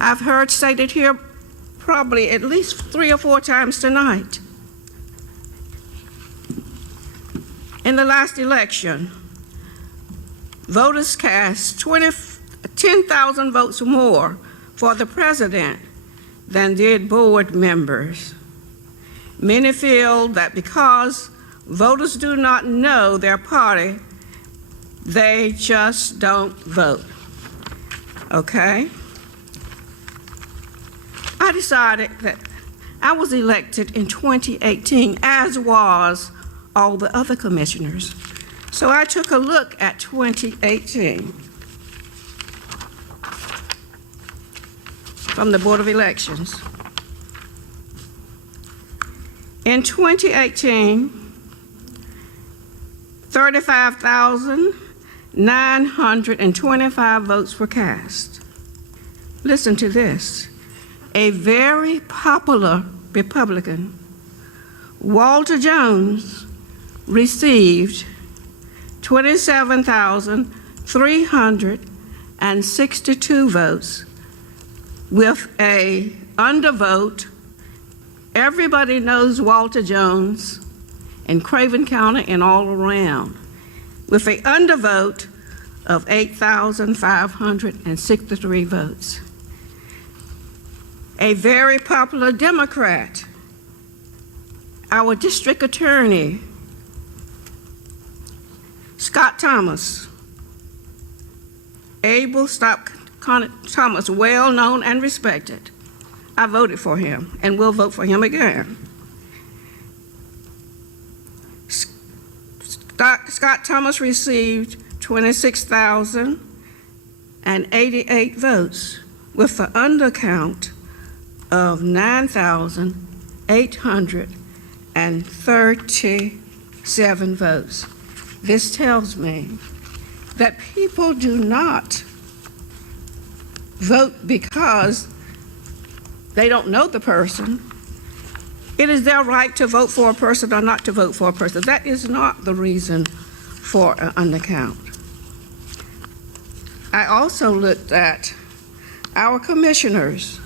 I've heard stated here probably at least 3 or 4 times tonight. In the last election, voters cast 10,000 votes more for the president than did board members. Many feel that because voters do not know their party, they just don't vote. Okay? I decided that I was elected in 2018, as was all the other commissioners. So I took a look at 2018 from the Board of Elections. In 2018, 35,925 votes were cast. Listen to this. A very popular Republican, Walter Jones, received 27,362 votes with a undervote. Everybody knows Walter Jones in Craven County and all around, with an undervote of 8,563 votes. A very popular Democrat, our district attorney, Scott Thomas, Abel Thomas, well known and respected. I voted for him and will vote for him again. Scott Thomas received 26,088 votes with an undercount of 9,837 votes. This tells me that people do not vote because they don't know the person. It is their right to vote for a person or not to vote for a person. That is not the reason for an undercount. I also looked at our commissioners.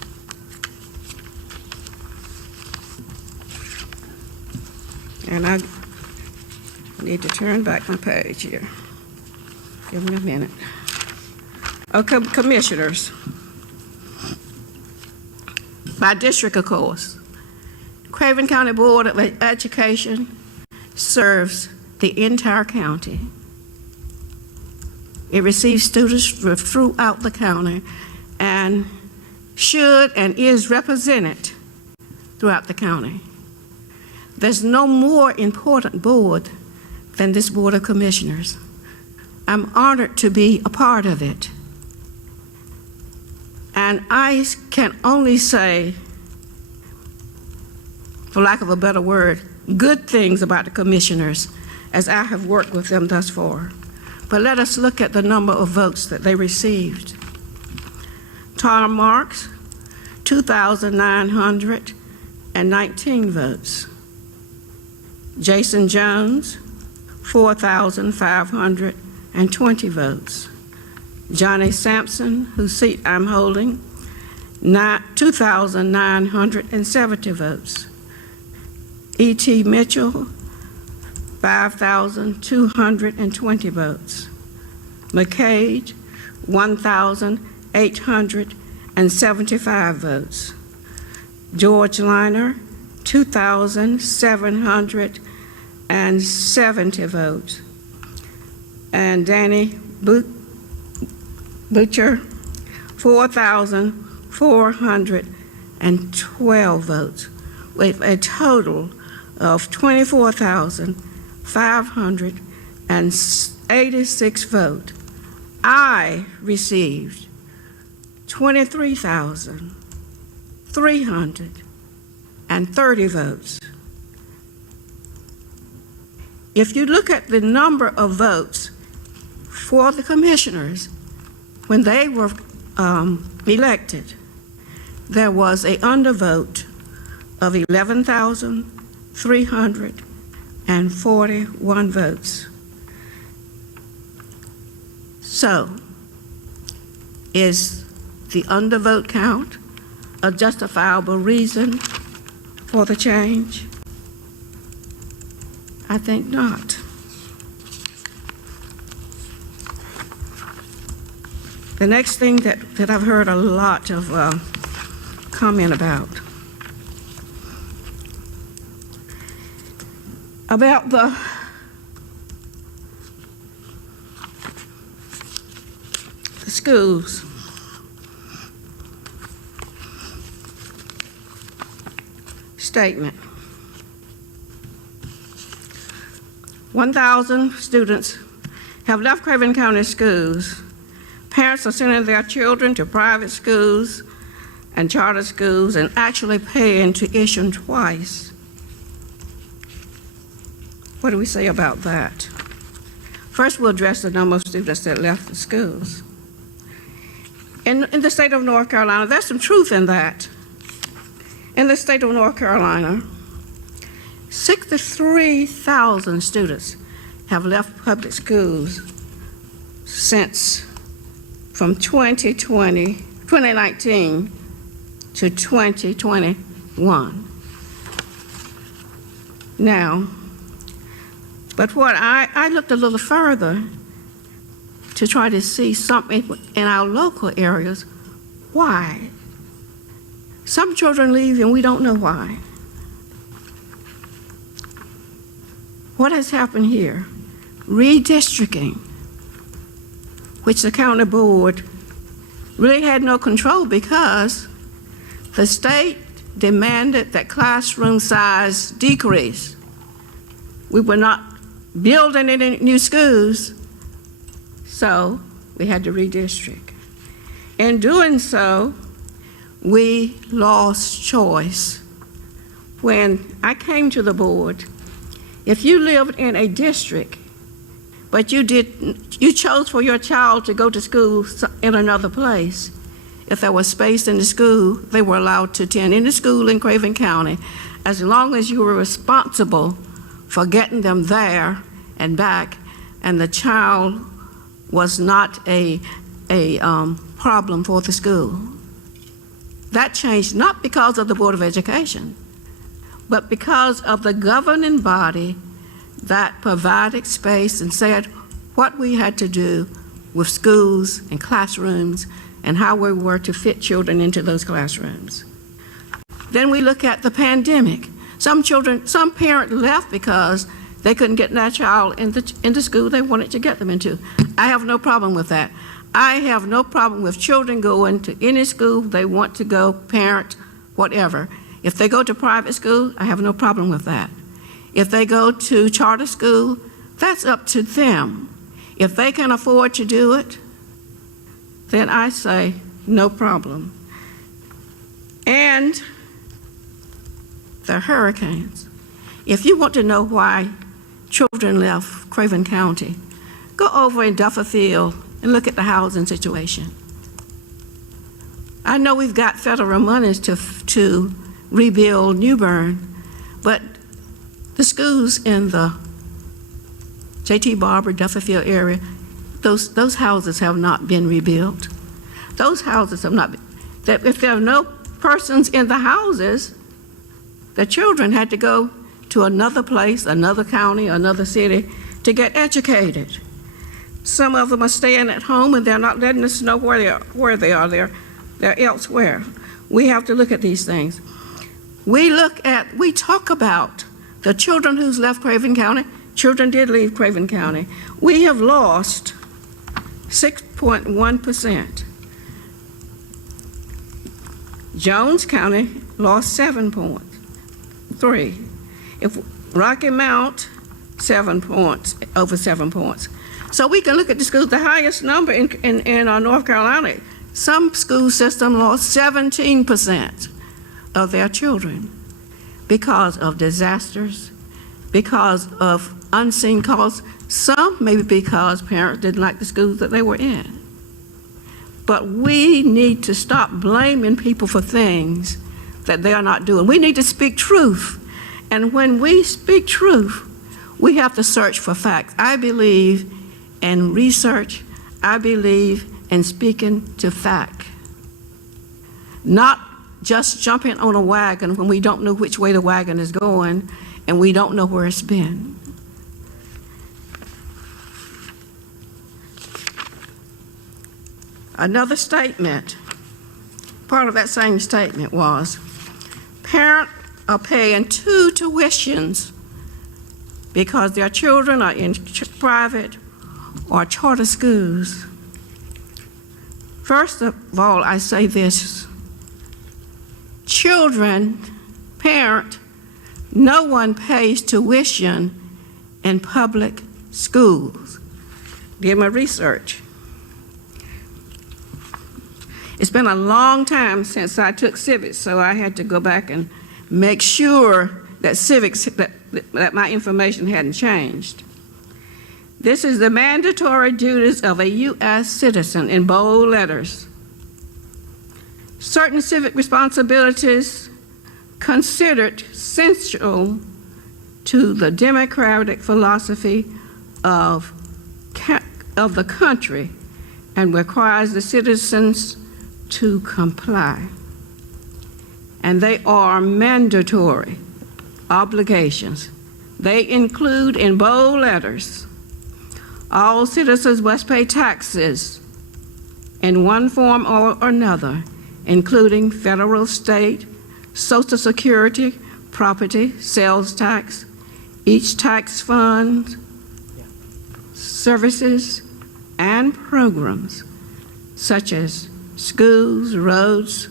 And I need to turn back my page here. Give me a minute. Okay, commissioners. By district, of course. Craven County Board of Education serves the entire county. It receives students throughout the county and should and is represented throughout the county. There's no more important board than this Board of Commissioners. I'm honored to be a part of it. And I can only say, for lack of a better word, good things about the commissioners as I have worked with them thus far. But let us look at the number of votes that they received. Tom Marks, 2,919 votes. Jason Jones, 4,520 votes. Johnny Sampson, whose seat I'm holding, 2,970 votes. E.T. Mitchell, 5,220 votes. McCade, 1,875 votes. George Liner, 2,770 votes. And Danny Butcher, 4,412 votes, with a total of 24,586 votes. I received 23,330 votes. If you look at the number of votes for the commissioners when they were elected, there was an undervote of 11,341 votes. So, is the undervote count a justifiable reason for the change? I think not. The next thing that I've heard a lot of comment about the schools. Statement. 1,000 students have left Craven County schools. Parents are sending their children to private schools and charter schools and actually paying tuition twice. What do we say about that? First, we'll address the number of students that left the schools. In the state of North Carolina, there's some truth in that. In the state of North Carolina, 63,000 students have left public schools from 2019 to 2021. Now, but what I looked a little further to try to see something in our local areas. Why? Some children leave and we don't know why. What has happened here? Redistricting, which the county board really had no control because the state demanded that classroom size decrease. We were not building any new schools, so we had to redistrict. In doing so, we lost choice. When I came to the board, if you lived in a district, but you chose for your child to go to school in another place, if there was space in the school, they were allowed to attend any school in Craven County, as long as you were responsible for getting them there and back, and the child was not a problem for the school. That changed not because of the Board of Education, but because of the governing body that provided space and said what we had to do with schools and classrooms and how we were to fit children into those classrooms. Then we look at the pandemic. Some parent left because they couldn't get their child into school they wanted to get them into. I have no problem with that. I have no problem with children going to any school they want to go, parent, whatever. If they go to private school, I have no problem with that. If they go to charter school, that's up to them. If they can afford to do it, then I say no problem. And the hurricanes. If you want to know why children left Craven County, go over in Dufferfield and look at the housing situation. I know we've got federal monies to rebuild New Bern, but the schools in the J.T. Barber, Dufferfield area, those houses have not been rebuilt. Those houses have not been, if there are no persons in the houses, the children had to go to another place, another county, another city to get educated. Some of them are staying at home and they're not letting us know where they are. They're elsewhere. We have to look at these things. We talk about the children who's left Craven County. Children did leave Craven County. We have lost 6.1%. Jones County lost 7.3. If Rocky Mount, 7 points, over 7 points. So we can look at the schools, the highest number in North Carolina. Some school system lost 17% of their children because of disasters, because of unseen causes. Some maybe because parents didn't like the schools that they were in. But we need to stop blaming people for things that they are not doing. We need to speak truth. And when we speak truth, we have to search for facts. I believe in research. I believe in speaking to fact. Not just jumping on a wagon when we don't know which way the wagon is going and we don't know where it's been. Another statement, part of that same statement was, parents are paying 2 tuitions because their children are in private or charter schools. First of all, I say this. Children, parent, no one pays tuition in public schools. Did my research. It's been a long time since I took civics, so I had to go back and make sure that civics, that my information hadn't changed. This is the mandatory duties of a U.S. citizen in bold letters. Certain civic responsibilities considered central to the democratic philosophy of the country and requires the citizens to comply. And they are mandatory obligations. They include, in bold letters, all citizens must pay taxes in one form or another, including federal, state, Social Security, property, sales tax, each tax fund, services, and programs such as schools, roads,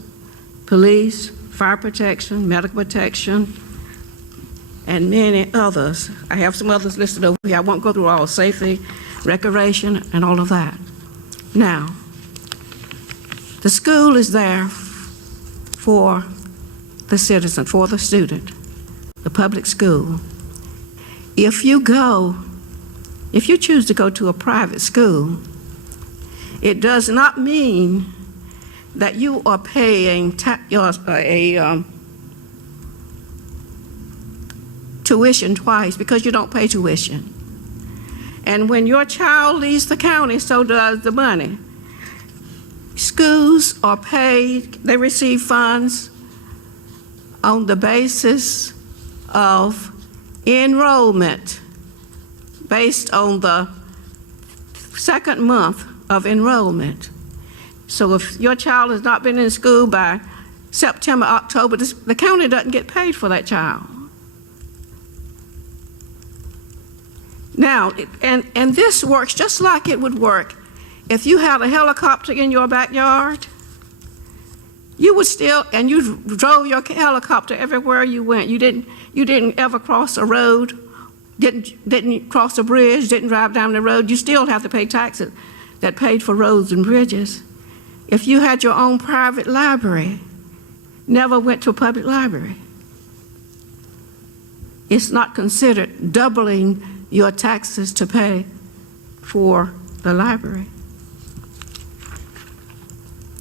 police, fire protection, medical protection, and many others. I have some others listed over here. I won't go through all. Safety, recreation, and all of that. Now, the school is there for the citizen, for the student, the public school. If you choose to go to a private school, it does not mean that you are paying tuition twice, because you don't pay tuition. And when your child leaves the county, so does the money. Schools are paid, they receive funds on the basis of enrollment, based on the second month of enrollment. So if your child has not been in school by September, October, the county doesn't get paid for that child. Now, and this works just like it would work if you had a helicopter in your backyard. You would still, and you drove your helicopter everywhere you went. You didn't ever cross a road, didn't cross a bridge, didn't drive down the road. You still have to pay taxes that paid for roads and bridges. If you had your own private library, never went to a public library, it's not considered doubling your taxes to pay for the library.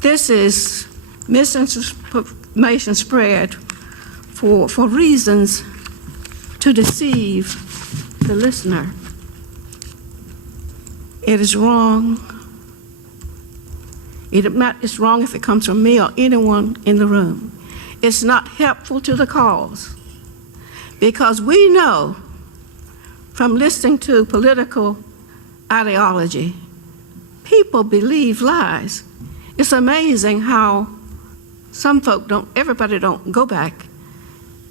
This is misinformation spread for reasons to deceive the listener. It is wrong. It's wrong if it comes from me or anyone in the room. It's not helpful to the cause, because we know from listening to political ideology, people believe lies. It's amazing how some folk everybody don't go back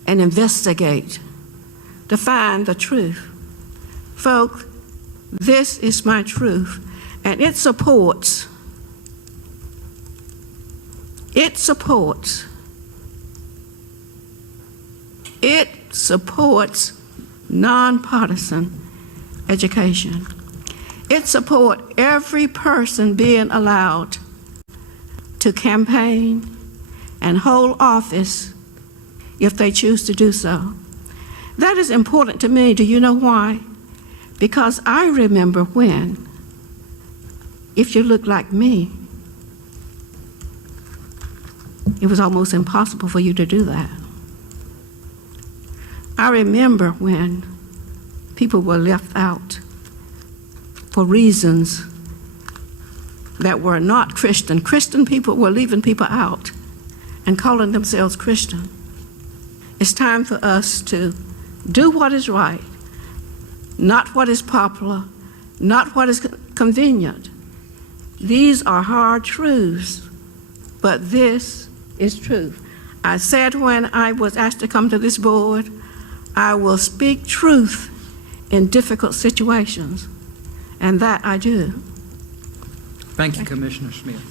and investigate to find the truth. Folk, this is my truth, and it supports non-partisan education. It supports every person being allowed to campaign and hold office if they choose to do so. That is important to me. Do you know why? Because I remember when, if you look like me, it was almost impossible for you to do that. I remember when people were left out for reasons that were not Christian. Christian people were leaving people out and calling themselves Christian. It's time for us to do what is right, not what is popular, not what is convenient. These are hard truths, but this is truth. I said when I was asked to come to this board, I will speak truth in difficult situations, and that I do. Thank you, Commissioner Smith.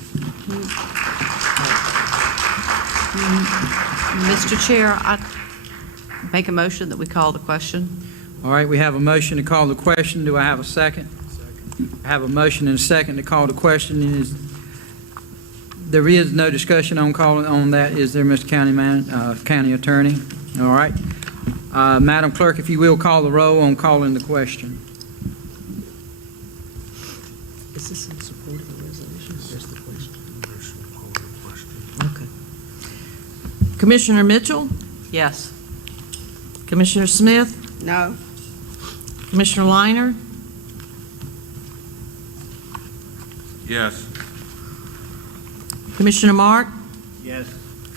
Mr. Chair, I make a motion that we call the question. All right, we have a motion to call the question. Do I have a second? Second. I have a motion and a second to call the question. There is no discussion on calling on that. Is there, Mr. County Attorney? All right. Madam Clerk, if you will call the roll on calling the question. Is this in support of the resolution or is the question? Okay. Commissioner Mitchell? Yes. Commissioner Smith? No. Commissioner Liner? Yes. Commissioner Mark? Yes.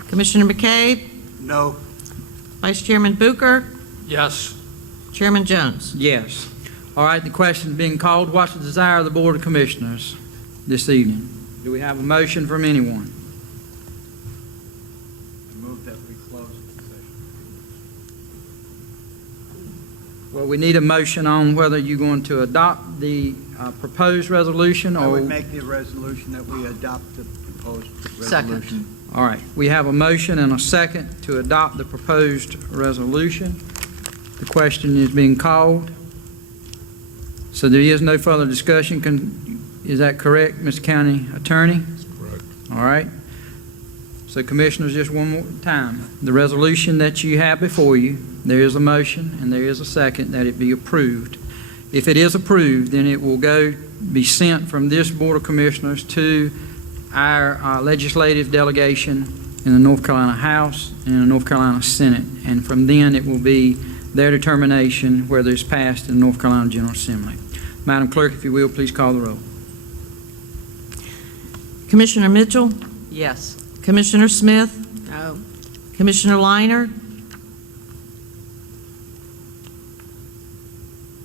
Commissioner McCabe? No. Vice Chairman Bucher? Yes. Chairman Jones? Yes. All right, the question is being called. What's the desire of the Board of Commissioners this evening? Do we have a motion from anyone? I move that we close the session. Well, we need a motion on whether you're going to adopt the proposed resolution, I or? would make the resolution that we adopt the proposed Second. resolution. All right, we have a motion and a second to adopt the proposed resolution. The question is being called. So there is no further discussion. Is that correct, Mr. County Attorney? That's correct. All right. So Commissioners, just one more time. The resolution that you have before you, there is a motion and there is a second that it be approved. If it is approved, then it will be sent from this Board of Commissioners to our legislative delegation in the North Carolina House and the North Carolina Senate. And from then, it will be their determination whether it's passed in the North Carolina General Assembly. Madam Clerk, if you will, please call the roll. Commissioner Mitchell, Yes. Commissioner Smith, No. Commissioner Liner,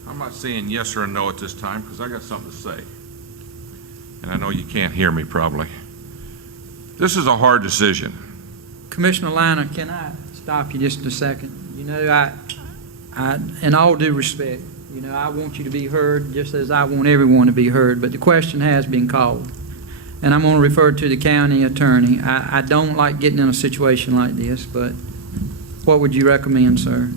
I'm not saying yes or no at this time because I got something to say. And I know you can't hear me probably. This is a hard decision. Commissioner Liner, can I stop you just a second? You know, I, in all due respect, you know, I want you to be heard just as I want everyone to be heard, but the question has been called. And I'm going to refer to the county attorney. I don't like getting in a situation like this, but what would you recommend, sir?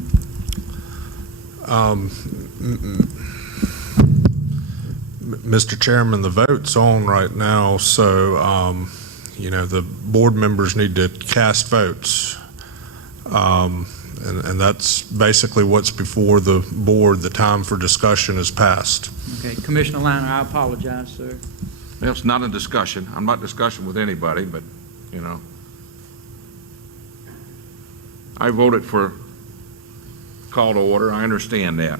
Mr. Chairman, the vote's on right now, so, you know, the board members need to cast votes. And that's basically what's before the board. The time for discussion is passed. Okay, Commissioner Liner, I apologize, sir. Well, it's not a discussion. I'm not discussing with anybody, but, you know. I voted for call to order. I understand that.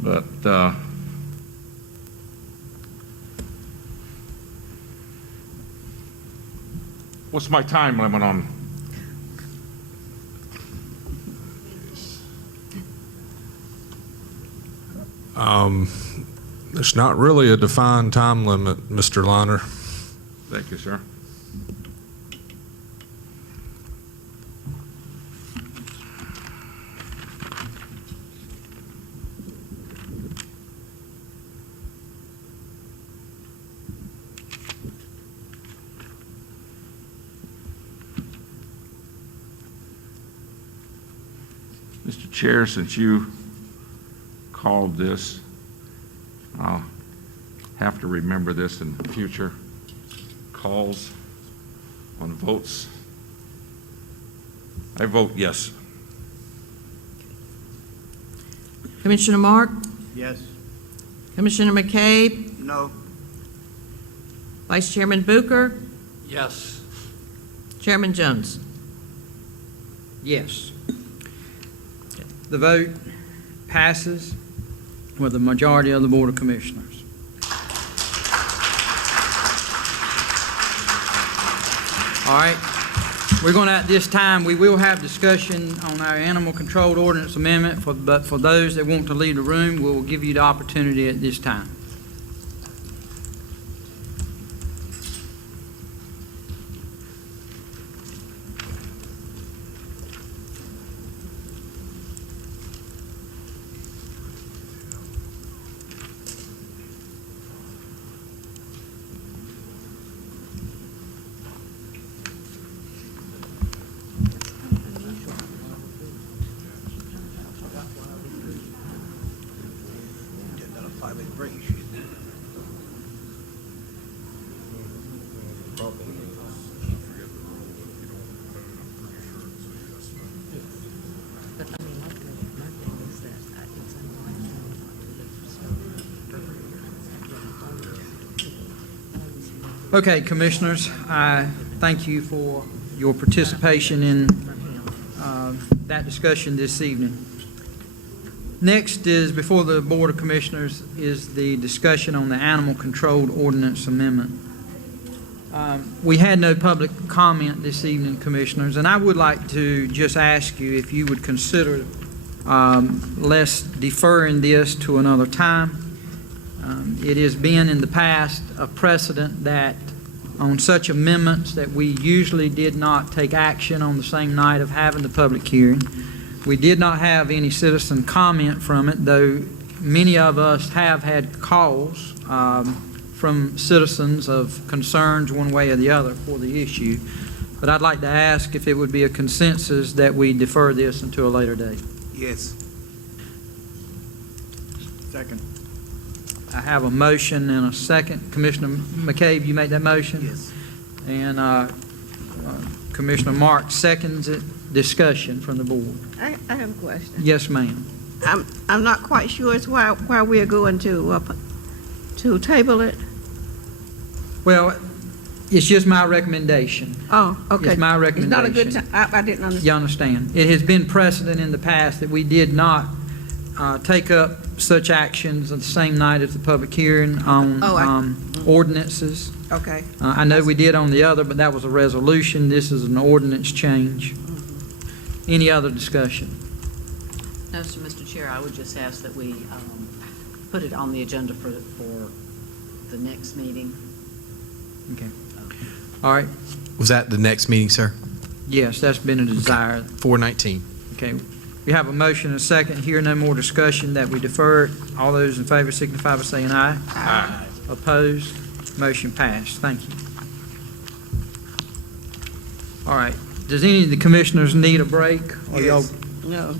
But, what's my time limit on? There's not really a defined time limit, Mr. Liner. Thank you, sir. Mr. Chair, since you called this, I'll have to remember this in future calls on votes. I vote yes. Commissioner Mark, Yes. Commissioner McCabe, No. Vice Chairman Booker, Yes. Chairman Jones. Yes. The vote passes with a majority of the Board of Commissioners. All right. We're going to, at this time, we will have discussion on our Animal Control Ordinance Amendment, but for those that want to leave the room, we'll give you the opportunity at this time. Okay, Commissioners, I thank you for your participation in that discussion this evening. Next is, before the Board of Commissioners, is the discussion on the Animal Control Ordinance Amendment. We had no public comment this evening, Commissioners, and I would like to just ask you if you would consider less deferring this to another time. It has been in the past a precedent that on such amendments that we usually did not take action on the same night of having the public hearing. We did not have any citizen comment from it, though many of us have had calls from citizens of concerns one way or the other for the issue. But I'd like to ask if it would be a consensus that we defer this until a later date. Yes. Second. I have a motion and a second. Commissioner McCabe, you made that motion? Yes. And Commissioner Mark seconds it. Discussion from the board. I have a question. Yes, ma'am. I'm not quite sure it's why we're going to table it. Well, it's just my recommendation. Oh, okay. It's my It's not a recommendation. good time. I didn't understand. You understand? It has been precedent in the past that we did not take up such actions on the same night as the public hearing on ordinances. Okay. I know we did on the other, but that was a resolution. This is an ordinance change. Any other discussion? No, so Mr. Chair, I would just ask that we put it on the agenda for the next meeting. Okay. All right. Was that the next meeting, sir? Yes, that's been a desire. 419. Okay. We have a motion and a second. Here, no more discussion that we defer it. All those in favor signify by saying aye. Aye. Opposed? Motion passed. Thank you. All right. Does any of the commissioners need a break? Or Yes. No.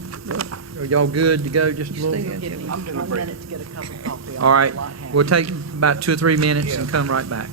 are y'all good to go just a little bit? I'm doing a minute to get a cup of coffee. All right. We'll take about 2 or 3 minutes and come right back.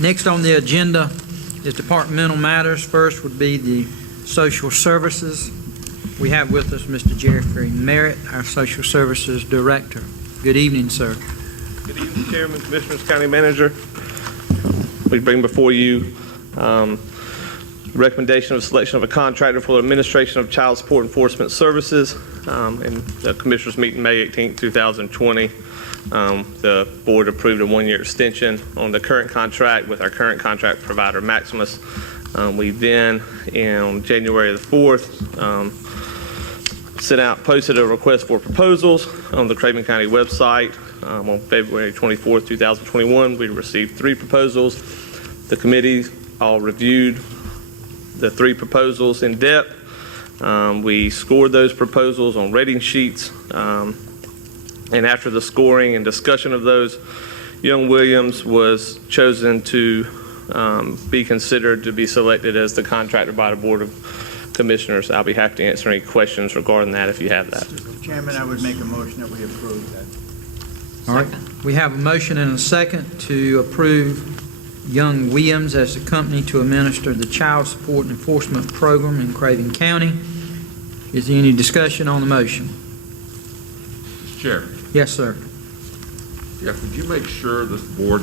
Next on the agenda is departmental matters. First would be the social services. We have with us Mr. Jeffrey Merritt, our social services director. Good evening, sir. Good evening, Chairman, Commissioners, County Manager. We bring before you recommendation of selection of a contractor for the administration of child support enforcement services. In the Commissioners meeting May 18, 2020, the board approved a one-year extension on the current contract with our current contract provider, Maximus. We then, on January the 4th, posted a request for proposals on the Craven County website. On February 24th, 2021, we received 3 proposals. The committees all reviewed the 3 proposals in depth. We scored those proposals on rating sheets. And after the scoring and discussion of those, Young Williams was chosen to be considered to be selected as the contractor by the Board of Commissioners. I'll be happy to answer any questions regarding that if you have that. Mr. Chairman, I would make a motion that we approve that. All right. We have a motion and a second to approve Young Williams as the company to administer the Child Support Enforcement Program in Craven County. Is there any discussion on the motion? Mr. Chair. Yes, sir. Yeah, could you make sure this board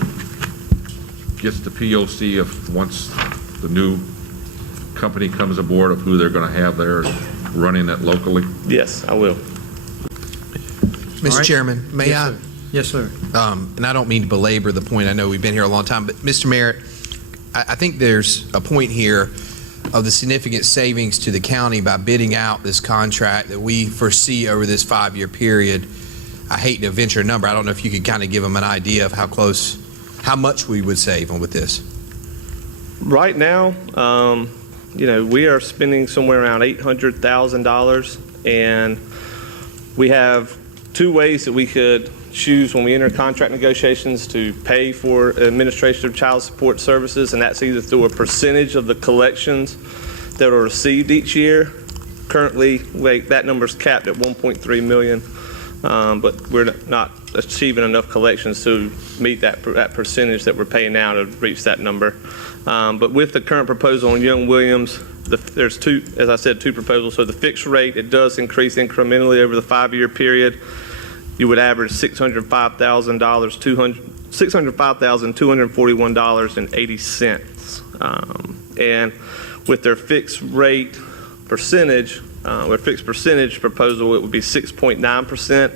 gets the POC of once the new company comes aboard of who they're going to have there running it locally? Yes, I will. Mr. Chairman, may I? Sir. Yes, sir. And I don't mean to belabor the point. I know we've been here a long time, but Mr. Merritt, I think there's a point here of the significant savings to the county by bidding out this contract that we foresee over this 5-year period. I hate to venture a number. I don't know if you could kind of give them an idea of how much we would save with this. Right now, we are spending somewhere around $800,000, and we have 2 ways that we could choose when we enter contract negotiations to pay for administration of child support services, and that's either through a percentage of the collections that are received each year. Currently, that number is capped at $1.3 million, but we're not achieving enough collections to meet that percentage that we're paying now to reach that number. But with the current proposal on Young Williams, there's 2, as I said, 2 proposals. So the fixed rate, it does increase incrementally over the 5-year period. You would average $605,241.80. And with their fixed rate percentage, or fixed percentage proposal, it would be 6.9%.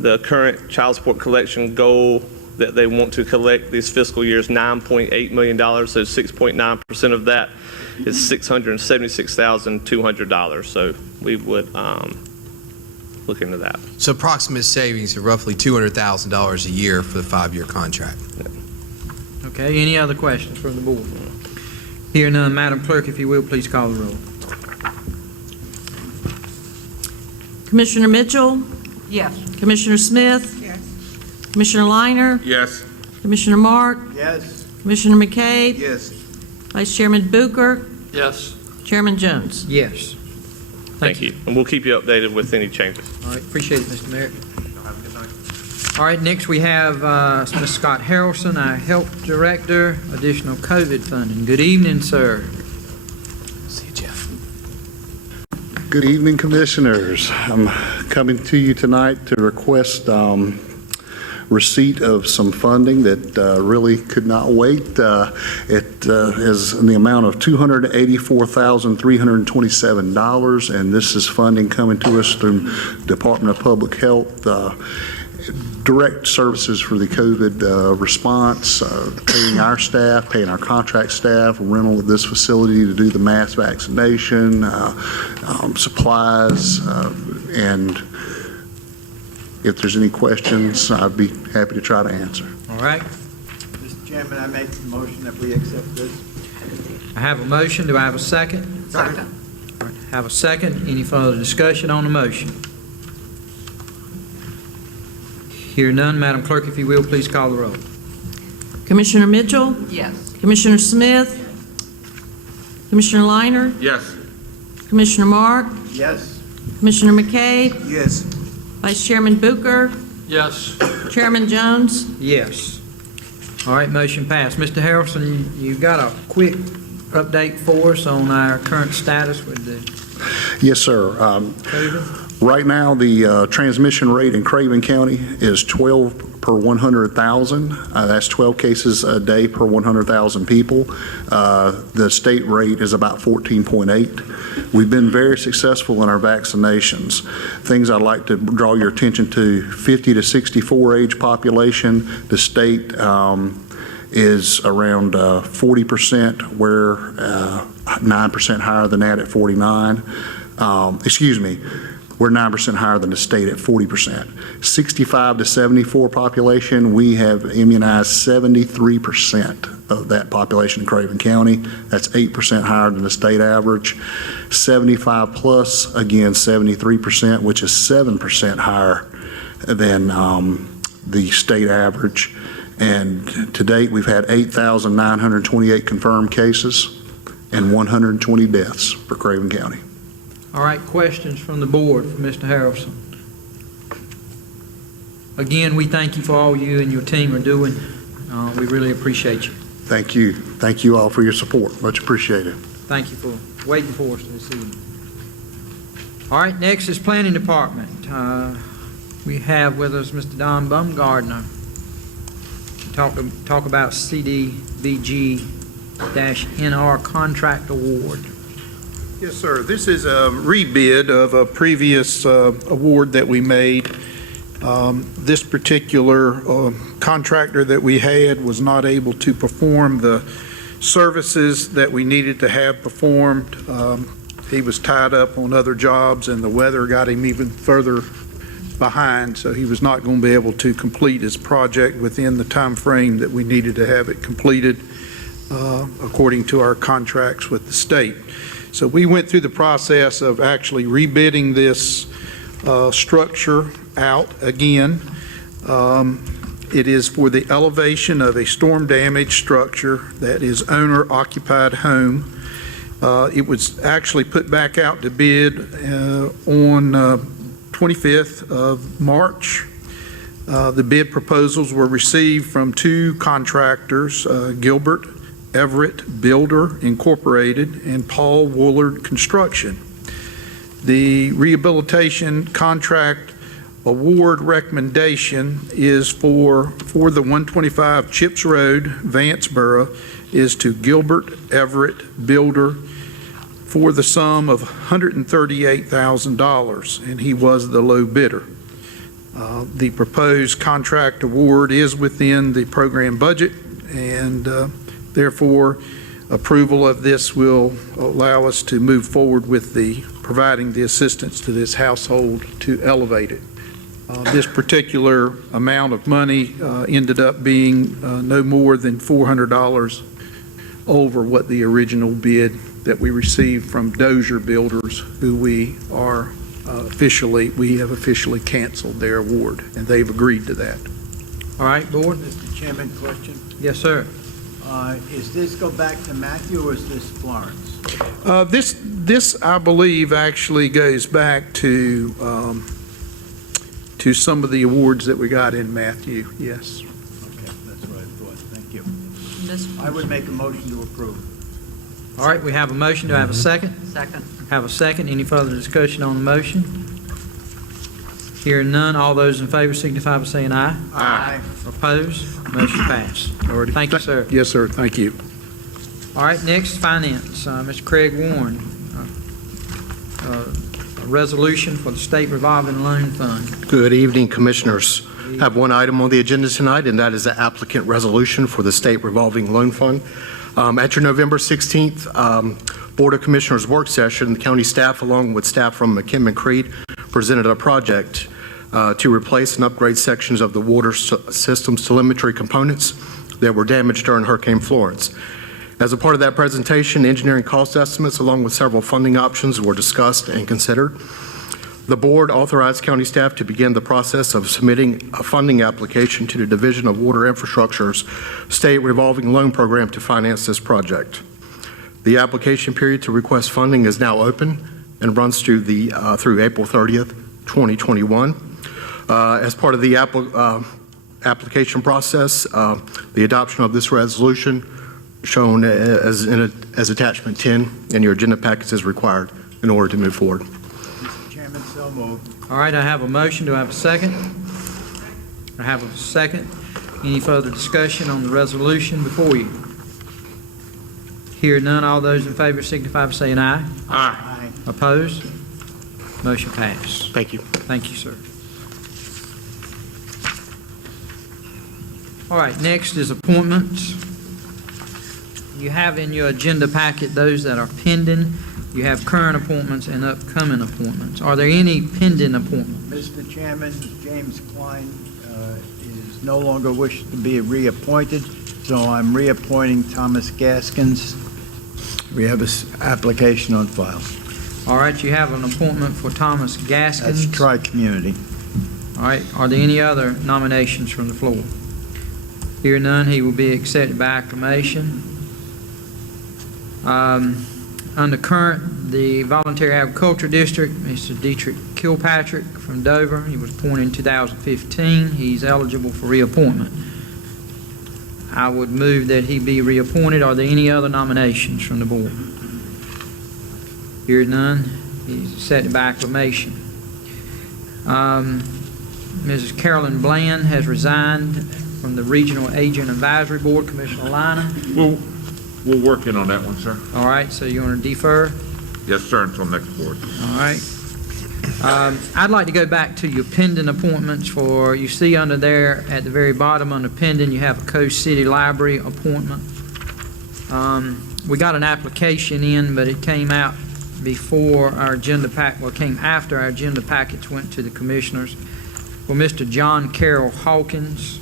The current child support collection goal that they want to collect this fiscal year is $9.8 million. So 6.9% of that is $676,200. So we would look into that. So approximate savings of roughly $200,000 a year for the 5-year contract. Okay, any other questions from the board? Hearing none, Madam Clerk, if you will, please call the roll. Commissioner Mitchell? Yes. Commissioner Smith? Yes. Commissioner Liner? Yes. Commissioner Mark? Yes. Commissioner McCabe? Yes. Vice Chairman Booker? Yes. Chairman Jones? Yes. Thank you. And we'll keep you updated with any changes. All right, appreciate it, Mr. Merritt. All right, next we have Ms. Scott Harrelson, our Health Director, additional COVID funding. Good evening, sir. See you, Jeff. Good evening, Commissioners. I'm coming to you tonight to request receipt of some funding that really could not wait. It is in the amount of $284,327, and this is funding coming to us through Department of Public Health, direct services for the COVID response, paying our staff, paying our contract staff, rental of this facility to do the mass vaccination, supplies, and if there's any questions, I'd be happy to try to answer. All right. Mr. Chairman, I make the motion that we accept this. I have a motion. Do I have a second? Second. All right, have a second. Any further discussion on the motion? Hear none, Madam Clerk, if you will, please call the roll. Commissioner Mitchell? Yes. Commissioner Smith? Commissioner Liner? Yes. Commissioner Mark? Yes. Commissioner McCabe? Yes. Vice Chairman Booker? Yes. Chairman Jones? Yes. All right, motion passed. Mr. Harrelson, you got a quick update for us on our current status with the Yes, sir. Craven? Right now, the transmission rate in Craven County is 12 per 100,000. That's 12 cases a day per 100,000 people. The state rate is about 14.8. We've been very successful in our vaccinations. Things I'd like to draw your attention to: 50 to 64 age population. The state is around 40%, where 9% higher than that at 49. We're 9% higher than the state at 40%. 65 to 74 population, we have immunized 73% of that population in Craven County. That's 8% higher than the state average. 75 plus, again, 73%, which is 7% higher than the state average. And to date, we've had 8,928 confirmed cases and 120 deaths for Craven County. All right, questions from the board for Mr. Harrelson. Again, we thank you for all you and your team are doing. We really appreciate you. Thank you. Thank you all for your support. Much appreciated. Thank you for waiting for us this evening. All right, next is Planning Department. We have with us Mr. Don Bumgardner. Talk about CDBG-NR contract award. Yes, sir. This is a rebid of a previous award that we made. This particular contractor that we had was not able to perform the services that we needed to have performed. He was tied up on other jobs, and the weather got him even further behind, so he was not going to be able to complete his project within the time frame that we needed to have it completed according to our contracts with the state. So we went through the process of actually rebidding this structure out again. It is for the elevation of a storm damaged structure that is owner occupied home. It was actually put back out to bid on 25th of March. The bid proposals were received from two contractors, Gilbert Everett Builder Incorporated and Paul Woolard Construction. The rehabilitation contract award recommendation is for the 125 Chips Road, Vanceboro, is to Gilbert Everett Builder for the sum of $138,000, and he was the low bidder. The proposed contract award is within the program budget, and therefore approval of this will allow us to move forward with providing the assistance to this household to elevate it. This particular amount of money ended up being no more than $400 over what the original bid that we received from Dozier Builders, who we have officially canceled their award, and they've agreed to that. All right, board. Mr. Chairman, question? Yes, sir. Is this go back to Matthew, or is this Florence? This I believe actually goes back to some of the awards that we got in Matthew. Yes. Okay, that's what I thought. Thank you. I would make a motion to approve. All right, we have a motion. Do I have a second? Second. Have a second. Any further discussion on the motion? Hearing none, all those in favor signify by saying aye. Aye. Opposed? Motion passed. Thank you, sir. Yes, sir. Thank you. All right, next, Finance. Mr. Craig Warren, a resolution for the State Revolving Loan Fund. Good evening, Commissioners. I have one item on the agenda tonight, and that is the applicant resolution for the State Revolving Loan Fund. At your November 16th Board of Commissioners work session, the county staff, along with staff from McKim and Creed, presented a project to replace and upgrade sections of the water system's telemetry components that were damaged during Hurricane Florence. As a part of that presentation, engineering cost estimates along with several funding options were discussed and considered. The board authorized county staff to begin the process of submitting a funding application to the Division of Water Infrastructure's State Revolving Loan Program to finance this project. The application period to request funding is now open and runs through April 30th, 2021. As part of the application process. The adoption of this resolution shown as attachment 10 in your agenda packets is required in order to move forward. Mr. Chairman, so moved. All right, I have a motion. Do I have a second? I have a second. Any further discussion on the resolution before you? Hear none, all those in favor signify by saying aye. Aye. Opposed? Motion passed. Thank you. Thank you, sir. All right, next is appointments. You have in your agenda packet those that are pending. You have current appointments and upcoming appointments. Are there any pending appointments? Mr. Chairman, James Klein is no longer wishes to be reappointed, so I'm reappointing Thomas Gaskins. We have an application on file. All right, you have an appointment for Thomas Gaskins. That's Tri-Community. All right, are there any other nominations from the floor? Hear none, he will be accepted by acclamation. Under current, the Voluntary Agriculture District, Mr. Dietrich Kilpatrick from Dover. He was appointed in 2015. He's eligible for reappointment. I would move that he be reappointed. Are there any other nominations from the board? Hear none, he's accepted by acclamation. Mrs. Carolyn Bland has resigned from the Regional Agent Advisory Board. Commissioner Lina? We'll work in on that one, sir. All right, so you want to defer? Yes, sir, until next board. All right. I'd like to go back to your pending appointments for, you see under there at the very bottom under pending, you have a Coast City Library appointment. We got an application in, but it came out before our agenda pack, well, it came after our agenda packets went to the commissioners. Well, Mr. John Carroll Hawkins.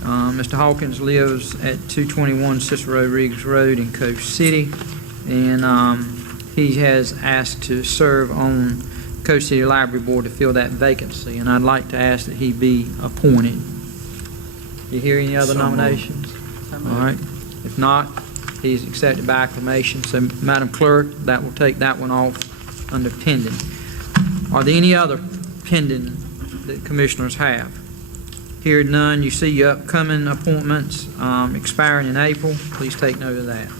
Mr. Hawkins lives at 221 Cicero Riggs Road in Coast City, and he has asked to serve on Coast City Library Board to fill that vacancy, and I'd like to ask that he be appointed. You hear any other nominations? All right. If not, he's accepted by acclamation. So, Madam Clerk, that will take that one off under pending. Are there any other pending that commissioners have? Hear none, you see your upcoming appointments expiring in April. Please take note of that.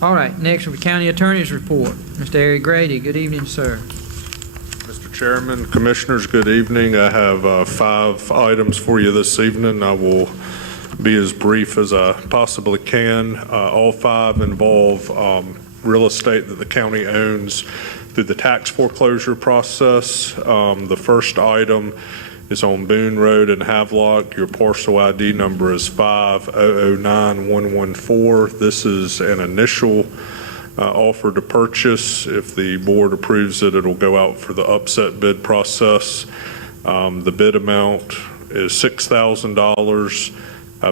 All right, next will be County Attorney's Report. Mr. Eric Grady, good evening, sir. Mr. Chairman, Commissioners, good evening. I have 5 items for you this evening. I will be as brief as I possibly can. All 5 involve real estate that the county owns through the tax foreclosure process. The first item is on Boone Road in Havelock. Your parcel ID number is 5009114. This is an initial offer to purchase. If the board approves it, it'll go out for the upset bid process. The bid amount is $6,000.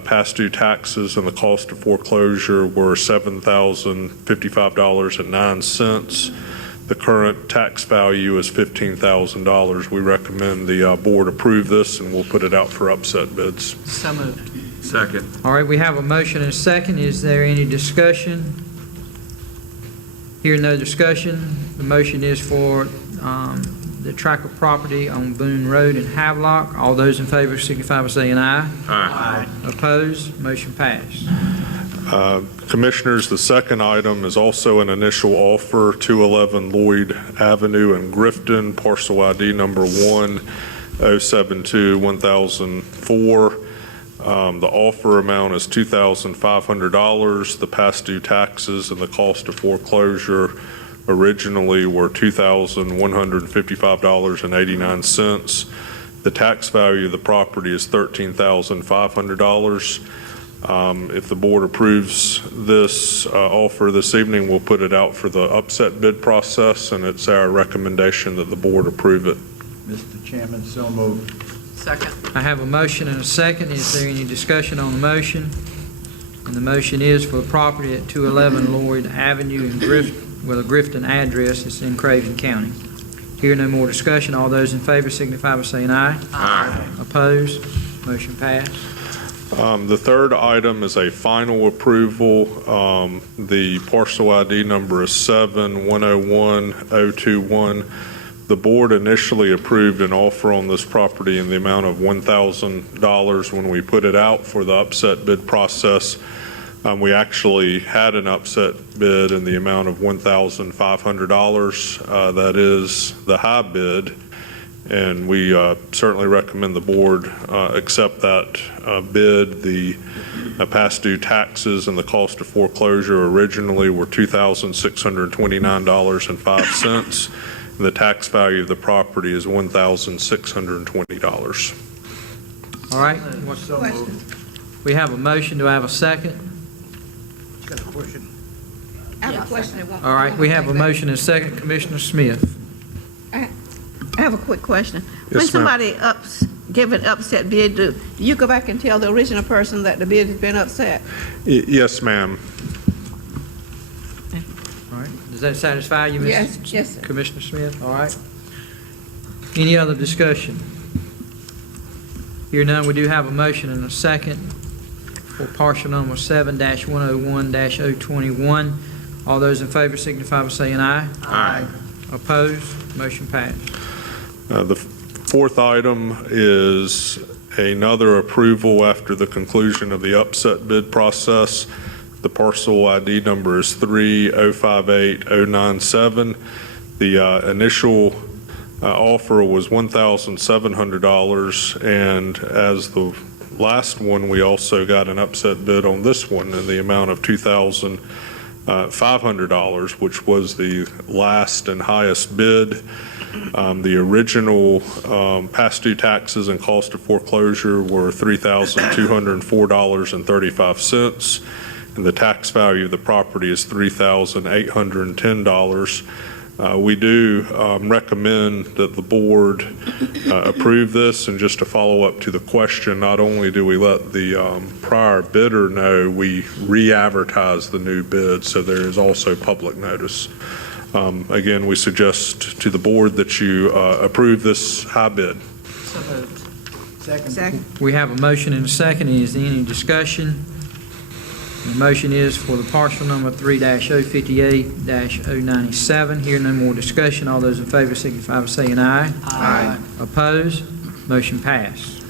Past due taxes and the cost of foreclosure were $7,055.09. The current tax value is $15,000. We recommend the board approve this, and we'll put it out for upset bids. So moved. Second. All right, we have a motion and a second. Is there any discussion? Hearing no discussion, the motion is for the tract of property on Boone Road in Havelock. All those in favor signify by saying aye. Aye. Opposed? Motion passed. Commissioners, the second item is also an initial offer, 211 Lloyd Avenue in Grifton, parcel ID number 1072-1004. The offer amount is $2,500. The past due taxes and the cost of foreclosure originally were $2,155.89. The tax value of the property is $13,500. If the board approves this offer this evening, we'll put it out for the upset bid process, and it's our recommendation that the board approve it. Mr. Chairman, so moved. Second. I have a motion and a second. Is there any discussion on the motion? And the motion is for the property at 211 Lloyd Avenue in Grifton, with a Grifton address. It's in Craven County. Hear no more discussion. All those in favor signify by saying aye. Aye. Opposed? Motion passed. The third item is a final approval. The parcel ID number is 7101021 The board initially approved an offer on this property in the amount of $1,000 when we put it out for the upset bid process. We actually had an upset bid in the amount of $1,500. That is the high bid, and we certainly recommend the board accept that bid. The past due taxes and the cost of foreclosure originally were $2,629.05. The tax value of the property is $1,620. All right. We have a motion. Do I have a second? Got a question. I have a question. All right. We have a motion and a second. Commissioner Smith. I have a quick question. Yes, When somebody give an upset bid, do you go back and tell the original person that the bid has been upset? Yes, ma'am. All right. Does that satisfy you, Ms. Yes, sir. Commissioner Smith? All right. Any other discussion? Here none, we do have a motion and a second for partial number 7-101-021. All those in favor signify by saying aye. Aye. Opposed? Motion passed. The fourth item is another approval after the conclusion of the upset bid process. The parcel ID number is 3058097. The initial offer was $1,700, and as the last one, we also got an upset bid on this one in the amount of $2,500, which was the last and highest bid. The original past due taxes and cost of foreclosure were $3,204.35. And the tax value of the property is $3,810. We do recommend that the board approve this. And just to follow up to the question, not only do we let the prior bidder know, we re-advertise the new bid, so there is also public notice. Again, we suggest to the board that you approve this high bid. So moved. Second. We have a motion and a second. Is there any discussion? The motion is for the parcel number 3-058-097. Here, no more discussion. All those in favor signify by saying aye. Aye. Opposed? Motion passed.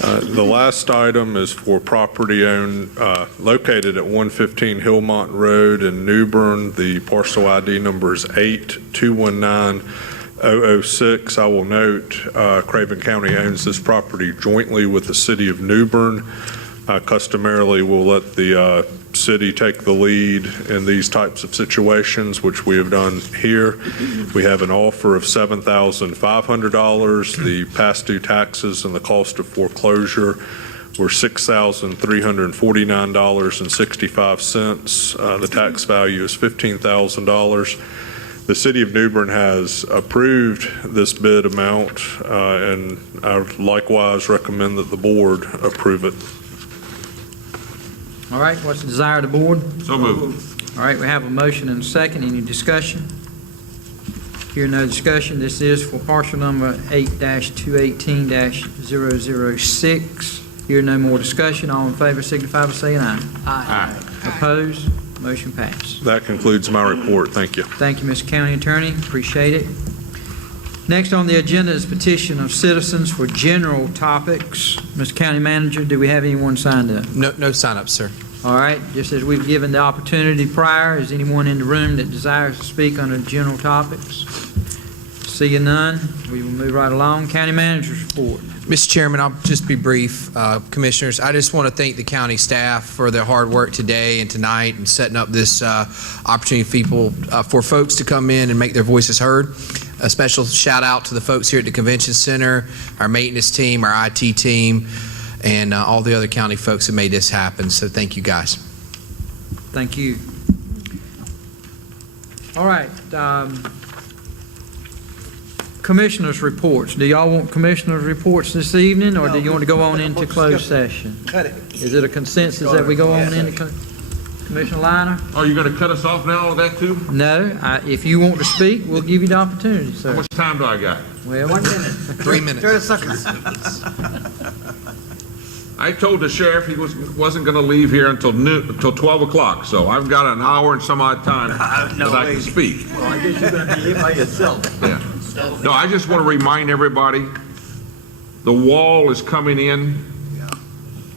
The last item is for property owned, located at 115 Hillmont Road in New Bern. The parcel ID number is 8219006. I will note, Craven County owns this property jointly with the city of New Bern. Customarily, we'll let the city take the lead in these types of situations, which we have done here. We have an offer of $7,500. The past due taxes and the cost of foreclosure were $6,349.65. The tax value is $15,000. The city of New Bern has approved this bid amount, and I likewise recommend that the board approve it. All right, what's the desire of the board? So moved. All right, we have a motion and a second. Any discussion? Here, no discussion. This is for parcel number 8-218-006. Here, no more discussion. All in favor signify by saying aye. Aye. Opposed? Motion passed. That concludes my report. Thank you. Thank you, Mr. County Attorney. Appreciate it. Next on the agenda is petition of citizens for general topics. Mr. County Manager, do we have anyone signed up? No sign-ups, sir. All right, just as we've given the opportunity prior, is anyone in the room that desires to speak on the general topics? Seeing none, we will move right along. County Manager's report. Mr. Chairman, I'll just be brief. Commissioners, I just want to thank the county staff for their hard work today and tonight and setting up this opportunity for folks to come in and make their voices heard. A special shout out to the folks here at the Convention Center, our maintenance team, our IT team, and all the other county folks who made this happen. So thank you, guys. Thank you. All right. Commissioners' reports. Do y'all want commissioners' reports this evening, or do you want to go on into closed session? Cut it. Is it a consensus that we go on into Commissioner Liner? Are you going to cut us off now with that too? No. If you want to speak, we'll give you the opportunity, sir. How much time do I got? Well, 1 minute. 3 minutes. 30 seconds. I told the sheriff he wasn't going to leave here until 12 o'clock, so I've got an hour and some odd time that I can speak. Well, I guess you're going to be here by yourself. Yeah. No, I just want to remind everybody, the wall is coming in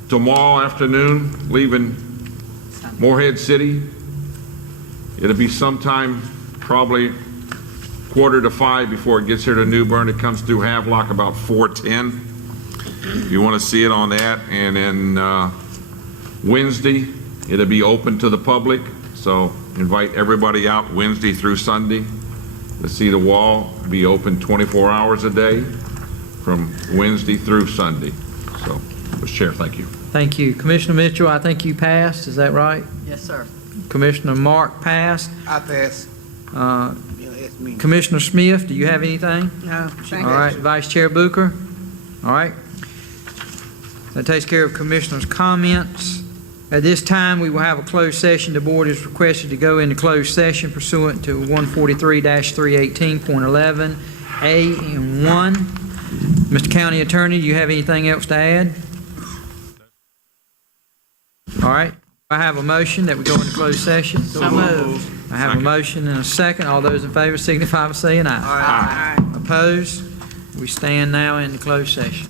tomorrow afternoon, leaving Morehead City. It'll be sometime probably 4:45 before it gets here to New Bern. It comes through Havelock about 4:10. If you want to see it on that. And then Wednesday, it'll be open to the public. So invite everybody out Wednesday through Sunday to see the wall. Be open 24 hours a day from Wednesday through Sunday. So, Mr. Chair, thank you. Thank you. Commissioner Mitchell, I think you passed, is that right? Yes, sir. Commissioner Mark passed. I pass. Commissioner Smith, do you have anything? No, thank All right, Vice Chair Booker? All right. That takes care of Commissioner's comments. At this time, we will have a closed session. The board is requested to go into closed session pursuant to 143-318.11 A and 1. Mr. County Attorney, do you have anything else to add? All right. I have a motion that we go into closed session. So moved. I have a motion and a second. All those in favor signify by saying aye. Aye. Opposed? We stand now in the closed session.